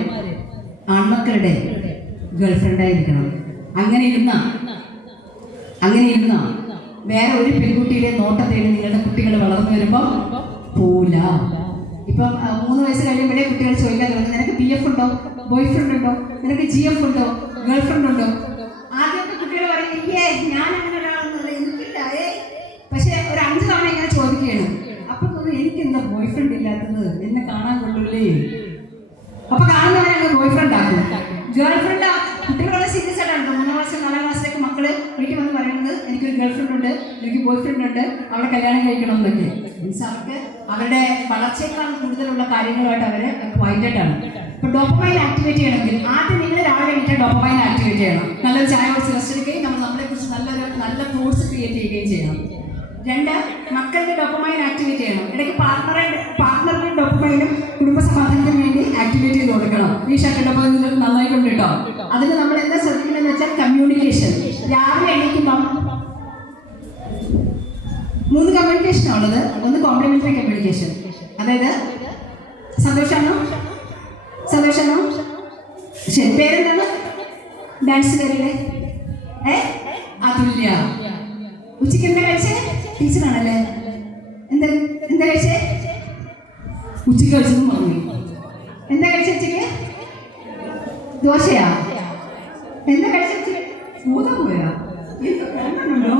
ആൺമക്കളുടെ ഗേൾഫ്രണ്ടായിരിക്കണം. അങ്ങനെ ഇരുന്ന വേറെ ഒരു പെൺകുട്ടിയുടെ നോട്ടത്തേക്ക് നിങ്ങളുടെ കുട്ടികൾ വളർന്നു വരുമ്പോൾ പോല. ഇപ്പം 3 വയസ്സ് കഴിയുമ്പോഴേ കുട്ടികൾ ചോദിക്കാൻ തുടങ്ങി, നിനക്ക് PF ഉണ്ടോ, ബോയ് ഫ്രണ്ട് ഉണ്ടോ, നിനക്ക് GF ഉണ്ടോ, ഗേൾ ഫ്രണ്ട് ഉണ്ടോ? ആദ്യമൊക്കെ കുട്ടികൾ പറയും, ഞാൻ അങ്ങനെ ഒരാളെന്നുള്ള എനിക്കില്ല. പക്ഷെ ഒരു 5 തവണ ഇങ്ങനെ ചോദിക്കുകയാണ്. അപ്പൊ തോന്നുന്നു എനിക്കെന്താ ബോയ് ഫ്രണ്ട് ഇല്ലാത്തത്, എന്നെ കാണാൻ കൊള്ളൂല്ലേ. അപ്പൊ കാണുന്നവരെ അങ്ങ് ബോയ് ഫ്രണ്ട് ആക്കും. ഗേൾ ഫ്രണ്ട് കുട്ടികളെ സീരിയസ് ആയിട്ടാണ്. 3ാം ക്ലാസ് 4ാം ക്ലാസ്സിലേക്ക് മക്കള് വീട്ടിൽ വന്ന് പറയുന്നത്, എനിക്കൊരു ഗേൾ ഫ്രണ്ട് ഉണ്ട്, എനിക്ക് ബോയ് ഫ്രണ്ട് ഉണ്ട്, അവളെ കല്യാണം കഴിക്കണം എന്നൊക്കെ. മീൻസ് അവർക്ക് അവരുടെ വളർച്ചയേക്കാൾ കൂടുതലുള്ള കാര്യങ്ങളുമായിട്ട് അവര് അക്വൈറ്റഡ് ആണ്. ഇപ്പൊ ഡോപ്പമൈൻ ആക്ടിവേറ്റ് ചെയ്യണമെങ്കിൽ ആദ്യം നിങ്ങൾ രാവിലെ എണീറ്റ് ഡോപ്പമൈൻ ആക്ടിവേറ്റ് ചെയ്യണം. നല്ലൊരു ചായ കുറിച്ച് റെസ്റ്റ് എടുക്കുകയും നമ്മളെ കുറിച്ച് നല്ല തോട്ട്സ് ക്രിയേറ്റ് ചെയ്യുകയും ചെയ്യണം. 2, മക്കളുടെ ഡോപ്പമൈൻ ആക്ടിവേറ്റ് ചെയ്യണം. ഇടയ്ക്ക് പാർട്ട്ണറുടെ ഡോപ്പമൈനും കുടുംബസമാധാനത്തിന് വേണ്ടി ആക്ടിവേറ്റ് ചെയ്ത് കൊടുക്കണം. ഈ ഷർട്ട് ഡോപ്പമൈൻ നിങ്ങൾക്ക് നന്നായി കൊണ്ട് കേട്ടോ. അതിന് നമ്മൾ എന്താ ശ്രദ്ധിക്കണമെന്ന് വെച്ചാൽ കമ്മ്യൂണിക്കേഷൻ. രാവിലെ എണീക്കുമ്പം 3 കമ്മ്യൂണിക്കേഷനാണ് ഉള്ളത്. ഒന്ന് കോംപ്ലിമെന്ററി കമ്മ്യൂണിക്കേഷൻ, അതായത് സന്തോഷാണോ, ശരി, പേരെന്താണ്, ഡാൻസ് പേരുടെ അതുല്യ. ഉച്ചയ്ക്ക് എന്താ കഴിച്ചേ? ടീച്ചറാണല്ലേ. എന്താ കഴിച്ചേ? ഉച്ചയ്ക്ക് കഴിച്ചെന്ന് പറഞ്ഞു. എന്താ കഴിച്ച ഉച്ചയ്ക്ക്? ദോശയാ. എന്താ കഴിച്ച ഉച്ചയ്ക്ക്? ഭൂതം പോയാ? ഉണ്ടോ?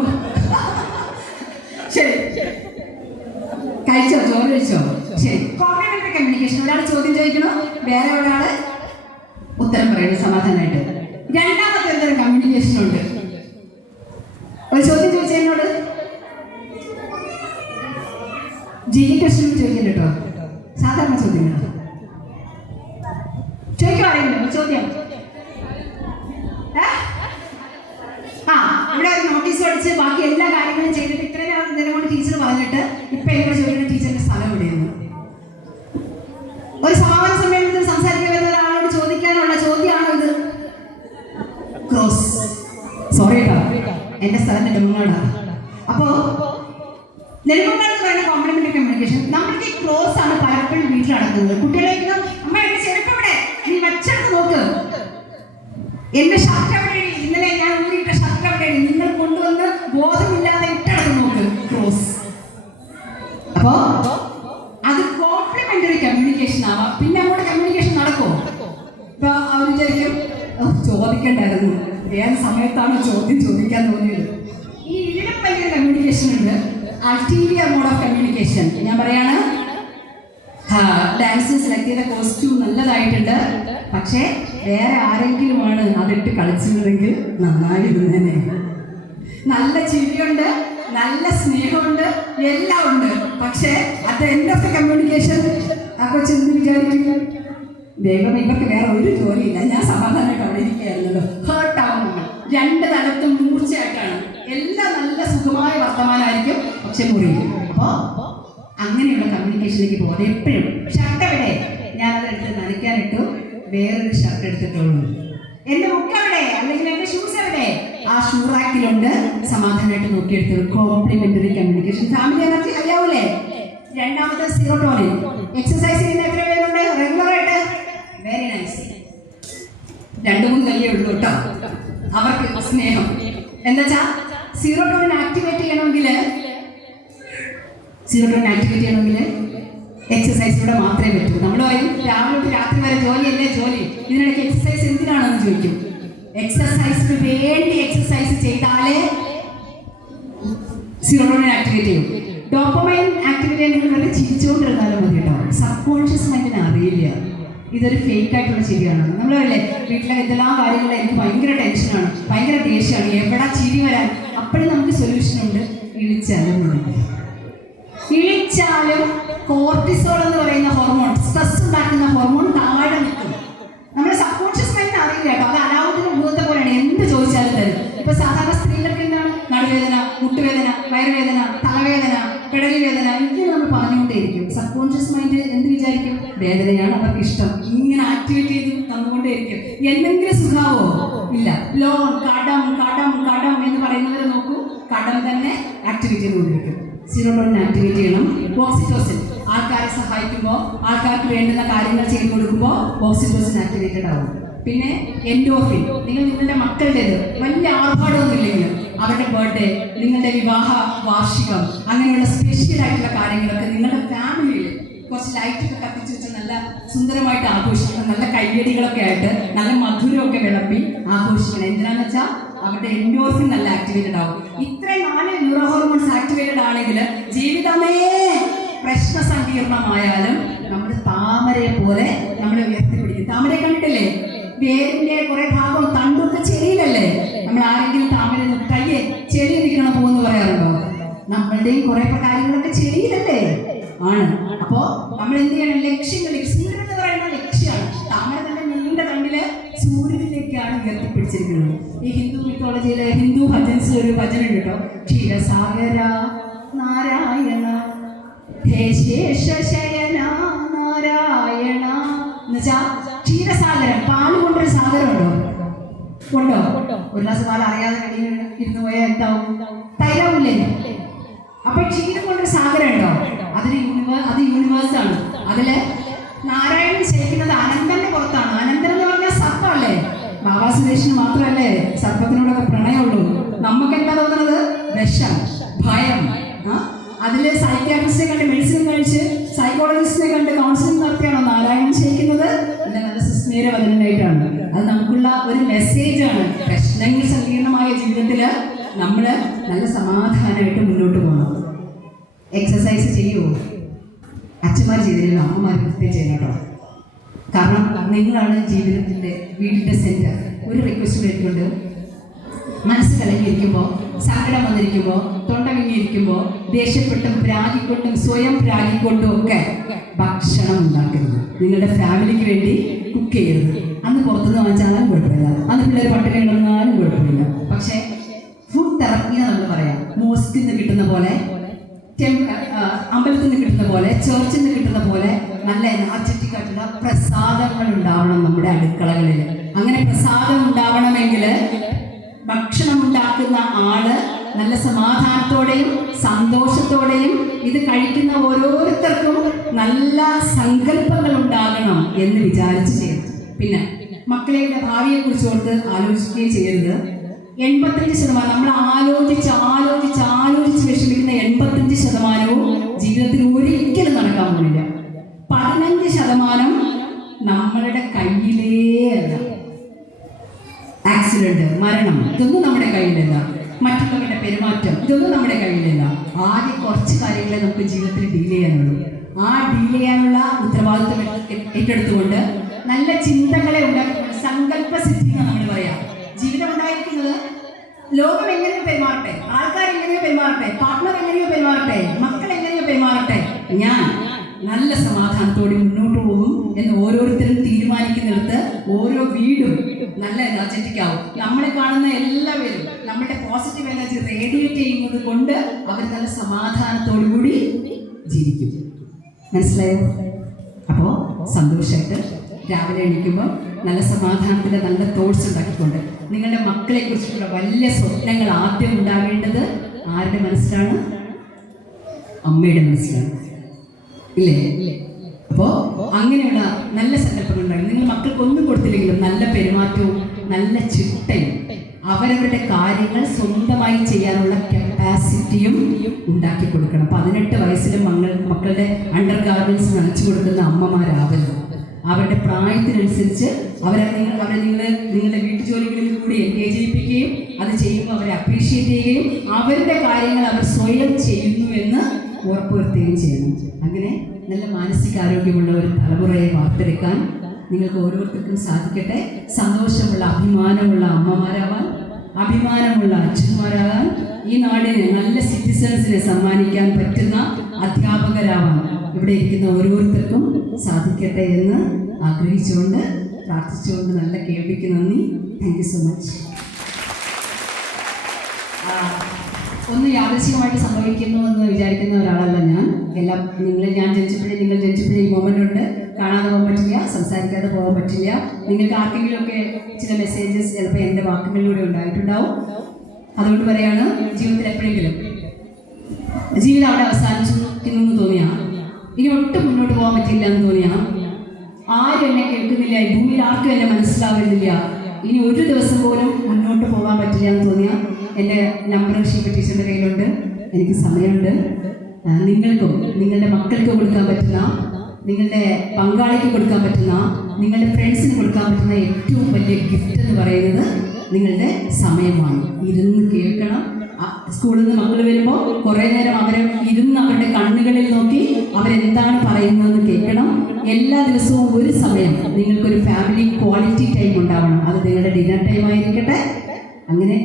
ശരി, കഴിച്ചോ, ചോറ് കഴിച്ചോ? ശരി. Complimentary communication. ഒരാൾ ചോദ്യം ചോദിക്കണോ, വേറെ ഒരാൾ ഉത്തരം പറയണം സമാധാനമായിട്ട്. 2ാമത്തെ ഒരു തരം കമ്മ്യൂണിക്കേഷൻ ഉണ്ട്. ഒരു ചോദ്യം ചോദിച്ചതിനോട് GK ക്വസ്റ്റ്യൻ ചോദിക്കില്ല കേട്ടോ, സാധാരണ ചോദ്യങ്ങൾ ചോദിക്കാറില്ല. ചോദ്യം ഇവിടെ ഒരു നോട്ടീസ് അടിച്ച് ബാക്കി എല്ലാ കാര്യങ്ങളും ചെയ്തിട്ട് ഇത്രയും നേരം കൊണ്ട് ടീച്ചർ പറഞ്ഞിട്ട് ഇപ്പൊ എന്നോട് ചോദിക്കുന്ന ടീച്ചറിന്റെ സ്ഥലം എവിടെയാണ്? ഒരു സമാപന സമ്മേളനത്തിൽ സംസാരിക്കാൻ വരുന്ന ഒരാളോട് ചോദിക്കാനുള്ള ചോദ്യമാണോ ഇത്? ക്രോസ്. സോറി കേട്ടോ, എന്റെ സ്ഥലം നെടുമങ്ങാടാണ്. അപ്പോ നെടുമങ്ങാട് പറയുന്ന കോംപ്ലിമെന്ററി കമ്മ്യൂണിക്കേഷൻ. നമ്മൾക്ക് ക്രോസ് ആണ് പലപ്പോഴും വീട്ടിൽ നടക്കുന്നത്. കുട്ടികളേക്ക് അമ്മ എന്റെ ചെരുപ്പ് എവിടെ, നീ വെച്ചെടുത്ത് നോക്ക്, എന്റെ ഷർട്ട് എവിടെ, ഇന്നലെ ഞാൻ ഊരിയിട്ട ഷർട്ട് എവിടെ, നിങ്ങൾ കൊണ്ടുവന്ന് ബോധമില്ലാതെ ഇട്ടെടുത്ത് നോക്ക്. ക്രോസ്. അപ്പോ അത് കോംപ്ലിമെന്ററി കമ്മ്യൂണിക്കേഷൻ ആവാം. പിന്നെ അങ്ങോട്ട് കമ്മ്യൂണിക്കേഷൻ നടക്കുമോ? ഇപ്പൊ അവർ വിചാരിക്കും ചോദിക്കണ്ടായിരുന്നു, ഏത് സമയത്താണ് ചോദ്യം ചോദിക്കാൻ തോന്നിയത്. ഈ ഇതിലും വലിയ കമ്മ്യൂണിക്കേഷൻ ഉണ്ട്, അൾട്ടീരിയർ മോഡ് ഓഫ് കമ്മ്യൂണിക്കേഷൻ. ഞാൻ പറയാണ്, ഡാൻസ് സെലക്ട് ചെയ്ത കോസ്റ്റ്യൂം നല്ലതായിട്ടുണ്ട്, പക്ഷേ വേറെ ആരെങ്കിലുമാണ് അതിട്ട് കളിച്ചിരുന്നെങ്കിൽ നന്നായിരുന്നേനെ. നല്ല ചിരിയുണ്ട്, നല്ല സ്നേഹമുണ്ട്, എല്ലാം ഉണ്ട്, പക്ഷേ at the end of the communication ആ കൊച്ചെന്ത് വിചാരിക്കും? ദൈവം, ഇവർക്ക് വേറെ ഒരു ജോലിയില്ല, ഞാൻ സമാധാനമായിട്ട് അവിടെ ഇരിക്കുകയായിരുന്നല്ലോ. ഹേർട്ടാവുന്നു. 2 തലത്തും മൂർച്ചയായിട്ടാണ്. എല്ലാം നല്ല സുഖമായ വർത്തമാനമായിരിക്കും, പക്ഷെ മുറിയും. അപ്പോൾ അങ്ങനെയുള്ള കമ്മ്യൂണിക്കേഷനിലേക്ക് പോകാതെ എപ്പോഴും ഷർട്ട് എവിടെ, ഞാനതെടുത്ത് നനയ്ക്കാനിട്ടു, വേറൊരു ഷർട്ട് എടുത്തിട്ടുള്ളൂ. എൻ്റെ ബുക്ക് എവിടെ, അല്ലെങ്കിൽ എൻ്റെ ഷൂസ് എവിടെ, ആ ഷൂറാക്കിലുണ്ട്. സമാധാനമായിട്ട് നോക്കിയെടുത്തു. കോംപ്ലിമെന്ററി കമ്മ്യൂണിക്കേഷൻ, ഫാമിലി എനർജി അറിയാവൂലേ? രണ്ടാമത്തെ സീറോട്ടോണിൻ. എക്സസൈസ് ചെയ്യുന്ന എത്ര പേരുണ്ട് റെഗുലർ ആയിട്ട്? Very nice. 2-3 കയ്യേ ഉള്ളൂ കേട്ടോ അവർക്ക് സ്നേഹം. എന്താ സീറോട്ടോണിൻ ആക്ടിവേറ്റ് ചെയ്യണമെങ്കിൽ എക്സസൈസിലൂടെ മാത്രമേ പറ്റൂ. നമ്മൾ പറയും രാവിലെ തൊട്ട് രാത്രി വരെ ജോലിയല്ലേ ജോലി, ഇതിനിടയ്ക്ക് എക്സസൈസ് എന്തിനാണെന്ന് ചോദിക്കും. എക്സസൈസിന് വേണ്ടി എക്സസൈസ് ചെയ്താലേ സീറോട്ടോണിൻ ആക്ടിവേറ്റ് ചെയ്യും. ഡോപ്പമൈൻ ആക്ടിവേറ്റ് ചെയ്യുന്നത് ചിരിച്ചുകൊണ്ടിരുന്നാലും മതി കേട്ടോ. സബ് കോൺഷ്യസ് മൈൻഡിന് അറിയില്ല ഇതൊരു ഫേക്ക് ആയിട്ടുള്ള ചിരിയാണ്. നമ്മളല്ലേ വീട്ടിലെ എന്തെല്ലാം കാര്യങ്ങളും എനിക്ക് ഭയങ്കര ടെൻഷനാണ്, ഭയങ്കര ദേഷ്യമാണ്, എവിടെ ചിരി വരാൻ? അപ്പോഴും നമുക്ക് സൊല്യൂഷൻ ഉണ്ട്. ഇളിച്ചാലും കോർട്ടിസോൾ എന്ന് പറയുന്ന ഹോർമോൺ, സ്ട്രെസ് ഉണ്ടാക്കുന്ന ഹോർമോൺ താഴെ നിൽക്കും. നമ്മുടെ സബ് കോൺഷ്യസ് മൈൻഡിന് അറിയില്ല കേട്ടോ. അത് അലാവുദ്ദീന്റെ ഭൂതത്തെ പോലെയാണ്, എന്ത് ചോദിച്ചാലും തരും. ഇപ്പൊ സാധാരണ സ്ത്രീകൾക്ക് എന്താണ് നടുവേദന, മുട്ടുവേദന, വയറുവേദന, തലവേദന, പെടലി വേദന, ഇങ്ങനെ നമ്മൾ പറഞ്ഞുകൊണ്ടേയിരിക്കും. സബ് കോൺഷ്യസ് മൈൻഡ് എന്ത് വിചാരിക്കും? വേദനയാണ് അവർക്ക് ഇഷ്ടം, ഇങ്ങനെ ആക്ടിവേറ്റ് ചെയ്ത് തന്നുകൊണ്ടേയിരിക്കും. എന്തെങ്കിലും സുഖാവോ? ഇല്ല. ലോൺ, കടം കടം കടം എന്ന് പറയുന്നവരെ നോക്കൂ, കടം തന്നെ ആക്ടിവേറ്റ് ചെയ്തുകൊണ്ടിരിക്കും. സീറോട്ടോണിൻ ആക്ടിവേറ്റ് ചെയ്യണം. ഓക്സിറ്റോസിൻ ആൾക്കാരെ സഹായിക്കുമ്പോൾ, ആൾക്കാർക്ക് വേണ്ടുന്ന കാര്യങ്ങൾ ചെയ്തു കൊടുക്കുമ്പോൾ ഓക്സിറ്റോസിൻ ആക്ടിവേറ്റഡ് ആവും. പിന്നെ എൻഡോർഫിൻ. നിങ്ങളുടെ മക്കളുടേത് വലിയ ആർഭാടമൊന്നുമില്ലെങ്കിലും അവരുടെ ബർത്ത്ഡേ, നിങ്ങളുടെ വിവാഹ വാർഷികം, അങ്ങനെയുള്ള സ്പെഷ്യൽ ആയിട്ടുള്ള കാര്യങ്ങളൊക്കെ നിങ്ങളുടെ ഫാമിലിയിൽ കുറച്ച് ലൈറ്റൊക്കെ കത്തിച്ച് വെച്ച് നല്ല സുന്ദരമായിട്ട് ആഘോഷിക്കണം. നല്ല കയ്യടികളൊക്കെ ആയിട്ട് നല്ല മധുരമൊക്കെ വിളമ്പി ആഘോഷിക്കണം. എന്തിനാന്ന് വെച്ചാൽ അവരുടെ എൻഡോർഫിൻ നല്ല ആക്ടിവേറ്റഡ് ആവും. ഇത്രയും 4 ന്യൂറോ ഹോർമോൺസ് ആക്ടിവേറ്റഡ് ആണെങ്കിൽ ജീവിതമേ പ്രശ്ന സങ്കീർണമായാലും നമ്മുടെ താമരയെ പോലെ നമ്മളെ ഉയർത്തിപ്പിടിക്കും. താമരയെ കണ്ടിട്ടില്ലേ? വേരിന്റെ കുറെ ഭാഗം തണ്ടൊക്കെ ചെടിയിലല്ലേ? നമ്മൾ ആരെങ്കിലും താമര കയ്യെ ചെടി നിൽക്കണം പോകുന്നു പറയാറുണ്ടോ? നമ്മളുടെയും കുറെ കാര്യങ്ങളൊക്കെ ചെടിയിലല്ലേ? ആണ്. അപ്പോ നമ്മൾ എന്ത് ചെയ്യണം? ലക്ഷ്യങ്ങൾ. സൂര്യൻ എന്ന് പറയുന്ന ലക്ഷ്യമാണ്. താമര തന്നെ നീണ്ട കണ്ണില് സൂര്യനിലേക്കാണ് ഉയർത്തിപ്പിടിച്ചിരിക്കുന്നത്. ഈ ഹിന്ദു മിത്തോളജിയിലെ ഹിന്ദു ഭജൻസ് ഒരു ഭജനുണ്ട് കേട്ടോ. ക്ഷീരസാഗര നാരായണ ഹേ ശേഷശയന നാരായണ. എന്നുവെച്ചാ ക്ഷീരസാഗരം, പാല് കൊണ്ടൊരു സാഗരം ഉണ്ടോ? ഒരു ഗ്ലാസ് പാൽ അറിയാതെ ഇരുന്ന് പോയാൽ എന്താവും? തൈരാവില്ലേ? അപ്പൊ ക്ഷീരം കൊണ്ടൊരു സാഗരം ഉണ്ടോ? അത് യൂണിവേഴ്സാണ്. അതില് നാരായണൻ ശേഖിക്കുന്നത് അനന്തന്റെ പുറത്താണ്. അനന്തൻ എന്ന് പറഞ്ഞാൽ സർപ്പമല്ലേ? ബാബാ സുരേഷിന് മാത്രമല്ലേ സർപ്പത്തിനോടൊക്കെ പ്രണയമുള്ളൂ. നമുക്ക് എന്താ തോന്നുന്നത്? വിഷം, ഭയം. അതില് സൈക്യാട്രിസ്റ്റിനെ കണ്ട് മെഡിസിൻ കഴിച്ച് സൈക്കോളജിസ്റ്റിനെ കണ്ട് കൗൺസിലിംഗ് നടത്തിയാണോ നാരായണൻ ശേഖിക്കുന്നത്? അല്ല, നല്ല സുസ്മേരവദനായിട്ടാണ്. അത് നമുക്കുള്ള ഒരു മെസ്സേജാണ്. പ്രശ്നങ്ങൾ സങ്കീർണമായ ജീവിതത്തില് നമ്മൾ നല്ല സമാധാനമായിട്ട് മുന്നോട്ട് പോകണം. എക്സസൈസ് ചെയ്യുമോ? അച്ഛന്മാർ ചെയ്തില്ല, അമ്മമാർ കൃത്യം ചെയ്യണം കേട്ടോ. കാരണം നിങ്ങളാണ് ജീവിതത്തിൻ്റെ വീടിൻ്റെ സെൻറ്റർ. ഒരു റിക്വസ്റ്റ് വരുന്നുണ്ട്. മനസ്സ് കലങ്ങിയിരിക്കുമ്പോൾ, സങ്കടം വന്നിരിക്കുമ്പോൾ, തൊണ്ട വിങ്ങിയിരിക്കുമ്പോൾ, ദേഷ്യപ്പെട്ടും പ്രാഗിക്കൊണ്ടും സ്വയം പ്രാഗിക്കൊണ്ടും ഒക്കെ ഭക്ഷണം ഉണ്ടാക്കരുത്. നിങ്ങളുടെ ഫാമിലിക്ക് വേണ്ടി കുക്ക് ചെയ്യരുത്. അന്ന് പുറത്തുനിന്ന് വാങ്ങിച്ചാലും കുഴപ്പമില്ല, അന്ന് പിള്ളേർ പട്ടിണി കിടന്നാലും കുഴപ്പമില്ല. പക്ഷേ ഫുഡ് തെറപ്പി എന്ന് നമ്മൾ പറയാം. മോസ്കിൽ നിന്ന് കിട്ടുന്ന പോലെ, അമ്പലത്തിൽ നിന്ന് കിട്ടുന്ന പോലെ, ചേർച്ചിൽ നിന്ന് കിട്ടുന്ന പോലെ നല്ല എനർജറ്റിക് ആയിട്ടുള്ള പ്രസാദങ്ങൾ ഉണ്ടാവണം നമ്മുടെ അടുക്കളകളിൽ. അങ്ങനെ പ്രസാദം ഉണ്ടാവണമെങ്കിൽ ഭക്ഷണം ഉണ്ടാക്കുന്ന ആള് നല്ല സമാധാനത്തോടെയും സന്തോഷത്തോടെയും ഇത് കഴിക്കുന്ന ഓരോരുത്തർക്കും നല്ല സങ്കല്പങ്ങൾ ഉണ്ടാകണം എന്ന് വിചാരിച്ച് ചെയ്യണം. പിന്നെ മക്കളുടെ ഭാവിയെ കുറിച്ച് ഓർത്ത് ആലോചിക്കുകയും ചെയ്യരുത്. 85% നമ്മൾ ആലോചിച്ച് വിഷമിക്കുന്ന 85% ജീവിതത്തിൽ ഒരിക്കലും നടക്കാൻ പോണില്ല. 15% നമ്മളുടെ കയ്യിലേ അല്ല. ആക്സിഡന്റ്, മരണം, ഇതൊന്നും നമ്മുടെ കയ്യിലല്ല. മറ്റുള്ളവരുടെ പെരുമാറ്റം, ഇതൊന്നും നമ്മുടെ കയ്യിലല്ല. ആകെ കുറച്ച് കാര്യങ്ങളെ നമുക്ക് ജീവിതത്തിൽ ഡീൽ ചെയ്യാനുള്ളൂ. ആ ഡീൽ ചെയ്യാനുള്ള ഉത്തരവാദിത്വം ഏറ്റെടുത്തുകൊണ്ട് നല്ല ചിന്തകളെ ഉണ്ടാക്കിക്കൊണ്ട് സങ്കല്പ സിദ്ധി എന്ന് നമ്മൾ പറയാം. ജീവിതം ഉണ്ടായിരിക്കുന്നത് ലോകം എങ്ങനെയോ പെരുമാറട്ടെ, ആൾക്കാർ എങ്ങനെയോ പെരുമാറട്ടെ, പാർട്ട്ണർ എങ്ങനെയോ പെരുമാറട്ടെ, മക്കൾ എങ്ങനെയോ പെരുമാറട്ടെ, ഞാൻ നല്ല സമാധാനത്തോടെ മുന്നോട്ട് പോകും എന്ന് ഓരോരുത്തരും തീരുമാനിക്കുന്നിടത്ത് ഓരോ വീടും നല്ല എനർജറ്റിക് ആവും. നമ്മളെ കാണുന്ന എല്ലാവരും നമ്മുടെ പോസിറ്റീവ് എനർജി റേഡിയേറ്റ് ചെയ്യുന്നത് കൊണ്ട് അവർ നല്ല സമാധാനത്തോടു കൂടി ജീവിക്കും. മനസ്സിലായോ? അപ്പോൾ സന്തോഷമായിട്ട് രാവിലെ എണീക്കുമ്പോൾ നല്ല സമാധാനത്തിൻ്റെ നല്ല തോട്ട്സ് ഉണ്ടാക്കിക്കൊണ്ട് നിങ്ങളുടെ മക്കളെ കുറിച്ചുള്ള വലിയ സ്വപ്നങ്ങൾ ആദ്യം ഉണ്ടാകേണ്ടത് ആരുടെ മനസ്സിലാണ്? അമ്മയുടെ മനസ്സിലാണ്, ഇല്ലേ? അപ്പോൾ അങ്ങനെയുള്ള നല്ല സങ്കല്പങ്ങൾ ഉണ്ടാകും. നിങ്ങൾ മക്കൾക്ക് ഒന്നും കൊടുത്തില്ലെങ്കിലും നല്ല പെരുമാറ്റവും നല്ല ചിട്ടയും അവരവരുടെ കാര്യങ്ങൾ സ്വന്തമായി ചെയ്യാനുള്ള കപ്പാസിറ്റിയും ഉണ്ടാക്കി കൊടുക്കണം. 18 വയസ്സിലും മക്കളുടെ അണ്ടർ ഗാർമെന്റ്സ് നനച്ചു കൊടുക്കുന്ന അമ്മമാരാവരുത്. അവരുടെ പ്രായത്തിനനുസരിച്ച് അവരെ നിങ്ങളുടെ വീട്ടുജോലികളിൽ കൂടി എൻഗേജ് ചെയ്യിപ്പിക്കുകയും അത് ചെയ്യുമ്പോൾ അവരെ അപ്രീഷിയേറ്റ് ചെയ്യുകയും അവരുടെ കാര്യങ്ങൾ അവർ സ്വയം ചെയ്യുന്നു എന്ന് ഉറപ്പുവരുത്തുകയും ചെയ്യണം. അങ്ങനെ നല്ല മാനസികാരോഗ്യമുള്ള ഒരു തലമുറയെ വാർത്തെടുക്കാൻ നിങ്ങൾക്ക് ഓരോരുത്തർക്കും സാധിക്കട്ടെ. സന്തോഷമുള്ള അഭിമാനമുള്ള അമ്മമാരാവാൻ, അഭിമാനമുള്ള അച്ഛന്മാരാകാൻ, ഈ നാടിന് നല്ല സിറ്റിസൺസിനെ സമ്മാനിക്കാൻ പറ്റുന്ന അധ്യാപകരാവാൻ ഇവിടെ ഇരിക്കുന്ന ഓരോരുത്തർക്കും സാധിക്കട്ടെ എന്ന് ആഗ്രഹിച്ചുകൊണ്ട് പ്രാർത്ഥിച്ചുകൊണ്ട് നല്ല കേൾവിക്ക് നന്ദി. Thank you so much. ഒന്ന് യാദൃശ്ചികമായിട്ട് സംഭവിക്കുന്നു എന്ന് വിചാരിക്കുന്ന ഒരാളല്ല ഞാൻ. എല്ലാം ഞാൻ ജനിച്ചപ്പോഴേ ഈ മൊമെൻ്റ് ഉണ്ട്. കാണാതെ പോകാൻ പറ്റില്ല, സംസാരിക്കാതെ പോകാൻ പറ്റില്ല. നിങ്ങൾക്ക് ആർക്കെങ്കിലുമൊക്കെ ചില മെസ്സേജസ് ചിലപ്പോൾ എൻ്റെ വാക്കുകളിലൂടെ ഉണ്ടായിട്ടുണ്ടാവും. അതുകൊണ്ട് പറയാണ്, ജീവിതത്തിൽ എപ്പോഴെങ്കിലും ജീവിതം അവിടെ അവസാനിച്ചിരിക്കുന്നു തോന്നിയാൽ, ഇനി ഒട്ടും മുന്നോട്ട് പോകാൻ പറ്റില്ല എന്ന് തോന്നിയാൽ, ആരും എന്നെ കേൾക്കുന്നില്ല, ഈ ഭൂമിയിൽ ആർക്കും എന്നെ മനസ്സിലാവുന്നില്ല, ഇനി ഒരു ദിവസം പോലും മുന്നോട്ട് പോകാൻ പറ്റില്ല എന്ന് തോന്നിയാൽ എൻ്റെ നമ്പർ ഷീപ്പ ടീച്ചറിൻ്റെ കയ്യിലുണ്ട്. എനിക്ക് സമയമുണ്ട്. നിങ്ങൾക്കും നിങ്ങളുടെ മക്കൾക്ക് കൊടുക്കാൻ പറ്റുന്ന, നിങ്ങളുടെ പങ്കാളിക്ക് കൊടുക്കാൻ പറ്റുന്ന, നിങ്ങളുടെ ഫ്രണ്ട്സിന് കൊടുക്കാൻ പറ്റുന്ന ഏറ്റവും വലിയ ഗിഫ്റ്റ് എന്ന് പറയുന്നത് നിങ്ങളുടെ സമയമാണ്. ഇരുന്ന് കേൾക്കണം. സ്കൂളിൽ നിന്ന് മക്കൾ വരുമ്പോൾ കുറേ നേരം അവരെ ഇരുന്ന് അവരുടെ കണ്ണുകളിൽ നോക്കി അവരെന്താണ് പറയുന്നതെന്ന് കേൾക്കണം. എല്ലാ ദിവസവും ഒരു സമയം നിങ്ങൾക്കൊരു ഫാമിലി ക്വാളിറ്റി ടൈം ഉണ്ടാവണം. അത് നിങ്ങളുടെ ഡിന്നർ ടൈം ആയിരിക്കട്ടെ. അങ്ങനെ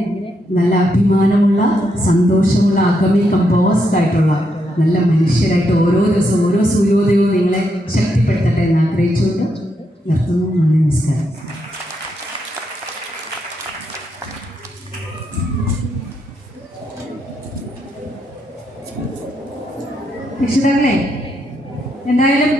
നല്ല അഭിമാനമുള്ള, സന്തോഷമുള്ള, അകമേ കമ്പോസ്ഡ് ആയിട്ടുള്ള നല്ല മനുഷ്യരായിട്ട് ഓരോ ദിവസവും ഓരോ സൂര്യോദയവും നിങ്ങളെ ശക്തിപ്പെടുത്തട്ടെ എന്ന് ആഗ്രഹിച്ചുകൊണ്ട് നിർത്തുന്നു. നന്ദി, നമസ്കാരം. രക്ഷിതാക്കളെ, എന്തായാലും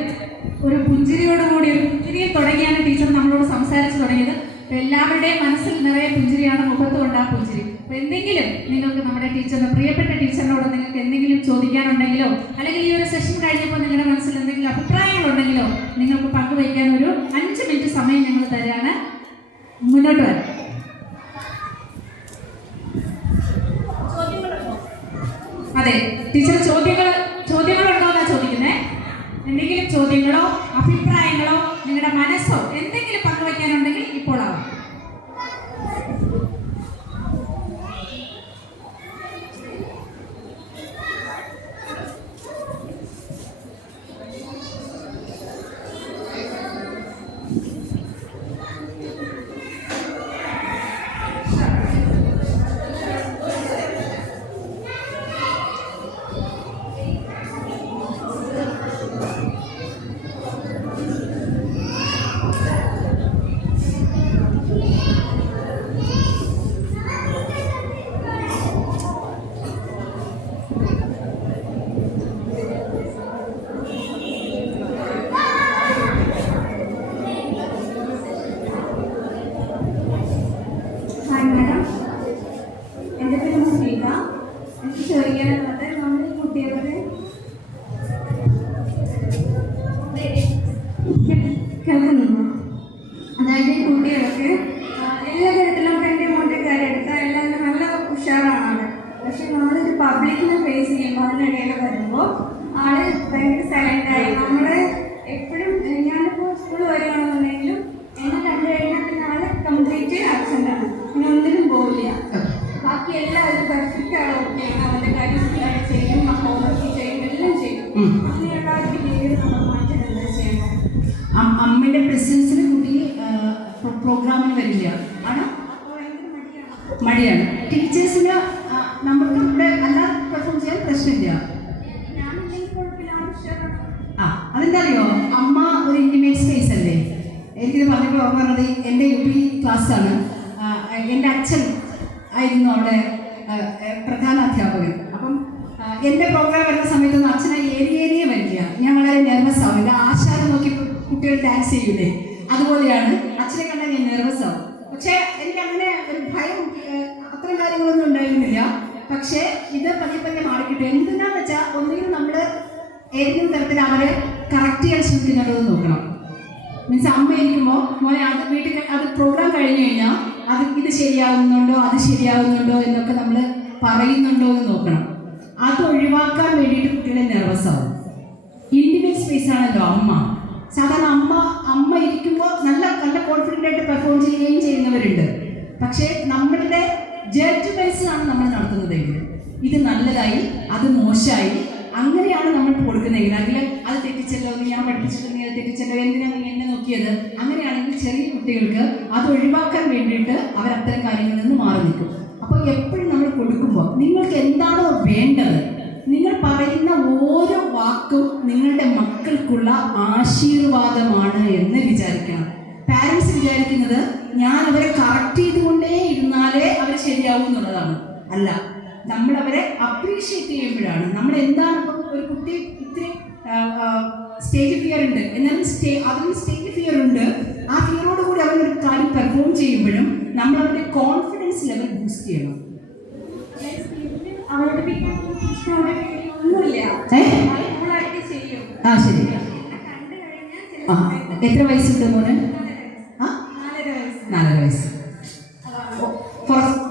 ഒരു പുഞ്ചിരിയോടുകൂടി, ഒരു പുഞ്ചിരിയിൽ തുടങ്ങിയാണ് ടീച്ചർ നമ്മളോട് സംസാരിച്ചു തുടങ്ങിയത്. എല്ലാവരുടെയും മനസ്സിൽ നിറയെ പുഞ്ചിരിയാണ്, മുഖത്തുകൊണ്ട് ആ പുഞ്ചിരി. അപ്പോൾ എന്തെങ്കിലും നിങ്ങൾക്ക് നമ്മുടെ ടീച്ചറിന്, പ്രിയപ്പെട്ട ടീച്ചറിനോട് നിങ്ങൾക്ക് എന്തെങ്കിലും ചോദിക്കാനുണ്ടെങ്കിലോ, അല്ലെങ്കിൽ ഈ ഒരു സെഷൻ കഴിഞ്ഞപ്പോൾ നിങ്ങളുടെ മനസ്സിൽ എന്തെങ്കിലും അഭിപ്രായങ്ങളുണ്ടെങ്കിലോ നിങ്ങൾക്ക് പങ്കുവയ്ക്കാൻ ഒരു 5 മിനിറ്റ് സമയം ഞങ്ങൾ തരാണ്. മുന്നോട്ട് വരാം. അതെ ടീച്ചർ, ചോദ്യങ്ങളുണ്ടോ എന്നാ ചോദിക്കുന്നേ? എന്തെങ്കിലും ചോദ്യങ്ങളോ അഭിപ്രായങ്ങളോ നിങ്ങളുടെ മനസ്സോ എന്തെങ്കിലും പങ്കുവയ്ക്കാനുണ്ടെങ്കിൽ ഇപ്പോൾ ആവാം. അതായത് കുട്ടികൾക്ക് എല്ലാ തരത്തിലും ഫ്രണ്ട് മോട്ടക്കാരെ എടുത്താൽ എല്ലാവരും നല്ല ഉഷാറാണ് ആള്. പക്ഷെ നമ്മളൊരു പബ്ലിക്കിനെ ഫേസ് ചെയ്യുമ്പോൾ അതിനിടയിൽ വരുമ്പോൾ ആള് ഭയങ്കര സൈലൻ്റായി. നമ്മൾ എപ്പോഴും ഞാനിപ്പോൾ സ്കൂൾ വരികയാണെന്നുണ്ടെങ്കിലും എന്നെ കണ്ടു കഴിഞ്ഞാൽ പിന്നെ ആള് കംപ്ലീറ്റ് ആബ്സെൻ്റാണ്, പിന്നെ ഒന്നിനും പോവില്ല. ബാക്കി എല്ലാവരും പെർഫെക്റ്റ് ആണ്, ഓക്കെയാണ്, അവരുടെ കാര്യം ചെയ്യും, ഹോംവർക്ക് ചെയ്യും, എല്ലാം ചെയ്യും. അങ്ങനെയുള്ള ഒരു ബിഹേവിയർ നമ്മൾ മാറ്റാൻ എന്താ ചെയ്യണം? അമ്മയുടെ പ്രസൻസിൽ കുട്ടി പ്രോഗ്രാമിന് വരില്ല ആണോ? മടിയാണ്. ടീച്ചേഴ്സിന് നമുക്ക് ഇവിടെ അല്ലാതെ പെർഫോം ചെയ്യാൻ പ്രശ്നമില്ല. അതെന്താ അറിയോ, അമ്മ ഒരു ഇൻറ്റിമേറ്റ് സ്പേസ് അല്ലേ. എനിക്കിത് പറഞ്ഞപ്പോൾ ഓർമ്മ പറഞ്ഞത് എൻ്റെ UP ക്ലാസ്സാണ്. എൻ്റെ അച്ഛൻ ആയിരുന്നു അവിടെ പ്രധാന അധ്യാപകൻ. അപ്പം എൻ്റെ പ്രോഗ്രാം വരുന്ന സമയത്തൊന്നും അച്ഛനെ ഏരിയേ വരില്ല. ഞാൻ വളരെ നെർവസ് ആവും. എൻ്റെ ആശാരം നോക്കി കുട്ടികൾ ഡാൻസ് ചെയ്യൂലേ, അതുപോലെയാണ്. അച്ഛനെ കണ്ടാൽ ഞാൻ നെർവസ് ആവും. പക്ഷേ എനിക്ക് അങ്ങനെ ഒരു ഭയം അത്തരം കാര്യങ്ങളൊന്നും ഉണ്ടായിരുന്നില്ല. പക്ഷേ ഇത് പതിയെ പതിയെ മാറിക്കിട്ടും. എന്തിനാന്ന് വെച്ചാൽ ഒന്നുകിൽ നമ്മൾ ഏതെങ്കിലും തരത്തിൽ അവരെ കറക്റ്റ് ചെയ്യാൻ ശ്രമിക്കുന്നുണ്ടോ എന്ന് നോക്കണം. മീൻസ് അമ്മ ഇരിക്കുമ്പോൾ മോനെ അത് വീട്ടിൽ അത് പ്രോഗ്രാം കഴിഞ്ഞ് കഴിഞ്ഞാൽ ഇത് ശരിയാവുന്നുണ്ടോ അത് ശരിയാവുന്നുണ്ടോ എന്നൊക്കെ നമ്മൾ പറയുന്നുണ്ടോ എന്ന് നോക്കണം. അത് ഒഴിവാക്കാൻ വേണ്ടിയിട്ട് കുട്ടികളെ നെർവസ് ആവും. ഇൻറ്റിമേറ്റ് സ്പേസ് ആണല്ലോ അമ്മ. സാധാരണ അമ്മ ഇരിക്കുമ്പോൾ നല്ല നല്ല കോൺഫിഡൻ്റ് ആയിട്ട് പെർഫോം ചെയ്യുകയും ചെയ്യുന്നവരുണ്ട്. പക്ഷേ നമ്മളുടെ ജഡ്ജ്മെൻറ്റ്സിലാണ് നമ്മൾ നടത്തുന്നതെങ്കിൽ ഇത് നല്ലതായി അത് മോശമായി അങ്ങനെയാണ് നമ്മൾ കൊടുക്കുന്നതെങ്കിൽ അതിൽ അത് തെറ്റിച്ചല്ലോ, നീ ഞാൻ പഠിപ്പിച്ചിട്ടുണ്ടെങ്കിൽ അത് തെറ്റിച്ചല്ലോ, എന്തിനാണ് നീ എന്നെ നോക്കിയത്, അങ്ങനെയാണെങ്കിൽ ചെറിയ കുട്ടികൾക്ക് അത് ഒഴിവാക്കാൻ വേണ്ടിയിട്ട് അവർ അത്തരം കാര്യങ്ങളിൽ നിന്ന് മാറി നിൽക്കും. അപ്പോൾ എപ്പോഴും നമ്മൾ കൊടുക്കുമ്പോൾ നിങ്ങൾക്ക് എന്താണോ വേണ്ടത്, നിങ്ങൾ പറയുന്ന ഓരോ വാക്കും നിങ്ങളുടെ മക്കൾക്കുള്ള ആശീർവാദമാണ് എന്ന് വിചാരിക്കണം. പാരൻസ് വിചാരിക്കുന്നത് ഞാൻ അവരെ കറക്റ്റ് ചെയ്തുകൊണ്ടേ ഇരുന്നാലേ അവർ ശരിയാവും എന്നുള്ളതാണ്. അല്ല, നമ്മൾ അവരെ അപ്രീഷിയേറ്റ് ചെയ്യുമ്പോഴാണ് നമ്മൾ എന്താണ്. ഇപ്പം ഒരു കുട്ടി ഇത്തിരി സ്റ്റേജ് ഫിയർ ഉണ്ട്, എന്നാലും അതിന് സ്റ്റേജ് ഫിയർ ഉണ്ട്. ആ ഫിയറോട് കൂടി അവരൊരു കാര്യം പെർഫോം ചെയ്യുമ്പോഴും നമ്മൾ അവരുടെ കോൺഫിഡൻസ് ലെവൽ ബൂസ്റ്റ് ചെയ്യണം. ആ ശരി. ആ എത്ര വയസ്സുണ്ട് മോന്? 4 വയസ്സ്.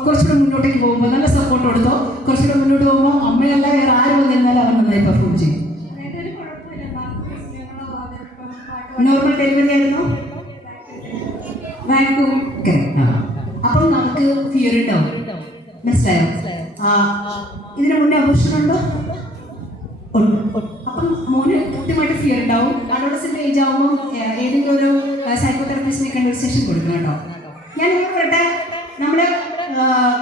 കുറച്ചുകൂടെ മുന്നോട്ടേക്ക് പോകുമ്പോൾ നല്ല സപ്പോർട്ട് കൊടുത്തോ. കുറച്ചുകൂടെ മുന്നോട്ട് പോകുമ്പോൾ അമ്മയല്ല വേറെ ആരും വന്നിരുന്നാലും അവൻ നന്നായി പെർഫോം ചെയ്യും. നോർമൽ ഡെലിവറി ആയിരുന്നു. വാക്യൂം. അപ്പം നമുക്ക് ഫിയർ ഉണ്ടാവും. മനസ്സിലായോ? ഇതിനു മുന്നേ അബോർഷൻ ഉണ്ടോ? അപ്പം മോന് കൃത്യമായിട്ട് ഫിയർ ഉണ്ടാവും. അഡോളസെന്റ് ഏജ് ആവുമ്പോൾ ഏതെങ്കിലും ഒരു സൈക്കോതെറാപ്പിസ്റ്റിനെ കൺസൾട്ടേഷൻ കൊടുക്കണം കേട്ടോ. ഞാൻ ഇവിടെ വരട്ടെ. നമ്മൾ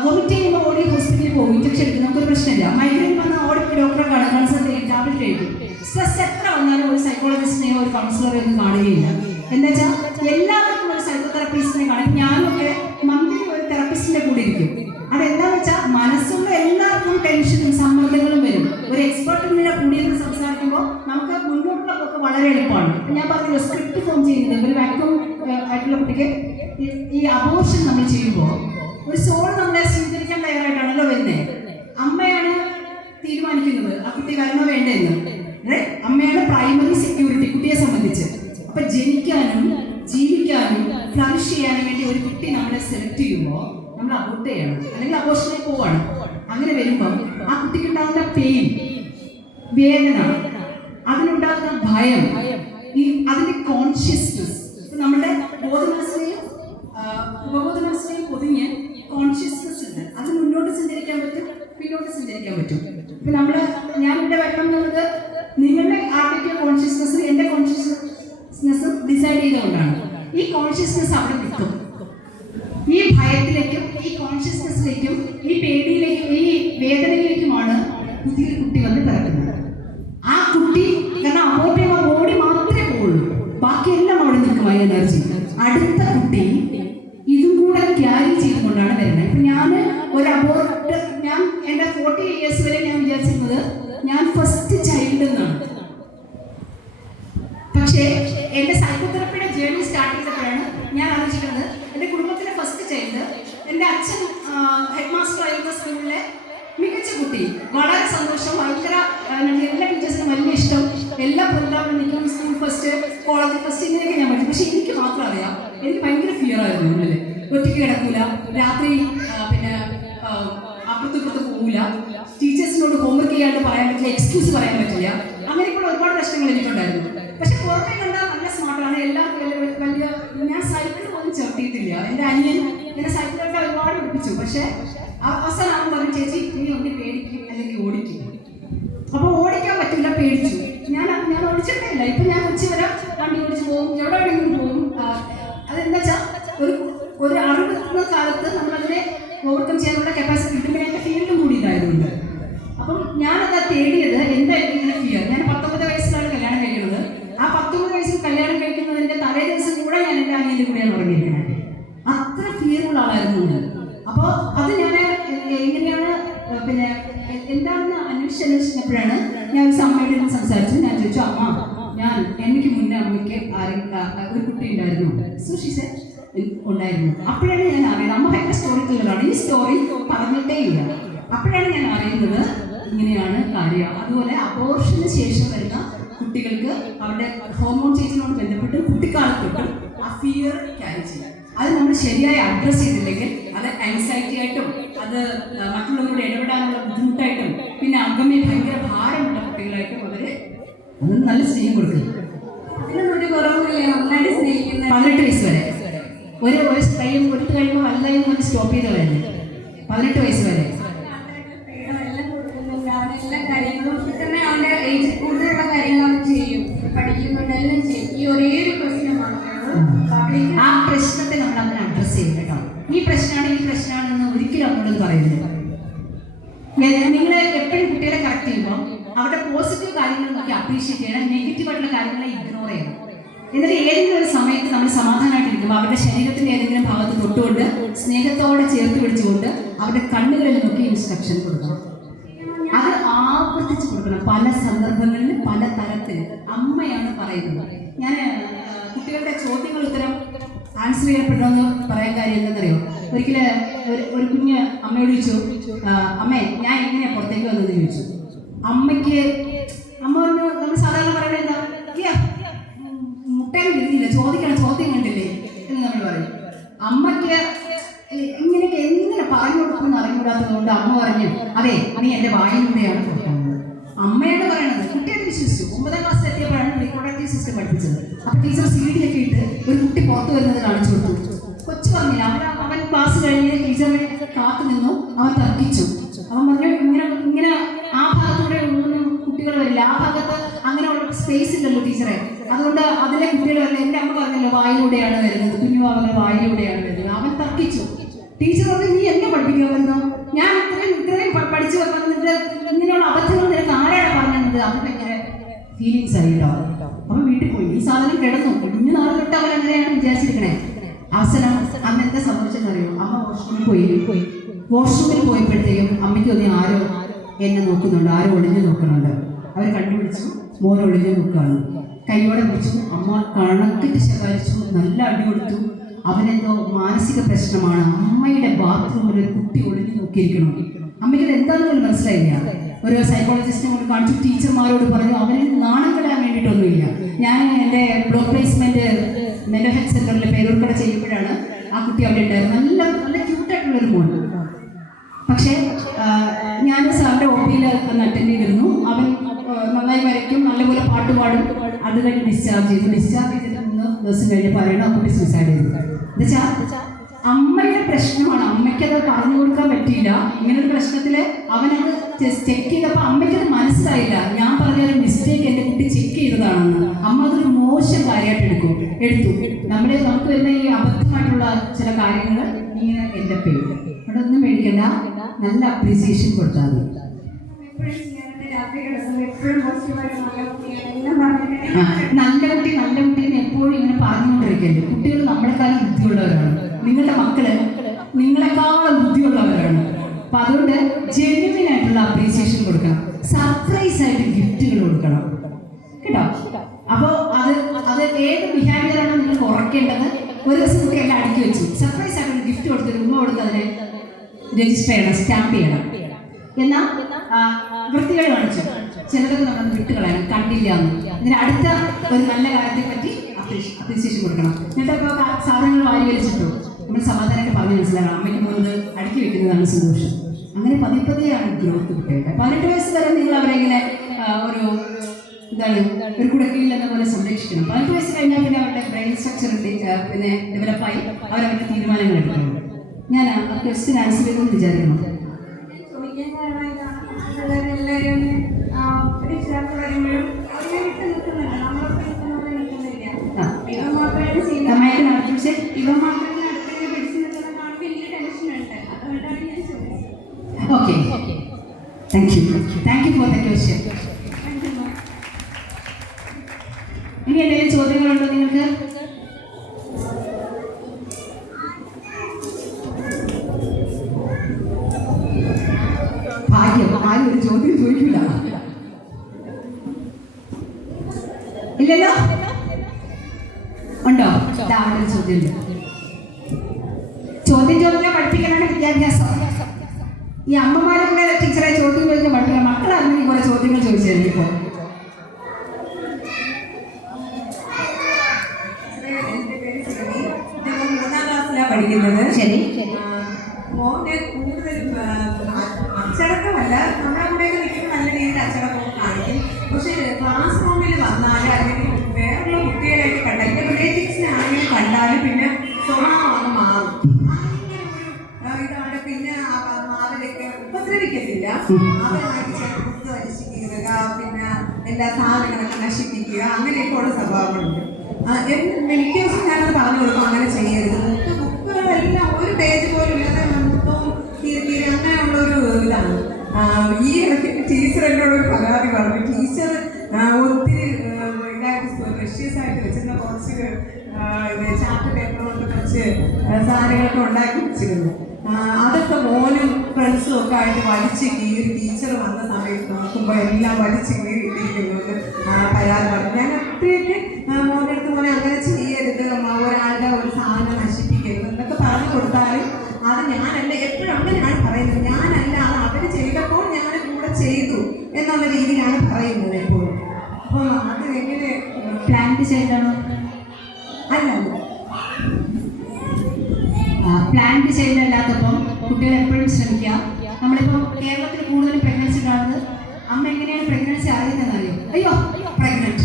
വോമിറ്റ് ചെയ്യുമ്പോൾ ഓടി ഹോസ്പിറ്റലിൽ പോകും, ഇഞ്ചക്ഷൻ എടുക്കും, നമുക്കൊരു പ്രശ്നമില്ല. മൈഗ്രെയിൻ വന്നാൽ ഓടി ഡോക്ടറെ കാണും, കൺസൾട്ട് ചെയ്യും, ടാബ്ലറ്റ് കഴിക്കും. സ്ട്രെസ് എത്ര വന്നാലും ഒരു സൈക്കോളജിസ്റ്റിനെയോ ഒരു കൗൺസിലറെയോ ഒന്നും കാണുകയില്ല. എന്താ വെച്ചാൽ എല്ലാവർക്കും ഒരു സൈക്കോതെറാപ്പിസ്റ്റിനെ കാണും. ഞാനൊക്കെ മന്ത്ലി ഒരു തെറാപ്പിസ്റ്റിന്റെ കൂടെ ഇരിക്കും. അതെന്താണെന്ന് വെച്ചാൽ മനസ്സുള്ള എല്ലാവർക്കും ടെൻഷനും സമ്മർദ്ദങ്ങളും വരും. ഒരു എക്സ്പെർട്ടിനെ കൂടിയെന്ന് സംസാരിക്കുമ്പോൾ നമുക്ക് മുന്നോട്ടുള്ള പോക്ക് വളരെ എളുപ്പമാണ്. ഞാൻ പറഞ്ഞല്ലോ, സ്ക്രിപ്റ്റ് ഫോം ചെയ്യുന്നത് ഒരു വാക്യൂം ആയിട്ടുള്ള കുട്ടിക്ക് ഈ അബോർഷൻ നമ്മൾ ചെയ്യുമ്പോൾ ഒരു സോൾ നമ്മളെ സ്വീകരിക്കാൻ തയ്യാറായിട്ടാണല്ലോ വരുന്നത്. അമ്മയാണ് തീരുമാനിക്കുന്നത് ആ കുട്ടി വരണോ വേണ്ടെന്ന്. അമ്മയാണ് പ്രൈമറി സെക്യൂരിറ്റി കുട്ടിയെ സംബന്ധിച്ച്. അപ്പൊ ജനിക്കാനും ജീവിക്കാനും ഫ്ലറിഷ് ചെയ്യാനും വേണ്ടി ഒരു കുട്ടി നമ്മളെ സെലക്ട് ചെയ്യുമ്പോൾ നമ്മൾ അബോർട്ട് ചെയ്യണം, അല്ലെങ്കിൽ അബോർഷനിലേക്ക് പോവാണ്. അങ്ങനെ വരുമ്പോൾ ആ കുട്ടിക്ക് ഉണ്ടാകുന്ന പെയിൻ, വേദന, അതിനുണ്ടാകുന്ന ഭയം, അതിന്റെ കോൺഷ്യസ്നസ്, നമ്മുടെ ബോധമനസ്സിനെയും ഉപബോധമനസ്സിനെയും പൊതിഞ്ഞ് കോൺഷ്യസ്നസ് ഉണ്ട്. അത് മുന്നോട്ട് സഞ്ചരിക്കാൻ പറ്റും, പിന്നോട്ട് സഞ്ചരിക്കാൻ പറ്റും. ഇപ്പൊ ഞാനിവിടെ വരണം എന്നുള്ളത് നിങ്ങളുടെ ആർട്ടിക്കൽ കോൺഷ്യസ്നസ്സും എൻ്റെ കോൺഷ്യസ്നസ്സും ഡിസൈഡ് ചെയ്തുകൊണ്ടാണ്. ഈ കോൺഷ്യസ്നസ് അവിടെ നിൽക്കും. ഈ ഭയത്തിലേക്കും ഈ കോൺഷ്യസ്നസ്സിലേക്കും ഈ പേടിയിലേക്കും ഈ വേദനയിലേക്കുമാണ് പുതിയൊരു കുട്ടി വന്ന് പിറക്കുന്നത്. ആ കുട്ടി കാരണം അബോർട്ട് ചെയ്യുമ്പോൾ ബോഡി മാത്രമേ പോവുള്ളൂ, ബാക്കിയെല്ലാം അവിടെ നിൽക്കും. ആ എനർജി അടുത്ത കുട്ടി ഇതും കൂടെ ക്യാരി ചെയ്തുകൊണ്ടാണ് വരുന്നത്. ഇപ്പം ഞാൻ ഒരു അബോർട്ട്, ഞാൻ എൻ്റെ 40 years വരെ ഞാൻ വിചാരിച്ചിരുന്നത് ഞാൻ ഫസ്റ്റ് ചൈൽഡ് എന്നാണ്. പക്ഷേ എൻ്റെ സൈക്കോതെറാപ്പിയുടെ ജേർണി സ്റ്റാർട്ട് ചെയ്തപ്പോഴാണ് ഞാൻ ആലോചിക്കുന്നത് എൻ്റെ കുടുംബത്തിലെ ഫസ്റ്റ് ചൈൽഡ് എൻ്റെ അച്ഛൻ ഹെഡ് മാസ്റ്റർ ആയിരുന്ന സ്കൂളിലെ മികച്ച കുട്ടി. വളരെ സന്തോഷം, ഭയങ്കര എല്ലാ ടീച്ചേഴ്സിനും വലിയ ഇഷ്ടം, എല്ലാ പ്രോഗ്രാമിലും നിൽക്കും, സ്കൂൾ ഫസ്റ്റ്, കോളേജ് ഫസ്റ്റ്, ഇങ്ങനെയൊക്കെ ഞാൻ പഠിച്ചു. പക്ഷെ എനിക്ക് മാത്രം അറിയാം, എനിക്ക് ഭയങ്കര ഫിയർ ആയിരുന്നു ഉള്ളിൽ. ഒറ്റയ്ക്ക് കിടക്കൂല, രാത്രി പിന്നെ അപ്പുറത്ത് പോകില്ല, ടീച്ചേഴ്സിനോട് ഹോംവർക്ക് ചെയ്യാണ്ട് പറയാൻ പറ്റില്ല, എക്സ്ക്യൂസ് പറയാൻ പറ്റില്ല. അങ്ങനെയൊക്കെയുള്ള ഒരുപാട് പ്രശ്നങ്ങൾ എനിക്കുണ്ടായിരുന്നു. പക്ഷെ പുറമേ കണ്ടാൽ നല്ല സ്മാർട്ടാണ്, എല്ലാ വലിയ. ഞാൻ സൈക്കിൾ പോലും ചവിട്ടിയിട്ടില്ല. എൻ്റെ അനിയൻ എന്നെ സൈക്കിളൊക്കെ ഒരുപാട് പഠിപ്പിച്ചു. പക്ഷെ അവസാനം അവൻ പറഞ്ഞു, ചേച്ചി നീ ഒന്ന് പേടിക്കും അല്ലെങ്കിൽ ഓടിക്കും. അപ്പോൾ ഓടിക്കാൻ പറ്റില്ല, പേടിച്ചു. ഞാൻ ഓടിച്ചിട്ടേ ഇല്ല. ഇപ്പം ഞാൻ ഉച്ചവരെ വണ്ടി ഓടിച്ച് പോകും, എവിടെ വേണമെങ്കിലും പോകും. അതെന്താ വെച്ചാൽ ഒരു അറിവ് എത്തുന്ന കാലത്ത് നമ്മളതിനെ ഓവർകം ചെയ്യാനുള്ള കപ്പാസിറ്റി കിട്ടുമ്പോൾ എൻ്റെ ഫീൽഡും കൂടി ഇതായതുകൊണ്ട്. അപ്പം ഞാനതാ തേടിയത്. എന്തായിരുന്നു ഇങ്ങനെ ഫിയർ? ഞാൻ 19 വയസ്സിലാണ് കല്യാണം കഴിക്കുന്നത്. ആ 19 വയസ്സിൽ കല്യാണം കഴിക്കുന്നതിൻ്റെ തലേ ദിവസം കൂടെ ഞാൻ എൻ്റെ അനിയൻ്റെ കൂടെയാണ് ഉറങ്ങിയിരിക്കുന്നത്. അത്ര ഫിയറുള്ള ആളായിരുന്നു ഞാൻ. അപ്പോൾ അത് ഞാൻ എങ്ങനെയാണ് പിന്നെ എന്താണെന്ന് അന്വേഷിച്ചപ്പോഴാണ് ഞാൻ ഒരു അമ്മയോട് സംസാരിച്ചു. ഞാൻ ചോദിച്ചു, അമ്മ എനിക്ക് മുന്നേ അമ്മയ്ക്ക് ഒരു കുട്ടി ഉണ്ടായിരുന്നു. സോ ഷീ സെഡ് ഉണ്ടായിരുന്നു. അപ്പോഴാണ് ഞാൻ അറിയുന്നത്, അമ്മ ഭയങ്കര സ്റ്റോറി ടെല്ലറാണ്, ഈ സ്റ്റോറി പറഞ്ഞിട്ടേ ഇല്ല. അപ്പോഴാണ് ഞാൻ അറിയുന്നത് ഇങ്ങനെയാണ് കാര്യം. അതുപോലെ അബോർഷന് ശേഷം വരുന്ന കുട്ടികൾക്ക് അവരുടെ ഹോർമോൺ ചേഞ്ചിനോട് ബന്ധപ്പെട്ട് കുട്ടിക്കാലത്തൊട്ടും ആ ഫിയർ ക്യാരി ചെയ്യാം. അത് നമ്മൾ ശരിയായി അഡ്രസ്സ് ചെയ്തില്ലെങ്കിൽ അത് ആൻസൈറ്റി ആയിട്ടും അത് മറ്റുള്ളവരോട് ഇടപെടാനുള്ള ബുദ്ധിമുട്ടായിട്ടും പിന്നെ അകമേ ഭയങ്കര ഭാരമുള്ള കുട്ടികളായിട്ടും അവര് അത് നല്ല സ്നേഹം കൊടുക്കുക. 18 വയസ്സ് വരെ ഒരു കഴിയുമ്പോൾ വല്ലതും ഒരു സ്റ്റോപ്പ് ചെയ്ത് വരുന്നത് 18 വയസ്സ് വരെ. എല്ലാ കാര്യങ്ങളും തന്നെ അവന്റെ ഏജ് കൂടുതലുള്ള കാര്യങ്ങൾ അവൻ ചെയ്യും, പഠിക്കുന്നുണ്ട്, എല്ലാം ചെയ്യും. ഈ ഒരേ ഒരു പ്രശ്നമാണ് ആ പ്രശ്നത്തെ നമ്മൾ അങ്ങനെ അഡ്രസ്സ് ചെയ്യും കേട്ടോ. ഈ പ്രശ്നമാണെന്ന് ഒരിക്കലും നമ്മളോട് പറയുന്നത്. നിങ്ങൾ എപ്പോഴും കുട്ടികളെ കറക്റ്റ് ചെയ്യുമ്പോൾ അവരുടെ പോസിറ്റീവ് കാര്യങ്ങൾ നോക്കി അപ്രീഷിയേറ്റ് ചെയ്യണം, നെഗറ്റീവ് ആയിട്ടുള്ള കാര്യങ്ങളെ ഇഗ്നോർ ചെയ്യണം. എന്നിട്ട് ഏതെങ്കിലും ഒരു സമയത്ത് നമ്മൾ സമാധാനമായിട്ടിരിക്കുമ്പോൾ അവരുടെ ശരീരത്തിന്റെ ഏതെങ്കിലും ഭാഗത്ത് തൊട്ടുകൊണ്ട് സ്നേഹത്തോടെ ചേർത്ത് പിടിച്ചുകൊണ്ട് അവരുടെ കണ്ണുകളിൽ നോക്കി ഇൻസ്ട്രക്ഷൻ കൊടുക്കണം. അത് ആവർത്തിച്ച് കൊടുക്കണം, പല സന്ദർഭങ്ങളിൽ പല തരത്തിൽ. അമ്മയാണ് പറയുന്നത്. ഞാൻ കുട്ടികളുടെ ചോദ്യങ്ങൾ ഉത്തരം ആൻസർ ചെയ്യപ്പെടണമെന്ന് പറയാൻ കാര്യം എന്താണെന്നറിയോ? ഒരിക്കലും ഒരു കുഞ്ഞ് അമ്മയോട് ചോദിച്ചു, അമ്മേ ഞാൻ എങ്ങനെയാണ് പുറത്തേക്ക് വന്നതെന്ന് ചോദിച്ചു. അമ്മ പറഞ്ഞു, നമ്മൾ സാധാരണ പറയുന്നത് എന്താ, മുട്ടയിൽ എഴുതിയില്ല, ചോദ്യം കണ്ടില്ലേ എന്ന് നമ്മൾ പറയും. അമ്മയ്ക്ക് ഇങ്ങനെയൊക്കെ എങ്ങനെ പറഞ്ഞു കൊടുക്കുമെന്ന് അറിഞ്ഞുകൂടാത്തത് കൊണ്ട് അമ്മ പറഞ്ഞു, അതെ നീ എൻ്റെ വായിലൂടെയാണ് കൊടുക്കുന്നത്. അമ്മയാണ് പറയണത്. കുട്ടിയെ വിശ്വസിച്ചു. 9ാം ക്ലാസ്സിൽ എത്തിയപ്പോഴാണ് റീപ്രൊഡക്റ്റീവ് സിസ്റ്റം പഠിപ്പിച്ചത്. അപ്പോൾ ടീച്ചർ CD ഒക്കെ ഇട്ട് ഒരു കുട്ടി പുറത്തു വരുന്നത് കാണിച്ചു കൊടുത്തു. കൊച്ചു പറഞ്ഞില്ല, അവൻ ക്ലാസ് കഴിഞ്ഞ് ടീച്ചറിനെ കാത്തു നിന്നു. അവൻ തർക്കിച്ചു. അവൻ പറഞ്ഞു, ഇങ്ങനെ ആ ഭാഗത്തൂടെ ഒന്നും കുട്ടികൾ വരില്ല, ആ ഭാഗത്ത് അങ്ങനെയുള്ള സ്പേസ് ഇല്ലല്ലോ ടീച്ചറെ, അതുകൊണ്ട് അതിലെ കുട്ടികൾ വരില്ല. എൻ്റെ അമ്മ പറഞ്ഞല്ലോ വായിലൂടെയാണ് വരുന്നത്, കുഞ്ഞുവാവങ്ങൾ വായിലൂടെയാണ് വരുന്നത്. അവൻ തർക്കിച്ചു. ടീച്ചർ പറഞ്ഞു, നീ എന്നെ പഠിപ്പിക്കുമായിരുന്നോ? ഞാൻ ഇത്രയും പഠിച്ചു വന്നിട്ട് ഇങ്ങനെയുള്ള അബദ്ധങ്ങൾ നിനക്ക് ആരാണ് പറഞ്ഞത്? അത് ഭയങ്കര ഫീലിങ്സ് ആയിട്ടോ. അവൻ വീട്ടിൽ പോയി. ഈ സാധനം കിടന്നു. കുഞ്ഞു നാളെ തൊട്ട് അവൻ അങ്ങനെയാണ് വിചാരിച്ചിരിക്കണേ. അവസരം അന്ന് എന്താ സംഭവിച്ചെന്നറിയോ? അമ്മ വാഷ്റൂമിൽ പോയപ്പോഴത്തേക്കും അമ്മയ്ക്ക് തോന്നി ആരോ എന്നെ നോക്കുന്നുണ്ട്, ആരോ ഒളിഞ്ഞു നോക്കുന്നുണ്ട്. അവർ കണ്ടുപിടിച്ചു, മോൻ ഒളിഞ്ഞു നോക്കുകയാണ്. കൈയോടെ പിടിച്ചു. അമ്മ കണക്കിട്ട് ശകാരിച്ചു, നല്ല അടി കൊടുത്തു. അവനെന്തോ മാനസിക പ്രശ്നമാണ്. അമ്മയുടെ ബാത്റൂമിൽ ഒരു കുട്ടി ഒളിഞ്ഞു നോക്കിയിരിക്കണം. അമ്മയ്ക്ക് ഇത് എന്താണെന്ന് പോലും മനസ്സിലായില്ല. ഒരു സൈക്കോളജിസ്റ്റിനെ കൊണ്ട് കാണിച്ചു. ടീച്ചർമാരോട് പറഞ്ഞു, അവന് നാണം കെടാൻ വേണ്ടിയിട്ടൊന്നുമില്ല. ഞാൻ എൻ്റെ ബ്ലോക്ക് പ്ലേസ്മെന്റ് മെന്റൽ ഹെൽത്ത് സെന്ററിൽ പേരൂർക്കട ചെയ്യുമ്പോഴാണ് ആ കുട്ടി അവിടെ ഉണ്ടായിരുന്നു. നല്ല ക്യൂട്ടായിട്ടുള്ളൊരു മോൻ. പക്ഷേ ഞാൻ സാറിൻ്റെ OP-യിൽ അന്ന് അറ്റൻഡ് ചെയ്തിരുന്നു. അവൻ നന്നായി വരയ്ക്കും, നല്ലപോലെ പാട്ട് പാടും. അത് കഴിഞ്ഞ് ഡിസ്ചാർജ് ചെയ്തിട്ട് 3 ദിവസം കഴിഞ്ഞ് പറയണം ആ കുട്ടി സൂസൈഡ് ചെയ്തു. എന്നുവെച്ചാൽ അമ്മയുടെ പ്രശ്നമാണ്. അമ്മയ്ക്കത് പറഞ്ഞു കൊടുക്കാൻ പറ്റിയില്ല. ഇങ്ങനൊരു പ്രശ്നത്തിൽ അവനത് ചെക്ക് ചെയ്തപ്പോൾ അമ്മയ്ക്കത് മനസ്സിലായില്ല. ഞാൻ പറഞ്ഞൊരു മിസ്റ്റേക്ക് എൻ്റെ കുട്ടി ചെക്ക് ചെയ്തതാണെന്ന്. അമ്മ അതൊരു മോശം കാര്യമായിട്ട് എടുത്തു. നമുക്ക് വരുന്ന ഈ അബദ്ധമായിട്ടുള്ള ചില കാര്യങ്ങൾ ഇങ്ങനെ എൻ്റെ പേര് അവിടെ ഒന്നും മേടിക്കണ്ട, നല്ല അപ്രീസിയേഷൻ കൊടുത്താൽ മതി. നല്ല കുട്ടീനെ എപ്പോഴും ഇങ്ങനെ പറഞ്ഞുകൊണ്ടിരിക്കല്ലേ. കുട്ടികൾ നമ്മളെക്കാളും ബുദ്ധിയുള്ളവരാണ്. നിങ്ങളുടെ മക്കള് നിങ്ങളെക്കാളും ബുദ്ധിയുള്ളവരാണ്. അപ്പൊ അതുകൊണ്ട് ജെന്യുവിൻ ആയിട്ടുള്ള അപ്രീസിയേഷൻ കൊടുക്കണം. സർപ്രൈസ് ആയിട്ട് ഗിഫ്റ്റുകൾ കൊടുക്കണം കേട്ടോ. അപ്പോൾ അത് ഏത് ബിഹേവിയറാണ് നിങ്ങൾ കുറയ്ക്കേണ്ടത്? ഒരു ദിവസം കുട്ടി എല്ലാം അടുക്കി വെച്ചു, സർപ്രൈസ് ആയിട്ട് ഗിഫ്റ്റ് കൊടുത്ത് ഉമ്മ കൊടുത്ത് അതിനെ രജിസ്റ്റർ ചെയ്യണം, സ്റ്റാമ്പ് ചെയ്യണം. എന്നാൽ വൃത്തികൾ കാണിച്ചു. ചിലതൊക്കെ നമ്മൾ വിട്ടുകളയണം, കണ്ടില്ല എന്ന്. ഇതിന് അടുത്ത ഒരു നല്ല കാര്യത്തെ പറ്റി അപ്രീസിയേഷൻ കൊടുക്കണം. എന്നിട്ട് ഇപ്പോൾ സാധനങ്ങൾ വാരി വലിച്ചിട്ടു നമ്മൾ സമാധാനമൊക്കെ പറഞ്ഞ് മനസ്സിലാക്കണം. അമ്മയ്ക്ക് പോകുന്നത് അടുക്കി വെക്കുന്നതാണ് സന്തോഷം. അങ്ങനെ പതിയാണ് ഗ്രോത്ത് കുട്ടികളുടെ. 18 വയസ്സ് വരെ നിങ്ങൾ അവരെ ഇങ്ങനെ ഒരു കുടക്കീഴിൽ എന്ന പോലെ സംരക്ഷിക്കണം. 18 വയസ്സ് കഴിഞ്ഞാൽ പിന്നെ അവരുടെ ബ്രെയിൻ സ്ട്രക്ചർ പിന്നെ ഡെവലപ്പായി അവരവരുടെ തീരുമാനങ്ങൾ എടുക്കണം. ഞാൻ ആ ക്വസ്റ്റ്യൻ ആൻസർ ചെയ്തെന്ന് വിചാരിക്കണം. Okay. Thank you for the question. ഇനി എന്തെങ്കിലും ചോദ്യങ്ങളുണ്ടോ നിങ്ങൾക്ക്? ഭാഗ്യം, ആരും ഒരു ചോദ്യം ചോദിക്കില്ല. ഇല്ലല്ലോ? ഉണ്ടോ? ഒരു ചോദ്യം ഉണ്ട്. ചോദ്യം ചോദിക്കാൻ പഠിപ്പിക്കാനാണ് വിദ്യാഭ്യാസം. ഈ അമ്മമാരുടെ ടീച്ചറെ ചോദ്യം ചോദിക്കാൻ പഠിപ്പിക്കാൻ മക്കളാണെങ്കിൽ കുറെ ചോദ്യങ്ങൾ ചോദിച്ചത് ഇപ്പോൾ. മൂന്നാം ക്ലാസ്സിലാണ് പഠിക്കുന്നത്. ശരി. മോനെ കൂടുതലും അച്ചടക്കമല്ല, നമ്മുടെ കൂടെയൊക്കെ നിൽക്കുമ്പോൾ നല്ല രീതിയിൽ അച്ചടക്കമൊക്കെ കാണിക്കും. പക്ഷേ ക്ലാസ് റൂമിൽ വന്നാൽ അല്ലെങ്കിൽ വേറെയുള്ള കുട്ടികളായിട്ട് കണ്ടാൽ എൻ്റെ റിലേറ്റീവ്സിനാണെങ്കിലും കണ്ടാലും പിന്നെ സ്വഭാവം അങ്ങ് മാറും. ഇതാണ് പിന്നെ മാറിലേക്ക് ഉപദ്രവിക്കത്തില്ല. അവരുമായിട്ട് ചേർത്ത് വലിച്ചു കീറുക, പിന്നെ എല്ലാ സാധനങ്ങളൊക്കെ നശിപ്പിക്കുക, അങ്ങനെയൊക്കെ ഉള്ള സ്വഭാവങ്ങളുണ്ട്. മിക്ക ദിവസം ഞാനത് പറഞ്ഞു കൊടുക്കും, അങ്ങനെ ചെയ്യരുത്. ബുക്കുകളെല്ലാം ഒരു പേജ് പോലും ഇല്ലാതെ മൊത്തവും കീറി അങ്ങനെയുള്ളൊരു ഇതാണ്. ഈ ടീച്ചർ എന്നോടൊരു പരാതി പറഞ്ഞു. ടീച്ചർ ഒത്തിരി ഇതായിട്ട് പ്രഷ്യസ് ആയിട്ട് വെച്ചിരുന്ന കുറച്ച് ചാർട്ട് പേപ്പർ കൊണ്ട് കുറച്ച് സാധനങ്ങളൊക്കെ ഉണ്ടാക്കി വെച്ചിരുന്നു. അതൊക്കെ മോനും ഫ്രണ്ട്സും ഒക്കെ ആയിട്ട് വലിച്ച് കീറി ടീച്ചർ വന്ന സമയത്ത് നോക്കുമ്പോൾ എല്ലാം വലിച്ച് കീറി ഇട്ടിരിക്കുന്നത് പരാതി പറഞ്ഞു. ഞാൻ ഒത്തിരിയൊക്കെ മോൻ്റെ അടുത്ത് മോനെ അങ്ങനെ ചെയ്യരുത്, ഒരാളുടെ ഒരു സാധനം നശിപ്പിക്കരുത് എന്നൊക്കെ പറഞ്ഞു കൊടുത്താലും അത് ഞാനല്ല, എപ്പോഴും അങ്ങനെയാണ് പറയുന്നത്. ഞാനല്ല, അത് അവർ ചെയ്തപ്പോൾ ഞാൻ കൂടെ ചെയ്തു എന്നുള്ള രീതിയിലാണ് പറയുന്നത് എപ്പോഴും. അപ്പോൾ അത് എങ്ങനെ പ്ലാന്റ് ചെയ്താണോ? അല്ല, പ്ലാന്റ് ചെയ്തല്ലാത്തപ്പം കുട്ടികൾ എപ്പോഴും ശ്രമിക്കുക. നമ്മളിപ്പോൾ കേരളത്തിൽ കൂടുതൽ പ്രഗ്നൻസി കാണുന്നത് അമ്മ എങ്ങനെയാണ് പ്രഗ്നൻസി അറിയുന്നതെന്ന് അറിയോ? അയ്യോ പ്രഗ്നന്റ്,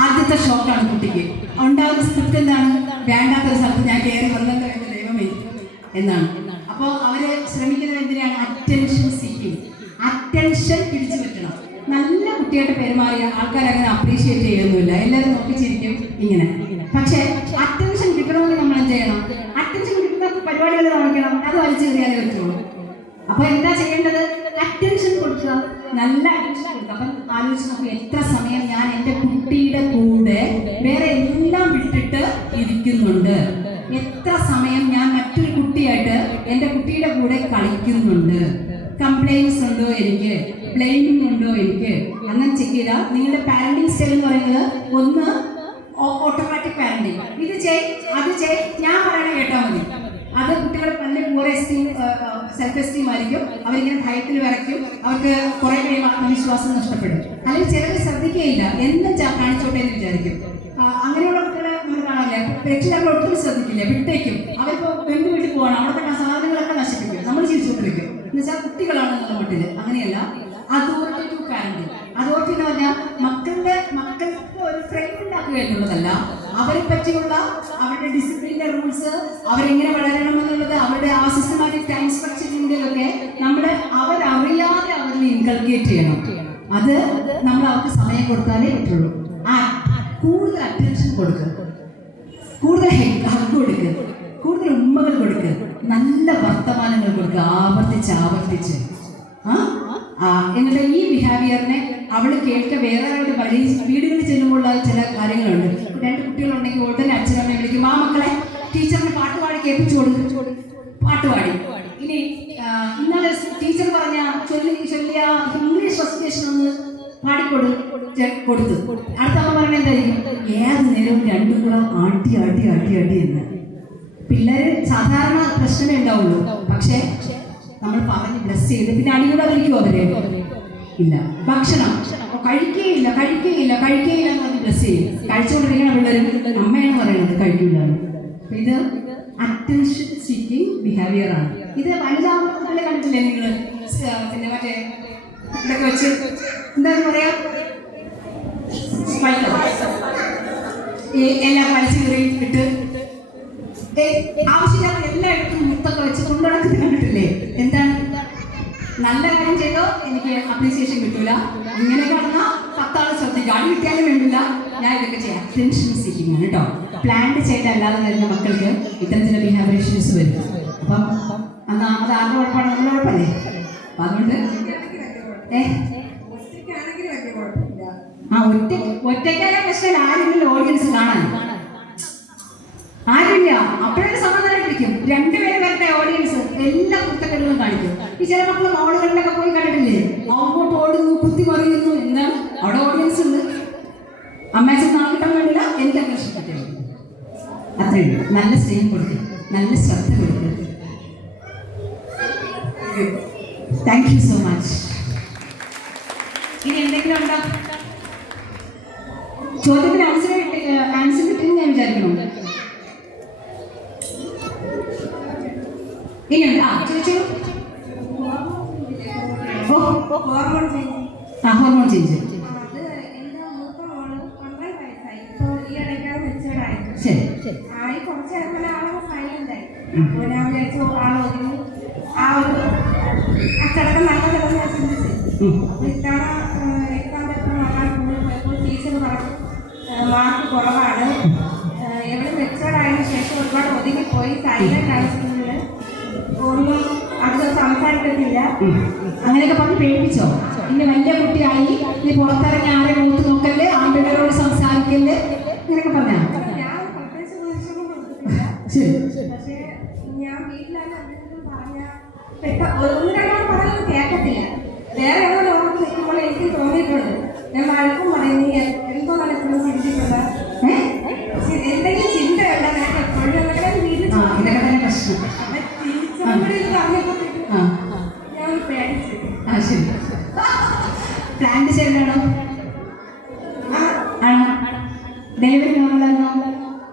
ആദ്യത്തെ ഷോക്കാണ് കുട്ടിക്ക് ഉണ്ടാകുന്ന. സ്ക്രിപ്റ്റ് എന്താണ്? വേണ്ടാത്തൊരു സ്ഥലത്ത് ഞാൻ കയറി വന്നത് എൻ്റെ ദൈവമേ എന്നാണ്. അപ്പോൾ അവർ ശ്രമിക്കുന്നത് എന്തിനാണ്? Attention seeking. അറ്റൻഷൻ പിടിച്ചു പറ്റണം. നല്ല കുട്ടിയായിട്ട് പെരുമാറിയ ആൾക്കാരങ്ങനെ അപ്രീഷിയേറ്റ് ചെയ്യുന്നില്ല, എല്ലാവരും നോക്കിച്ചിരിക്കും ഇങ്ങനെ. പക്ഷേ അറ്റൻഷൻ കിട്ടണമെങ്കിൽ നമ്മൾ എന്ത് ചെയ്യണം? അറ്റൻഷൻ കിട്ടുന്ന പരിപാടികൾ കാണിക്കണം, അത് വലിച്ചു കയറിയാലേ പറ്റുള്ളൂ. അപ്പോൾ എന്താ ചെയ്യേണ്ടത്? അറ്റൻഷൻ കൊടുക്കുക, നല്ല അറ്റൻഷൻ കൊടുക്കുക. അപ്പം ആലോചിച്ച് നോക്കുക, എത്ര സമയം ഞാൻ എൻ്റെ കുട്ടിയുടെ കൂടെ വേറെ എല്ലാം വിട്ടിട്ട് ഇരിക്കുന്നുണ്ട്, എത്ര സമയം ഞാൻ മറ്റൊരു കുട്ടിയായിട്ട് എൻ്റെ കുട്ടിയുടെ കൂടെ കളിക്കുന്നുണ്ട്. കംപ്ലൈൻറ്റ്സ് ഉണ്ടോ എനിക്ക്, ബ്ലെയിമിംഗ് ഉണ്ടോ എനിക്ക്, അങ്ങനെ ചെക്ക് ചെയ്താൽ നിങ്ങളുടെ പാരന്റിങ് സ്റ്റൈൽ എന്ന് പറയുന്നത് ഒന്ന് ഓട്ടോമാറ്റിക് പാരന്റിങ്. ഇത് ചെയ്, അത് ചെയ്, ഞാൻ പറയണ കേട്ടാൽ മതി. അത് കുട്ടികൾ നല്ല പൂർ എസ്റ്റീം, സെൽഫ് എസ്റ്റീം ആയിരിക്കും. അവരിങ്ങനെ ഭയത്തിൽ വരയ്ക്കും, അവർക്ക് കുറേ കഴിയുമ്പോൾ ആത്മവിശ്വാസം നഷ്ടപ്പെടും. അല്ലെങ്കിൽ ചിലർ ശ്രദ്ധിക്കുകയില്ല, എന്നും കാണിച്ചോട്ടെ എന്ന് വിചാരിക്കും. അങ്ങനെയുള്ള കുട്ടികളെ നമ്മൾ കാണില്ല. രക്ഷിതാക്കൾ ഒട്ടും ശ്രദ്ധിക്കില്ല, വിട്ടേക്കും. അവരിപ്പോൾ ബന്ധു വീട്ടിൽ പോകണം, അവിടുത്തെ സാധനങ്ങളൊക്കെ നശിപ്പിക്കും, നമ്മൾ ചിരിച്ചുകൊണ്ടിരിക്കും. എന്ന് വെച്ചാൽ കുട്ടികളാണ് എന്നുള്ള മട്ടിൽ. അങ്ങനെയല്ല, അതോറിറ്റി ടു പാരന്റിങ്. അതോറിറ്റി എന്ന് പറഞ്ഞാൽ മക്കൾക്ക് ഒരു ഫ്രെയിം ഉണ്ടാക്കുക എന്നുള്ളതല്ല, അവരെ പറ്റിയുള്ള അവരുടെ ഡിസിപ്ലിൻ്റെ റൂൾസ്, അവരെങ്ങനെ വളരണം എന്നുള്ളത്, അവരുടെ ആ സിസ്റ്റമാറ്റിക് ടൈം സ്ട്രക്ചറിൻ്റെയൊക്കെ നമ്മൾ അവരറിയാതെ അവരിൽ ഇൻകൾക്കേറ്റ് ചെയ്യണം. അത് നമ്മൾ അവർക്ക് സമയം കൊടുത്താലേ പറ്റുള്ളൂ. കൂടുതൽ അറ്റൻഷൻ കൊടുക്കുക, കൂടുതൽ ഹഗ് കൊടുക്കുക, കൂടുതൽ ഉമ്മകൾ കൊടുക്കുക, നല്ല വർത്തമാനങ്ങൾ കൊടുക്കുക, ആവർത്തിച്ച് എന്നിട്ട് ഈ ബിഹേവിയറിനെ അവൾ കേൾക്ക വേറെ ആളുടെ വഴി വീടുകളിൽ ചെല്ലുമ്പോഴുള്ള ചില കാര്യങ്ങളുണ്ട്. 2 കുട്ടികളുണ്ടെങ്കിൽ ഉടനെ അച്ഛനമ്മയെ വിളിക്കും, ആ മക്കളെ ടീച്ചറിന് പാട്ടുപാടി കേൾപ്പിച്ചു കൊടുക്കും, പാട്ടുപാടി. ഇനി ഇന്നലെ ടീച്ചർ പറഞ്ഞ ചൊല്ലിയ ഇംഗ്ലീഷ് റെസിറ്റേഷൻ ഒന്ന് കൊടുത്തു. അടുത്ത അമ്മ പറഞ്ഞ എന്തായിരിക്കും? ഏത് നേരവും 2 കൂടെ ആട്ടി എന്ന്. പിള്ളേര് സാധാരണ പ്രശ്നമേ ഉണ്ടാവുള്ളൂ. പക്ഷേ നമ്മൾ പറഞ്ഞ് ബ്ലസ് ചെയ്ത് പിന്നെ അടികൂടെ വിളിക്കുമോ അവരെ? ഇല്ല. ഭക്ഷണം കഴിക്കുകയില്ല എന്ന് പറഞ്ഞ് ബ്ലസ് ചെയ്യും. കഴിച്ചുകൊണ്ടിരിക്കുന്ന പിള്ളേരും അമ്മയാണ് പറയുന്നത് കഴിക്കില്ല. ഇത് അറ്റൻഷൻ സീക്കിങ് ബിഹേവിയർ ആണ്. ഇത് വലുതാകുമ്പോൾ കണ്ടിട്ടില്ലേ നിങ്ങൾ? പിന്നെ മറ്റേ ഇതൊക്കെ വെച്ച് എന്താന്ന് പറയാ, എല്ലാം വലിച്ചു കയറി ഇട്ട് ആവശ്യമില്ലാത്ത എല്ലായിടത്തും മുത്തൊക്കെ വെച്ച് കൊണ്ടുനടക്കുന്നത് കണ്ടിട്ടില്ലേ? എന്താണ്? നല്ല കാര്യം ചെയ്തോ എനിക്ക് അപ്രീസിയേഷൻ കിട്ടൂല, ഇങ്ങനെ കടന്നാൽ 10 ആൾ ശ്രദ്ധിക്കുക, അടി കിട്ടിയാലും വേണ്ടില്ല, ഞാൻ ഇതൊക്കെ ചെയ്യാം. അറ്റൻഷൻ സീക്കിങ് ആണ് കേട്ടോ. പ്ലാന്റ് ചെയ്തല്ലാതെ വരുന്ന മക്കൾക്ക് ഇത്തരത്തിലുള്ള ബിഹേവിയർ ഇഷ്യൂസ് വരും. അപ്പം അത് ആരുടെ കുഴപ്പമാണ്? നമ്മുടെ കുഴപ്പമല്ലേ? അപ്പം അതുകൊണ്ട് ഒറ്റയ്ക്കായ പ്രശ്നം ആരെങ്കിലും ഓഡിയൻസ് കാണാൻ ആരില്ല. അപ്പോഴേ സമാധാനമായിട്ടിരിക്കും. 2 പേര് വരട്ടെ ഓഡിയൻസ്, എല്ലാ കുത്തക്കല്ലും കാണിക്കും. ഈ ചില മക്കൾ മോളുകളിലൊക്കെ പോയി കണ്ടിട്ടില്ലേ? അങ്ങോട്ട് ഓടുന്നു, കുത്തി മറിയുന്നു. എന്താണ്? അവിടെ ഓഡിയൻസ് ഉണ്ട്. അമ്മേച്ചൻ നാളെ കിട്ടാൻ വേണ്ടില്ല, എനിക്ക് അങ്ങനെ ഇഷ്ടപ്പെട്ടു. അത്രയും നല്ല സ്നേഹം കൊടുക്കുക, നല്ല ശ്രദ്ധ കൊടുക്കുക. Thank you so much. ഇനി എന്തെങ്കിലും ഉണ്ടോ? ചോദ്യത്തിന് ആൻസർ കിട്ടിയെന്ന് ഞാൻ വിചാരിക്കണോ? ഇനിയുണ്ട്. ചോദിച്ചോ. Hormone change. ശരി ശരി. അച്ചടക്കം നല്ലതെന്ന് ഞാൻ ചിന്തിച്ചു. ഇത്തവണ എക്സാം പേപ്പർ നോക്കാൻ പോയപ്പോൾ ടീച്ചർ പറഞ്ഞു മാർക്ക് കുറവാണ്. എവിടെ മെച്ചോർഡായതിനു ശേഷം ഒരുപാട് ഒതുങ്ങിപ്പോയി, സൈലന്റ് ആയിട്ടുള്ള ഒന്നും അധികം സംസാരിക്കത്തില്ല. അങ്ങനെയൊക്കെ പറഞ്ഞ് പേടിപ്പിച്ചോ? ഇനി വലിയ കുട്ടിയായി നീ പുറത്തിറങ്ങി ആരെ മൂത്ത് നോക്കല്ലേ, ആൺപിള്ളേരോട് സംസാരിക്കല്ലേ, ഇങ്ങനെയൊക്കെ പറഞ്ഞാ? ഞാൻ പ്രത്യേകിച്ച് ഉപദേശമൊന്നും കൊടുത്തിട്ടില്ല. പക്ഷേ ഞാൻ വീട്ടിലാണ് എന്തെങ്കിലും പറഞ്ഞാൽ ഒന്ന് രണ്ടാൾ പറഞ്ഞാൽ കേൾക്കത്തില്ല. വേറെ ഏതോ ലോകത്ത് നിൽക്കുമ്പോൾ എനിക്ക് തോന്നിയിട്ടുണ്ട് ഞാൻ വഴക്കും പറയും, നീ എന്തോ എപ്പോഴും ചിന്തിച്ചിട്ടുണ്ട്, എന്തെങ്കിലും ചിന്തയുണ്ട ഞാൻ എപ്പോഴും വീട്ടിൽ പറഞ്ഞപ്പോൾ ഞാൻ പേടിച്ചു. പ്ലാന്റ് ചെയ്യണോ? ആണോ? ഡെലിവറി നോർമലായിരുന്നോ?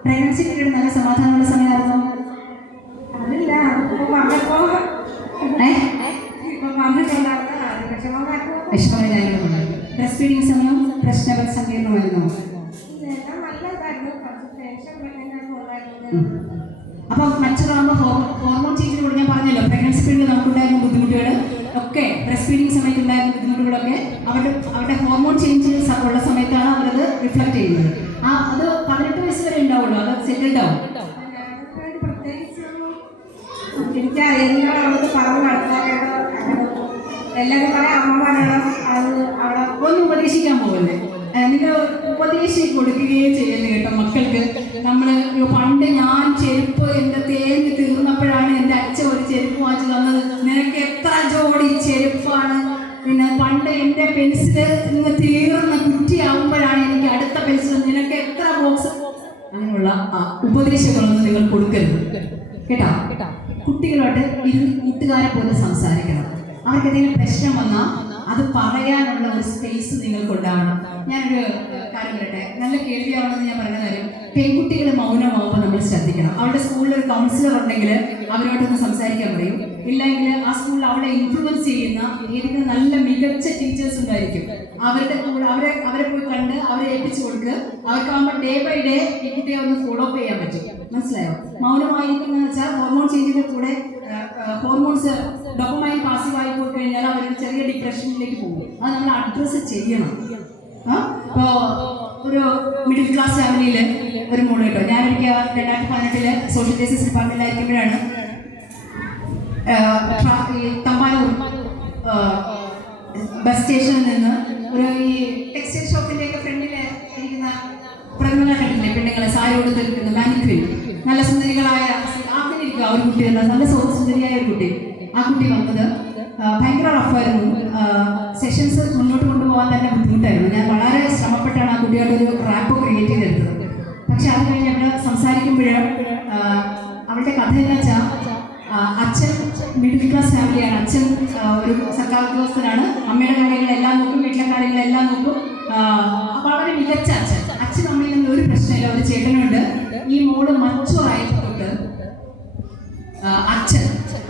പ്രഗ്നൻസി പീരീഡ് നല്ല സമാധാനമുള്ള സമയമായിരുന്നോ? അതില്ല, ഇപ്പൊ വന്നപ്പോ വിഷമമില്ലായിരുന്നു. ബ്രസ്റ്റ് ഫീഡിങ് സമയം പ്രശ്നങ്ങൾ സങ്കീർണമായിരുന്നു. അപ്പം മറ്റുള്ളാകുമ്പോൾ ഹോർമോൺ ചേഞ്ചിലൂടെ ഞാൻ പറഞ്ഞല്ലോ, പ്രഗ്നൻസി പീരീഡിൽ നമുക്കുണ്ടായിരുന്ന ബുദ്ധിമുട്ടുകൾ ഒക്കെ, ബ്രസ്റ്റ് ഫീഡിങ് സമയത്ത് ഉണ്ടായിരുന്ന ബുദ്ധിമുട്ടുകളൊക്കെ അവരുടെ ഹോർമോൺ ചേഞ്ച് ഉള്ള സമയത്താണ് അവരത് റിഫ്ലക്ട് ചെയ്യുന്നത്. അത് 18 വയസ്സ് വരെ ഉണ്ടാവുള്ളൂ, അത് സെറ്റിൽഡ് ആവും. എനിക്ക് എന്നോട് അവർക്ക് പറഞ്ഞു നടത്താനാണ്. എല്ലാവരും പറയാം അമ്മമാരാണ് അത് അവിടെ ഒന്നും ഉപദേശിക്കാൻ പോകല്ലേ, നിങ്ങൾ ഉപദേശിച്ച് കൊടുക്കുകയും ചെയ്യുന്നത് കേട്ടോ മക്കൾക്ക്. നമ്മൾ പണ്ട് ഞാൻ ചെരുപ്പ് എൻ്റെ തേഞ്ഞ് തീർന്നപ്പോഴാണ് എൻ്റെ അച്ഛൻ ഒരു ചെരുപ്പ് വാങ്ങിച്ചു തന്നത്, നിനക്ക് എത്ര ജോഡി ചെരുപ്പാണ്, പിന്നെ പണ്ട് എൻ്റെ പെൻസിൽ നിങ്ങൾ തീർന്ന കുറ്റിയാവുമ്പോഴാണ് എനിക്ക് അടുത്ത പെൻസിൽ, നിനക്ക് എത്ര ബോക്സ്, അങ്ങനെയുള്ള ഉപദേശങ്ങളൊന്നും നിങ്ങൾ കൊടുക്കരുത് കേട്ടോ. കുട്ടികളോട് കൂട്ടുകാരെ പോലെ സംസാരിക്കണം. അവർക്ക് എന്തെങ്കിലും പ്രശ്നം വന്നാൽ അത് പറയാനുള്ള ഒരു സ്പേസ് നിങ്ങൾക്ക് ഉണ്ടാവണം. ഞാനൊരു കാര്യം പറയട്ടെ, നല്ല കേൾവിയാവണമെന്ന് ഞാൻ പറയുന്ന കാര്യം, പെൺകുട്ടികൾ മൗനമാവുമ്പോൾ നമ്മൾ ശ്രദ്ധിക്കണം. അവരുടെ സ്കൂളിൽ ഒരു കൗൺസിലർ ഉണ്ടെങ്കിൽ അവരോടൊന്ന് സംസാരിക്കാൻ പറയും. ഇല്ലെങ്കിൽ ആ സ്കൂളിൽ അവളെ ഇൻഫ്ലുവൻസ് ചെയ്യുന്ന ഏതെങ്കിലും നല്ല മികച്ച ടീച്ചേഴ്സ് ഉണ്ടായിരിക്കും, അവരുടെ കൂടെ അവരെ പോയി കണ്ട് അവരെ ഏൽപ്പിച്ചു കൊടുക്കുക. അവർക്കാകുമ്പോൾ ഡേ ബൈ ഡേ ഈ കുട്ടിയെ ഒന്ന് ഫോളോ അപ്പ് ചെയ്യാൻ പറ്റും. മനസ്സിലായോ? മൗനമായിരിക്കുന്നതെന്ന് വെച്ചാൽ ഹോർമോൺ ചേഞ്ചിന്റെ കൂടെ ഹോർമോൺസ് ഡോപ്പമൈൻ പാസീവ് ആയി പോയി കഴിഞ്ഞാൽ അവർ ചെറിയ ഡിപ്രഷനിലേക്ക് പോകും. അത് നമ്മൾ അഡ്രസ്സ് ചെയ്യണം. ഇപ്പോൾ ഒരു മിഡിൽ ക്ലാസ് ഫാമിലിയിൽ ഒരു മോള് കേട്ടോ, ഞാനെനിക്ക് 2018 സോഷ്യൽ ജസ്റ്റിസ് ഡിപ്പാർട്ട്മെന്റിലായിരിക്കുമ്പോഴാണ് തമ്പാനൂർ ബസ് സ്റ്റേഷനിൽ നിന്ന് ഈ ടെക്സ്റ്റൈൽ ഷോപ്പിൻ്റെയൊക്കെ ഫ്രണ്ടിൽ ഇരിക്കുന്ന പ്രകടനം കണ്ടില്ലേ, പെണ്ണുങ്ങളെ സാരി കൊടുത്ത് നിൽക്കുന്ന മാനിക്വിൻ, നല്ല സുന്ദരികളായ ആക്കിനിരിക്കുക ഒരു കുട്ടി, നല്ല സുന്ദരിയായ ഒരു കുട്ടി. ആ കുട്ടി വന്നത് ഭയങ്കര റഫായിരുന്നു. സെഷൻസ് മുന്നോട്ട് കൊണ്ടുപോകാൻ തന്നെ ബുദ്ധിമുട്ടായിരുന്നു. ഞാൻ വളരെ ശ്രമപ്പെട്ടാണ് ആ കുട്ടിയോട് ഒരു റാപ്പ് ക്രിയേറ്റ് ചെയ്തെടുത്തത്. പക്ഷെ അത് കഴിഞ്ഞ് അവിടെ സംസാരിക്കുമ്പോൾ അവളുടെ കഥ എന്ന് വെച്ചാൽ, അച്ഛൻ മിഡിൽ ക്ലാസ് ഫാമിലിയാണ്, അച്ഛൻ ഒരു സർക്കാർ ഉദ്യോഗസ്ഥനാണ്, അമ്മയുടെ കാര്യങ്ങളെല്ലാം നോക്കും, വീട്ടിലെ കാര്യങ്ങളെല്ലാം നോക്കും, വളരെ മികച്ച അച്ഛൻ. അച്ഛൻ അമ്മയിൽ നിന്ന് ഒരു പ്രശ്നമില്ല, ഒരു ചേട്ടനുണ്ട്. ഈ മോള് മച്ചുറായിട്ട് തൊട്ട് അച്ഛൻ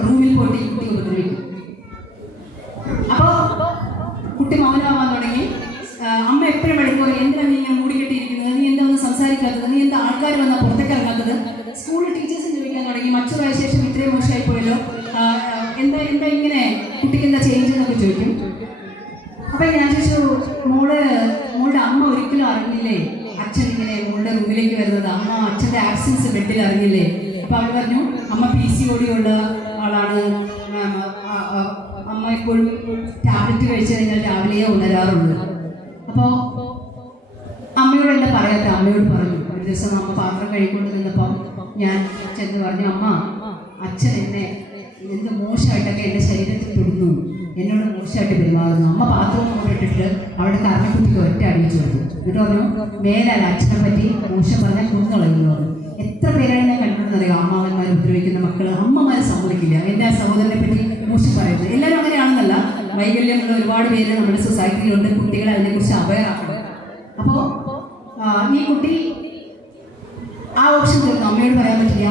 റൂമിൽ പോയിട്ട് ഈ കുട്ടി ഉപദ്രവിക്കും. അപ്പോൾ കുട്ടി മൗനമാവാൻ തുടങ്ങി. അമ്മ എപ്പോഴും എടുക്കുക, എന്തിനാ നീ ഇങ്ങനെ മൂടിക്കെട്ടിയിരിക്കുന്നത്, നീ എന്താ ഒന്നും സംസാരിക്കാത്തത്, നീ എന്താ ആൾക്കാർ വന്നാൽ പുറത്തേക്ക് ഇറങ്ങാത്തത്. സ്കൂളിൽ ടീച്ചേഴ്സും ചോദിക്കാൻ തുടങ്ങി, മച്ചുറായ ശേഷം ഇത്രയും മോശമായി പോയല്ലോ, എന്താ ഇങ്ങനെ, കുട്ടിക്ക് എന്താ ചേഞ്ച് എന്നൊക്കെ ചോദിക്കും. അപ്പം ഞാൻ ചോദിച്ചു, മോളുടെ അമ്മ ഒരിക്കലും അറിഞ്ഞില്ലേ അച്ഛൻ ഇങ്ങനെ മോളുടെ റൂമിലേക്ക് വരുന്നത്, അച്ഛൻ്റെ ആബ്സെൻസ് ബെഡിൽ അറിഞ്ഞില്ലേ. അപ്പോൾ അവർ പറഞ്ഞു, അമ്മ PCOD ഉള്ള ആളാണ്, അമ്മ എപ്പോഴും ടാബ്ലറ്റ് കഴിച്ചു കഴിഞ്ഞാൽ രാവിലെയേ ഉണരാറുള്ളൂ. അപ്പോൾ അമ്മയോട് എന്താ പറയാത്ത, അമ്മയോട് പറഞ്ഞു. ഒരു ദിവസം അമ്മ പാത്രം കഴിക്കൊണ്ട് നിന്നപ്പം ഞാൻ ചെന്ന് പറഞ്ഞു, അമ്മ അച്ഛൻ എന്നെ എന്ത് മോശമായിട്ടൊക്കെ എൻ്റെ ശരീരത്തിൽ തൊടുന്നു, എന്നോട് മോശമായിട്ട് പെരുമാറുന്നു. അമ്മ പാത്രവും ഇട്ടിട്ട് അവിടെ കറങ്ങിക്കുട്ടിക്ക് ഒറ്റ അടിച്ചു കൊടുത്തു. എന്നിട്ട് പറഞ്ഞു, മേലാൽ അച്ഛനെ പറ്റി മോശം പറഞ്ഞാൽ കുന്നുകളയുന്നു പറഞ്ഞു. എത്ര പേരാണ് ഞാൻ കണ്ടിട്ടുണ്ടെന്നറിയാം, അമ്മാവന്മാരെ ഉപദ്രവിക്കുന്ന മക്കൾ അമ്മമാരെ സമ്മതിക്കില്ല. എൻ്റെ സഹോദരനെ പറ്റി മോശം പറയുന്നത് എല്ലാവരും അങ്ങനെയാണെന്നല്ല, വൈകല്യമുള്ള ഒരുപാട് പേര് നമ്മുടെ സൊസൈറ്റിയിലുണ്ട്. കുട്ടികളെ അതിനെക്കുറിച്ച് അവയറാക്കണം. അപ്പോൾ ഈ കുട്ടി ആ ഓപ്ഷൻ തീർന്നു, അമ്മയോട് പറയാൻ പറ്റില്ല.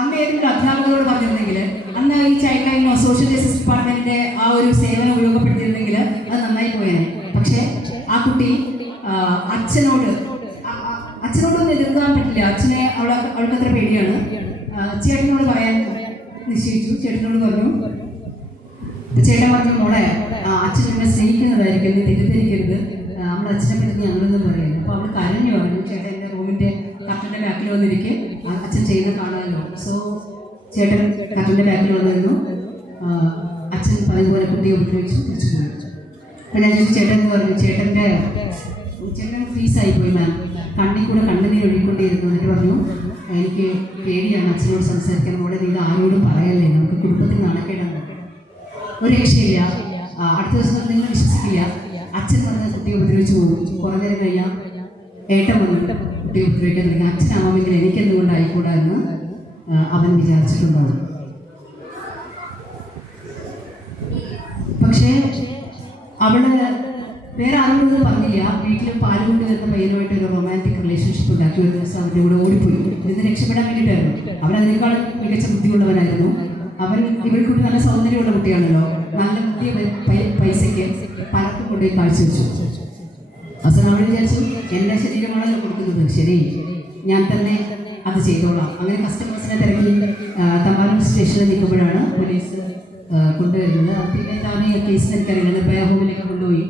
അമ്മ ഏതെങ്കിലും അധ്യാപകരോട് പറഞ്ഞിരുന്നെങ്കിൽ, അന്ന് ഈ ചൈൽഡ് ലൈനോ സോഷ്യൽ ജസ്റ്റിസ് ഡിപ്പാർട്ട്മെന്റിന്റെ ആ ഒരു സേവനം ഉപയോഗപ്പെടുത്തിയിരുന്നെങ്കിൽ അത് നന്നായി പോയേനെ. പക്ഷേ ആ കുട്ടി അച്ഛനോടൊന്നും എതിർക്കാൻ പറ്റില്ല. അച്ഛനെ അവൾക്കത്ര പേടിയാണ്. ചേട്ടനോട് പറയാൻ നിശ്ചയിച്ചു. ചേട്ടനോട് പറഞ്ഞു. ചേട്ടൻ പറഞ്ഞു, മോളെ അച്ഛൻ എന്നെ സ്നേഹിക്കുന്നതായിരിക്കും, എന്നെ തെറ്റിദ്ധരിക്കരുത്, നമ്മുടെ അച്ഛനെ പറ്റി ഞങ്ങളൊന്നും പറയുന്നു. അപ്പോൾ അവൾ കരഞ്ഞു പറഞ്ഞു, ചേട്ടൻ എൻ്റെ റൂമിൻ്റെ കട്ടൻ്റെ ബാക്കിൽ വന്നിരിക്കെ അച്ഛൻ ചെയ്യുന്നത് കാണാമല്ലോ. സോ ചേട്ടൻ കട്ടൻ്റെ ബാക്കിൽ വന്നിരുന്നു. അച്ഛൻ പതിപോലെ കുട്ടിയെ ഉപദ്രവിച്ചു, തിരിച്ചു പോയി. അപ്പോൾ ഞാൻ ചോദിച്ചു, ചേട്ടൻ എന്ന് പറഞ്ഞു. ചേട്ടൻ ഫ്രീസായി പോയി മാം, കണ്ണിൽ കൂടെ കണ്ണുനീർ ഒഴുകിക്കൊണ്ടേയിരുന്നു. എന്നിട്ട് പറഞ്ഞു, എനിക്ക് പേടിയാണ് അച്ഛനോട് സംസാരിക്കാൻ, മോളെ നീ ഇത് ആരോടും പറയല്ലേ, നമുക്ക് കുടുംബത്തിൽ നടക്കേണ്ടത്. ഒരു രക്ഷയില്ല. അടുത്ത ദിവസം നിങ്ങൾ വിശ്വസിക്കില്ല, അച്ഛൻ പറഞ്ഞ കുട്ടിയെ ഉപദ്രവിച്ചു പോകും. കുറേ നേരം കഴിഞ്ഞാൽ ഏട്ടൻ വന്നിട്ട് കുട്ടിയെ ഉപദ്രവിക്കാൻ തുടങ്ങി. അച്ഛനാവാമെങ്കിൽ എനിക്കെന്തുകൊണ്ടായിക്കൂടാ എന്ന് അവൻ വിചാരിച്ചിട്ടുണ്ടാവും. പക്ഷേ അവള് വേറെ ആരോടൊന്നും പറഞ്ഞില്ല. വീട്ടിൽ പാല് കൊണ്ട് വരുന്ന പയ്യനുമായിട്ട് ഒരു റൊമാൻറ്റിക് റിലേഷൻഷിപ്പ് ഉണ്ടാക്കി. ഒരു ദിവസം അവൻ്റെ കൂടെ ഓടിപ്പോയി. ഇതിന് രക്ഷപ്പെടാൻ വേണ്ടിയിട്ടായിരുന്നു. അവൻ അതിനേക്കാൾ മികച്ച ബുദ്ധിയുള്ളവനായിരുന്നു. അവൻ ഇവൾക്കൂടി നല്ല സൗന്ദര്യമുള്ള കുട്ടിയാണല്ലോ. നല്ല ബുദ്ധിയ പൈസയ്ക്ക് പലർക്കും കൊണ്ടുപോയി കാഴ്ചവെച്ചു. അവസാനം അവൾ വിചാരിച്ചു, എൻ്റെ ശരീരമാണല്ലോ കൊടുക്കുന്നത്, ശരി ഞാൻ തന്നെ അത് ചെയ്തോളാം. അങ്ങനെ കസ്റ്റമേഴ്സിനെ തിരക്കി തമ്പാനൂർ സ്റ്റേഷനിൽ നിൽക്കുമ്പോഴാണ് പോലീസ് കൊണ്ടുവരുന്നത്. പിന്നെ എന്താണ് ഈ കേസിന് എനിക്കറിയില്ല. നിർഭയ ഹോമിലേക്ക് കൊണ്ടുപോയി.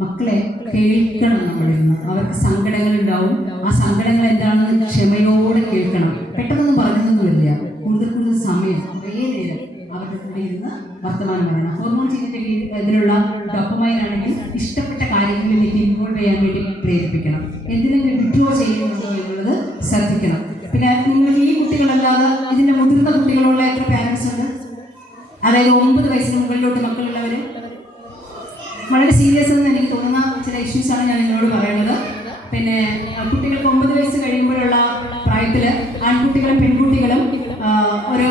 മക്കളെ കേൾക്കണം, നമ്മളിരുന്ന് അവർക്ക് സങ്കടങ്ങളുണ്ടാവും. ആ സങ്കടങ്ങൾ എന്താണെന്ന് ക്ഷമയോടെ കേൾക്കണം. പെട്ടെന്നൊന്നും പറഞ്ഞതൊന്നും വരില്ല. കൂടുതൽ സമയം കുറേ നേരം അവരുടെ കൂടെ ഇരുന്ന് വർത്തമാനം പറയണം. ഹോർമോൺ ചെയ്തിട്ട് ഇതിലുള്ള ഡോപ്പമൈൻ ആണെങ്കിൽ ഇഷ്ടപ്പെട്ട കാര്യങ്ങളിലേക്ക് ഇൻവോൾവ് ചെയ്യാൻ വേണ്ടി പ്രേരിപ്പിക്കണം. എന്തിനെങ്കിലും വിഡ്രോ ചെയ്യുന്നുണ്ടോ എന്നുള്ളത് ശ്രദ്ധിക്കണം. പിന്നെ നിങ്ങൾക്ക് ഈ കുട്ടികളല്ലാതെ ഇതിൻ്റെ മുതിർന്ന കുട്ടികളുള്ള എത്ര പാരൻസ് ഉണ്ട്? അതായത് 9 വയസ്സിന് മുകളിലോട്ട് മക്കളുള്ളവർ. വളരെ സീരിയസ് എന്ന് എനിക്ക് തോന്നുന്ന ചില ഇഷ്യൂസാണ് ഞാൻ നിങ്ങളോട് പറയുന്നത്. പിന്നെ കുട്ടികൾക്ക് 9 വയസ്സ് കഴിയുമ്പോഴുള്ള പ്രായത്തിൽ ആൺകുട്ടികളും പെൺകുട്ടികളും ഒരു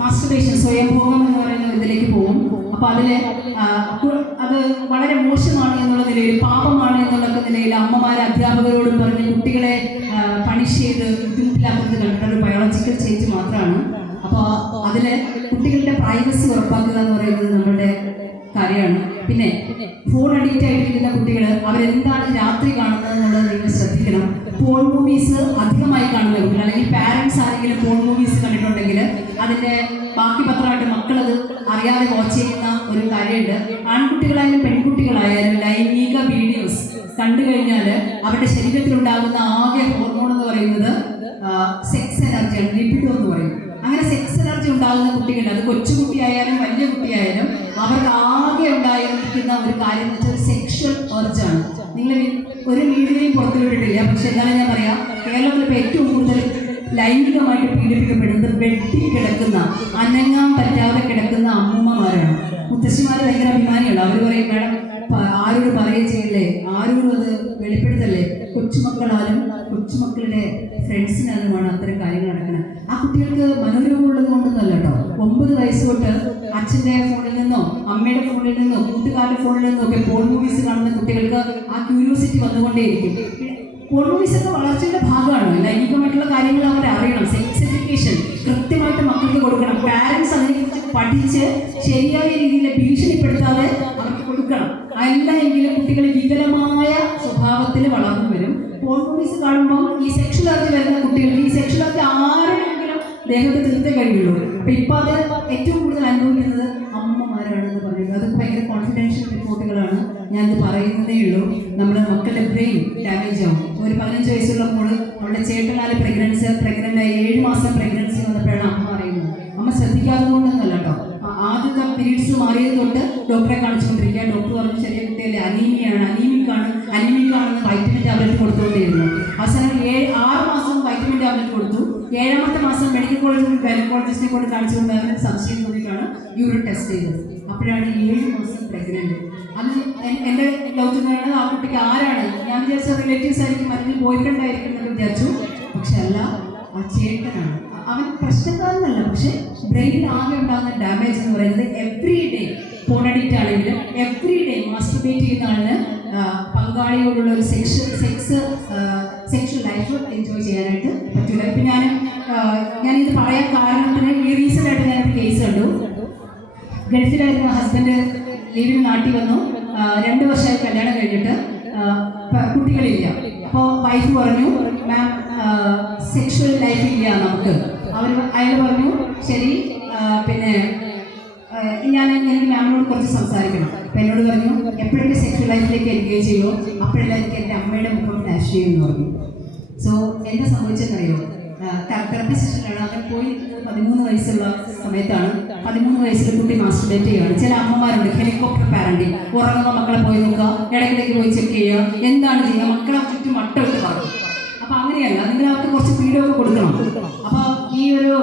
മാസ്റ്റർബേഷൻ, സ്വയംഭോഗം എന്ന് പറയുന്ന ഇതിലേക്ക് പോകും. അപ്പോൾ അത് വളരെ മോശമാണ് എന്നുള്ള നിലയിൽ, പാപമാണ് എന്നുള്ള നിലയിൽ അമ്മമാർ അധ്യാപകരോടും പറഞ്ഞ് കുട്ടികളെ പണിഷ് ചെയ്ത് ബുദ്ധിമുട്ടിലാക്കുന്നത് കണ്ടിട്ടൊരു ബയോളജിക്കൽ ചേഞ്ച് മാത്രമാണ്. അപ്പോൾ അതിൽ കുട്ടികളുടെ പ്രൈവസി ഉറപ്പാക്കുക എന്ന് പറയുന്നത് നമ്മുടെ കാര്യമാണ്. പിന്നെ ഫോൺ അഡിക്റ്റ് ആയിട്ടിരിക്കുന്ന കുട്ടികൾ അവരെന്താണ് രാത്രി കാണുന്നത് എന്നുള്ളത് നിങ്ങൾ ശ്രദ്ധിക്കണം. ഫോൺ മൂവീസ് അധികമായി കാണുന്ന കുട്ടികൾ, അല്ലെങ്കിൽ പാരൻസ് ആരെങ്കിലും ഫോൺ മൂവീസ് കണ്ടിട്ടുണ്ടെങ്കിൽ അതിൻ്റെ ബാക്കി പത്രമായിട്ട് മക്കളത് അറിയാതെ വാച്ച് ചെയ്യുന്ന ഒരു കാര്യമുണ്ട്. ആൺകുട്ടികളായാലും പെൺകുട്ടികളായാലും ലൈംഗിക വീഡിയോസ് കണ്ടു കഴിഞ്ഞാൽ അവരുടെ ശരീരത്തിലുണ്ടാകുന്ന ആകെ ഹോർമോൺ എന്ന് പറയുന്നത് സെക്സ് എനർജിയാണ്, ലിബിഡോ എന്ന് പറയും. അങ്ങനെ സെക്സ് എനർജി ഉണ്ടാകുന്ന കുട്ടികൾ, അത് കൊച്ചുകുട്ടിയായാലും വലിയ കുട്ടിയായാലും, അവർക്ക് ആകെ ഉണ്ടായിരിക്കുന്ന ഒരു കാര്യം എന്ന് വെച്ചാൽ സെക്ഷൽ അർജാണ്. നിങ്ങൾ ഒരു വീഡിയോയും പുറത്തു വിട്ടിട്ടില്ല, പക്ഷെ എന്നാലും ഞാൻ പറയാം, കേരളത്തിൽ ഇപ്പോൾ ഏറ്റവും കൂടുതൽ ലൈംഗികമായിട്ട് പീഡിപ്പിക്കപ്പെടുന്നത് ബെഡിൽ കിടക്കുന്ന, അനങ്ങാൻ പറ്റാതെ കിടക്കുന്ന അമ്മൂമ്മമാരാണ്. മുത്തശ്ശിമാർ ഭയങ്കര അഭിമാനികളാണ്. അവർ പറയും, മാഡം ആരോട് പറയുക ചെയ്യല്ലേ, ആരോടും അത് വെളിപ്പെടുത്തല്ലേ. കൊച്ചുമക്കളാലും കൊച്ചുമക്കളുടെ ഫ്രണ്ട്സിനാലുമാണ് അത്തരം കാര്യങ്ങൾ നടക്കുന്നത്. ആ കുട്ടികൾക്ക് മനോരോഗം ഉള്ളത് കൊണ്ടൊന്നുമല്ല കേട്ടോ. 9 വയസ്സ് തൊട്ട് അച്ഛൻ്റെ ഫോണിൽ നിന്നോ അമ്മയുടെ ഫോണിൽ നിന്നോ കൂട്ടുകാരുടെ ഫോണിൽ നിന്നോ ഒക്കെ പോൺ മൂവീസ് കാണുന്ന കുട്ടികൾക്ക് ആ ക്യൂരിയോസിറ്റി വന്നുകൊണ്ടേയിരിക്കും. പോൺ മൂവീസൊക്കെ വളർച്ചയുടെ ഭാഗമാണ്. ലൈംഗികമായിട്ടുള്ള കാര്യങ്ങൾ അവർ അറിയണം. സെക്സ് എഡ്യൂക്കേഷൻ കൃത്യമായിട്ട് മക്കൾക്ക് കൊടുക്കണം. പാരൻസ് അതിനെക്കുറിച്ച് പഠിച്ച് ശരിയായ രീതിയിൽ ഭീഷണിപ്പെടുത്താതെ അവർക്ക് കൊടുക്കണം. അല്ല എങ്കിലും കുട്ടികൾ വികലമായ സ്വഭാവത്തിൽ വളർന്നു വരും. പോൺ മൂവീസ് കാണുമ്പോൾ ഈ സെക്ഷൽ അർജി വരുന്ന കുട്ടികൾക്ക് ഈ സെക്ഷൽ അർജി ആരെങ്കിലും ദേഹത്ത് തീർത്തേ കഴിയുള്ളൂ. അപ്പം ഇപ്പം അത് ഏറ്റവും കൂടുതൽ അനുഭവിക്കുന്നത് അമ്മമാരാണെന്ന് പറയുന്നത്. അത് ഭയങ്കര കോൺഫിഡൻഷ്യൽ റിപ്പോർട്ടുകളാണ്. ഞാനിത് പറയുന്നതേ ഉള്ളൂ. നമ്മുടെ മക്കളുടെ ബ്രെയിൻ ഡാമേജ് ആവും. ഒരു 15 വയസ്സുള്ള മോള് അവളുടെ ചേട്ടനാല് പ്രഗ്നൻ്റായി 7 മാസം പ്രഗ്നൻസി വന്നപ്പോഴാണ് അമ്മ പറയുന്നത്. അമ്മ ശ്രദ്ധിക്കാത്തത് കൊണ്ടൊന്നല്ല കേട്ടോ. ആദ്യത്തെ പീരീഡ്സ് മാറിയത് തൊട്ട് ഡോക്ടറെ കാണിച്ചുകൊണ്ടിരിക്കുക. ഡോക്ടർ പറഞ്ഞു, ചെറിയ കുട്ടിയല്ലേ, അനീമിക്കാണെന്ന് വൈറ്റമിൻ ടാബ്ലറ്റ് കൊടുത്തുകൊണ്ടേയിരുന്നു. അവസാനം 6 മാസം വൈറ്റമിൻ ടാബ്ലറ്റ് കൊടുത്തു. 7ാമത്തെ മാസം മെഡിക്കൽ കോളേജിൽ ഗൈനക്കോളജിസ്റ്റിനെ കൊണ്ട് കാണിച്ചുകൊണ്ട് അവന് സംശയം തോന്നിയിട്ടാണ് യൂറിൻ ടെസ്റ്റ് ചെയ്തത്. അപ്പോഴാണ് 7 മാസം പ്രഗ്നന്റ്. അന്ന് എൻ്റെ ലോചനയാണ് ആ കുട്ടിക്ക് ആരാണ് ഞാൻ വിചാരിച്ച റിലേറ്റീവ്സ് ആയിരിക്കും, അല്ലെങ്കിൽ ബോയ് ഫ്രണ്ട് ആയിരിക്കും എന്നൊക്കെ വിചാരിച്ചു. പക്ഷെ അല്ല, ആ ചേട്ടനാണ്. അവൻ പ്രശ്നക്കാരനല്ല, പക്ഷെ ബ്രെയിനിൽ ആകെ ഉണ്ടാകുന്ന ഡാമേജ് എന്ന് പറയുന്നത് എവ്രി ഡേ ഫോൺ അഡിക്റ്റ് ആണെങ്കിലും എവ്രി ഡേ മാസ്റ്റർബേറ്റ് ചെയ്യുന്ന ആളിന് പങ്കാളിയോടുള്ള ഒരു സെക്ഷൽ ലൈഫ് എൻജോയ് ചെയ്യാനായിട്ട് പറ്റില്ല. ഇപ്പം ഞാനിത് പറയാൻ കാരണത്തിന് ഈ റീസെൻ്റ് ആയിട്ട് ഞാനൊരു കേസ് കണ്ടു. ഗൾഫിലായിരുന്ന ഹസ്ബൻഡ് ലീവിന് നാട്ടിൽ വന്നു. 2 വർഷമായി കല്യാണം കഴിഞ്ഞിട്ട് കുട്ടികളില്ല. അപ്പോൾ വൈഫ് പറഞ്ഞു, മാം സെക്ഷൽ ലൈഫ് ഇല്ല നമുക്ക്. അയാൾ പറഞ്ഞു ശരി, പിന്നെ എനിക്ക് മാമിനോട് കുറച്ച് സംസാരിക്കണം. അപ്പം എന്നോട് പറഞ്ഞു എപ്പോഴൊക്കെ സെക്ഷൽ ലൈഫിലേക്ക് എൻഗേജ് ചെയ്യുമോ അപ്പോഴെല്ലാം എനിക്ക് എൻ്റെ അമ്മയുടെ മുഖം ഫ്ലാഷ് ചെയ്യുമെന്ന് പറഞ്ഞു. സോ എന്താ സംഭവിച്ചെന്നറിയോ, തെറപ്പി സെഷനിലാണ് അവൻ പോയി 13 വയസ്സുള്ള സമയത്താണ്. 13 വയസ്സിൽ കുട്ടി മാസ്റ്റർബേറ്റ് ചെയ്യുകയാണ്. ചില അമ്മമാരുണ്ട് ഹെലികോപ്റ്റർ പാരന്റിങ്, ഉറങ്ങുന്ന മക്കളെ പോയി നോക്കുക, ഇടയ്ക്കിടയ്ക്ക് പോയി ചെക്ക് ചെയ്യുക, എന്താണ് ചെയ്യുക, മക്കളെ ചുറ്റും മട്ടമിട്ട് പറയും. അപ്പം അങ്ങനെയല്ല, നിങ്ങൾ അവർക്ക് കുറച്ച് ഫ്രീഡമൊക്കെ കൊടുക്കണം. അപ്പോൾ ഈ ഒരു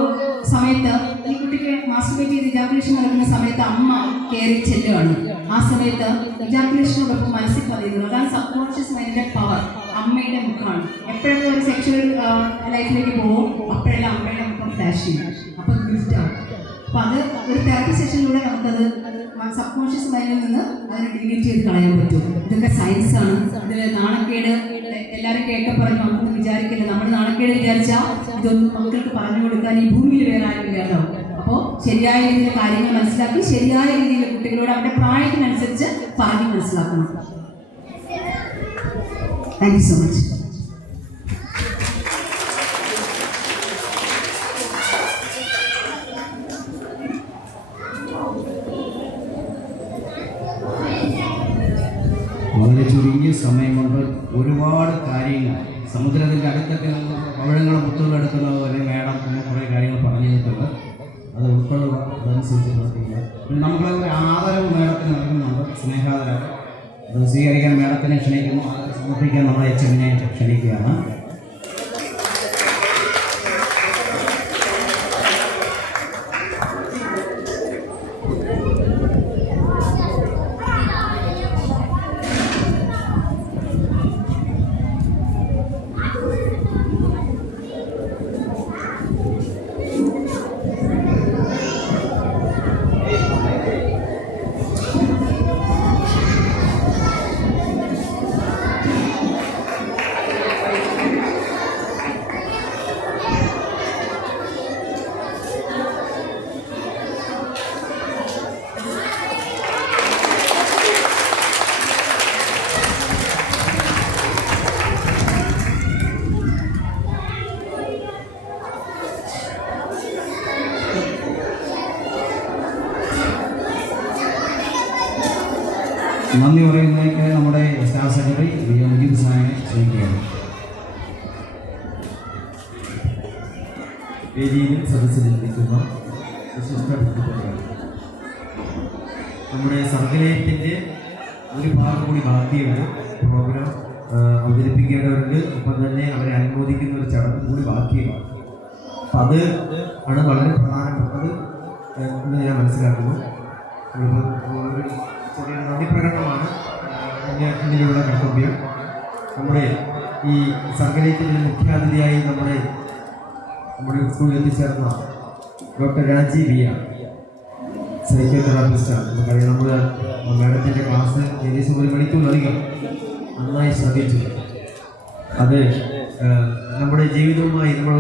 സമയത്ത് ഈ കുട്ടിക്ക് മാസ്റ്റർബേറ്റ് ചെയ്ത് ഇജാക്കുലേഷൻ നടക്കുന്ന സമയത്ത് അമ്മ കയറി ചെല്ലുകയാണ്. ആ സമയത്ത് ഇജാക്കുലേഷനോടൊപ്പം മനസ്സിൽ പറയുന്നത് അതാണ് സബ്കോൺഷ്യസ് മൈൻഡിന്റെ പവർ. അമ്മയുടെ മുഖമാണ്. എപ്പോഴൊക്കെ ഒരു സെക്ഷൽ ലൈഫിലേക്ക് പോകും അപ്പോഴെല്ലാം അമ്മയുടെ മുഖം ഫ്ലാഷ് ചെയ്യും. അപ്പോൾ ഗിഫ്റ്റ് ആവും. അപ്പോൾ അത് ഒരു തെറപ്പി സെഷനിലൂടെ നമുക്കത് സബ്കോൺഷ്യസ് മൈൻഡിൽ നിന്ന് അതിനെ ഡിലീറ്റ് ചെയ്ത് കളയാൻ പറ്റും. ഇതൊക്കെ സയൻസാണ്. ഇതിൽ നാണക്കേട് എല്ലാവരും കേട്ട പറഞ്ഞു നമുക്ക് വിചാരിക്കില്ല. നമ്മൾ നാണക്കേട് വിചാരിച്ചാൽ ഇതൊന്നും മക്കൾക്ക് പറഞ്ഞു കൊടുക്കാൻ ഈ ഭൂമിയിൽ വേറെ ആരും ഇല്ലാതാവും. അപ്പോൾ ശരിയായ രീതിയിൽ കാര്യങ്ങൾ മനസ്സിലാക്കി ശരിയായ രീതിയിൽ കുട്ടികളോട് അവരുടെ പ്രായത്തിനനുസരിച്ച് പറഞ്ഞ് മനസ്സിലാക്കണം. Thank you so much. വളരെ ചുരുങ്ങിയ സമയം കൊണ്ട് ഒരുപാട് കാര്യങ്ങൾ സമുദ്രത്തിൻ്റെ അടുത്തൊക്കെ പവിഴങ്ങളും മുത്തുകളും എടുക്കുന്നത് പോലെ മേഡം കുറേ കാര്യങ്ങൾ പറഞ്ഞു തന്നിട്ടുണ്ട്. അത് ഉൾക്കൊള്ളുക, അതനുസരിച്ച് പ്രവർത്തിക്കുക. പിന്നെ നമ്മളെ ഒരു ആദരവ് മേഡത്തിന് നൽകുന്നുണ്ട്, സ്നേഹാദരം. അത് സ്വീകരിക്കാൻ മേഡത്തിനെ ക്ഷണിക്കുന്നു. അത് സമർപ്പിക്കാൻ നമ്മളെ എച്ചമിനെ ക്ഷണിക്കുകയാണ്. നന്ദി പറയുന്നതിന് നമ്മുടെ സ്റ്റാഫ് സെക്രട്ടറി മുജീബ് സാഹിബിനെ ക്ഷണിക്കുകയാണ്. വേദിയിലും സദസ്സിലും നിൽക്കുന്ന നമ്മുടെ സർഗലയത്തിൻ്റെ ഒരു ഭാഗം കൂടി ബാക്കിയുണ്ട്. പ്രോഗ്രാം അവതരിപ്പിക്കേണ്ടവരുണ്ട്. ഒപ്പം തന്നെ അവരെ അനുമോദിക്കുന്ന ഒരു ചടങ്ങ് കൂടി ബാക്കിയാണ്. അപ്പം അത് ആണ് വളരെ പ്രധാനപ്പെട്ടത് എന്ന് ഞാൻ മനസ്സിലാക്കുന്നു. ചെറിയ നന്ദി പ്രകടനമാണ് ഇതിലുള്ള കർത്തവ്യം. നമ്മുടെ ഈ സർഗലയത്തിൻ്റെ മുഖ്യാതിഥിയായി നമ്മുടെ സ്കൂളിൽ എത്തിച്ചേർന്ന ഡോക്ടർ രാജി ബിയ, സൈക്കോതെറാപ്പിസ്റ്റാണ്. നമുക്കറിയാം, നമ്മൾ മാഡത്തിൻ്റെ ക്ലാസ് ഏകദേശം 1 മണിക്കൂറിലധികം നന്നായി ശ്രദ്ധിച്ചു. അത് നമ്മുടെ ജീവിതവുമായി നമ്മൾ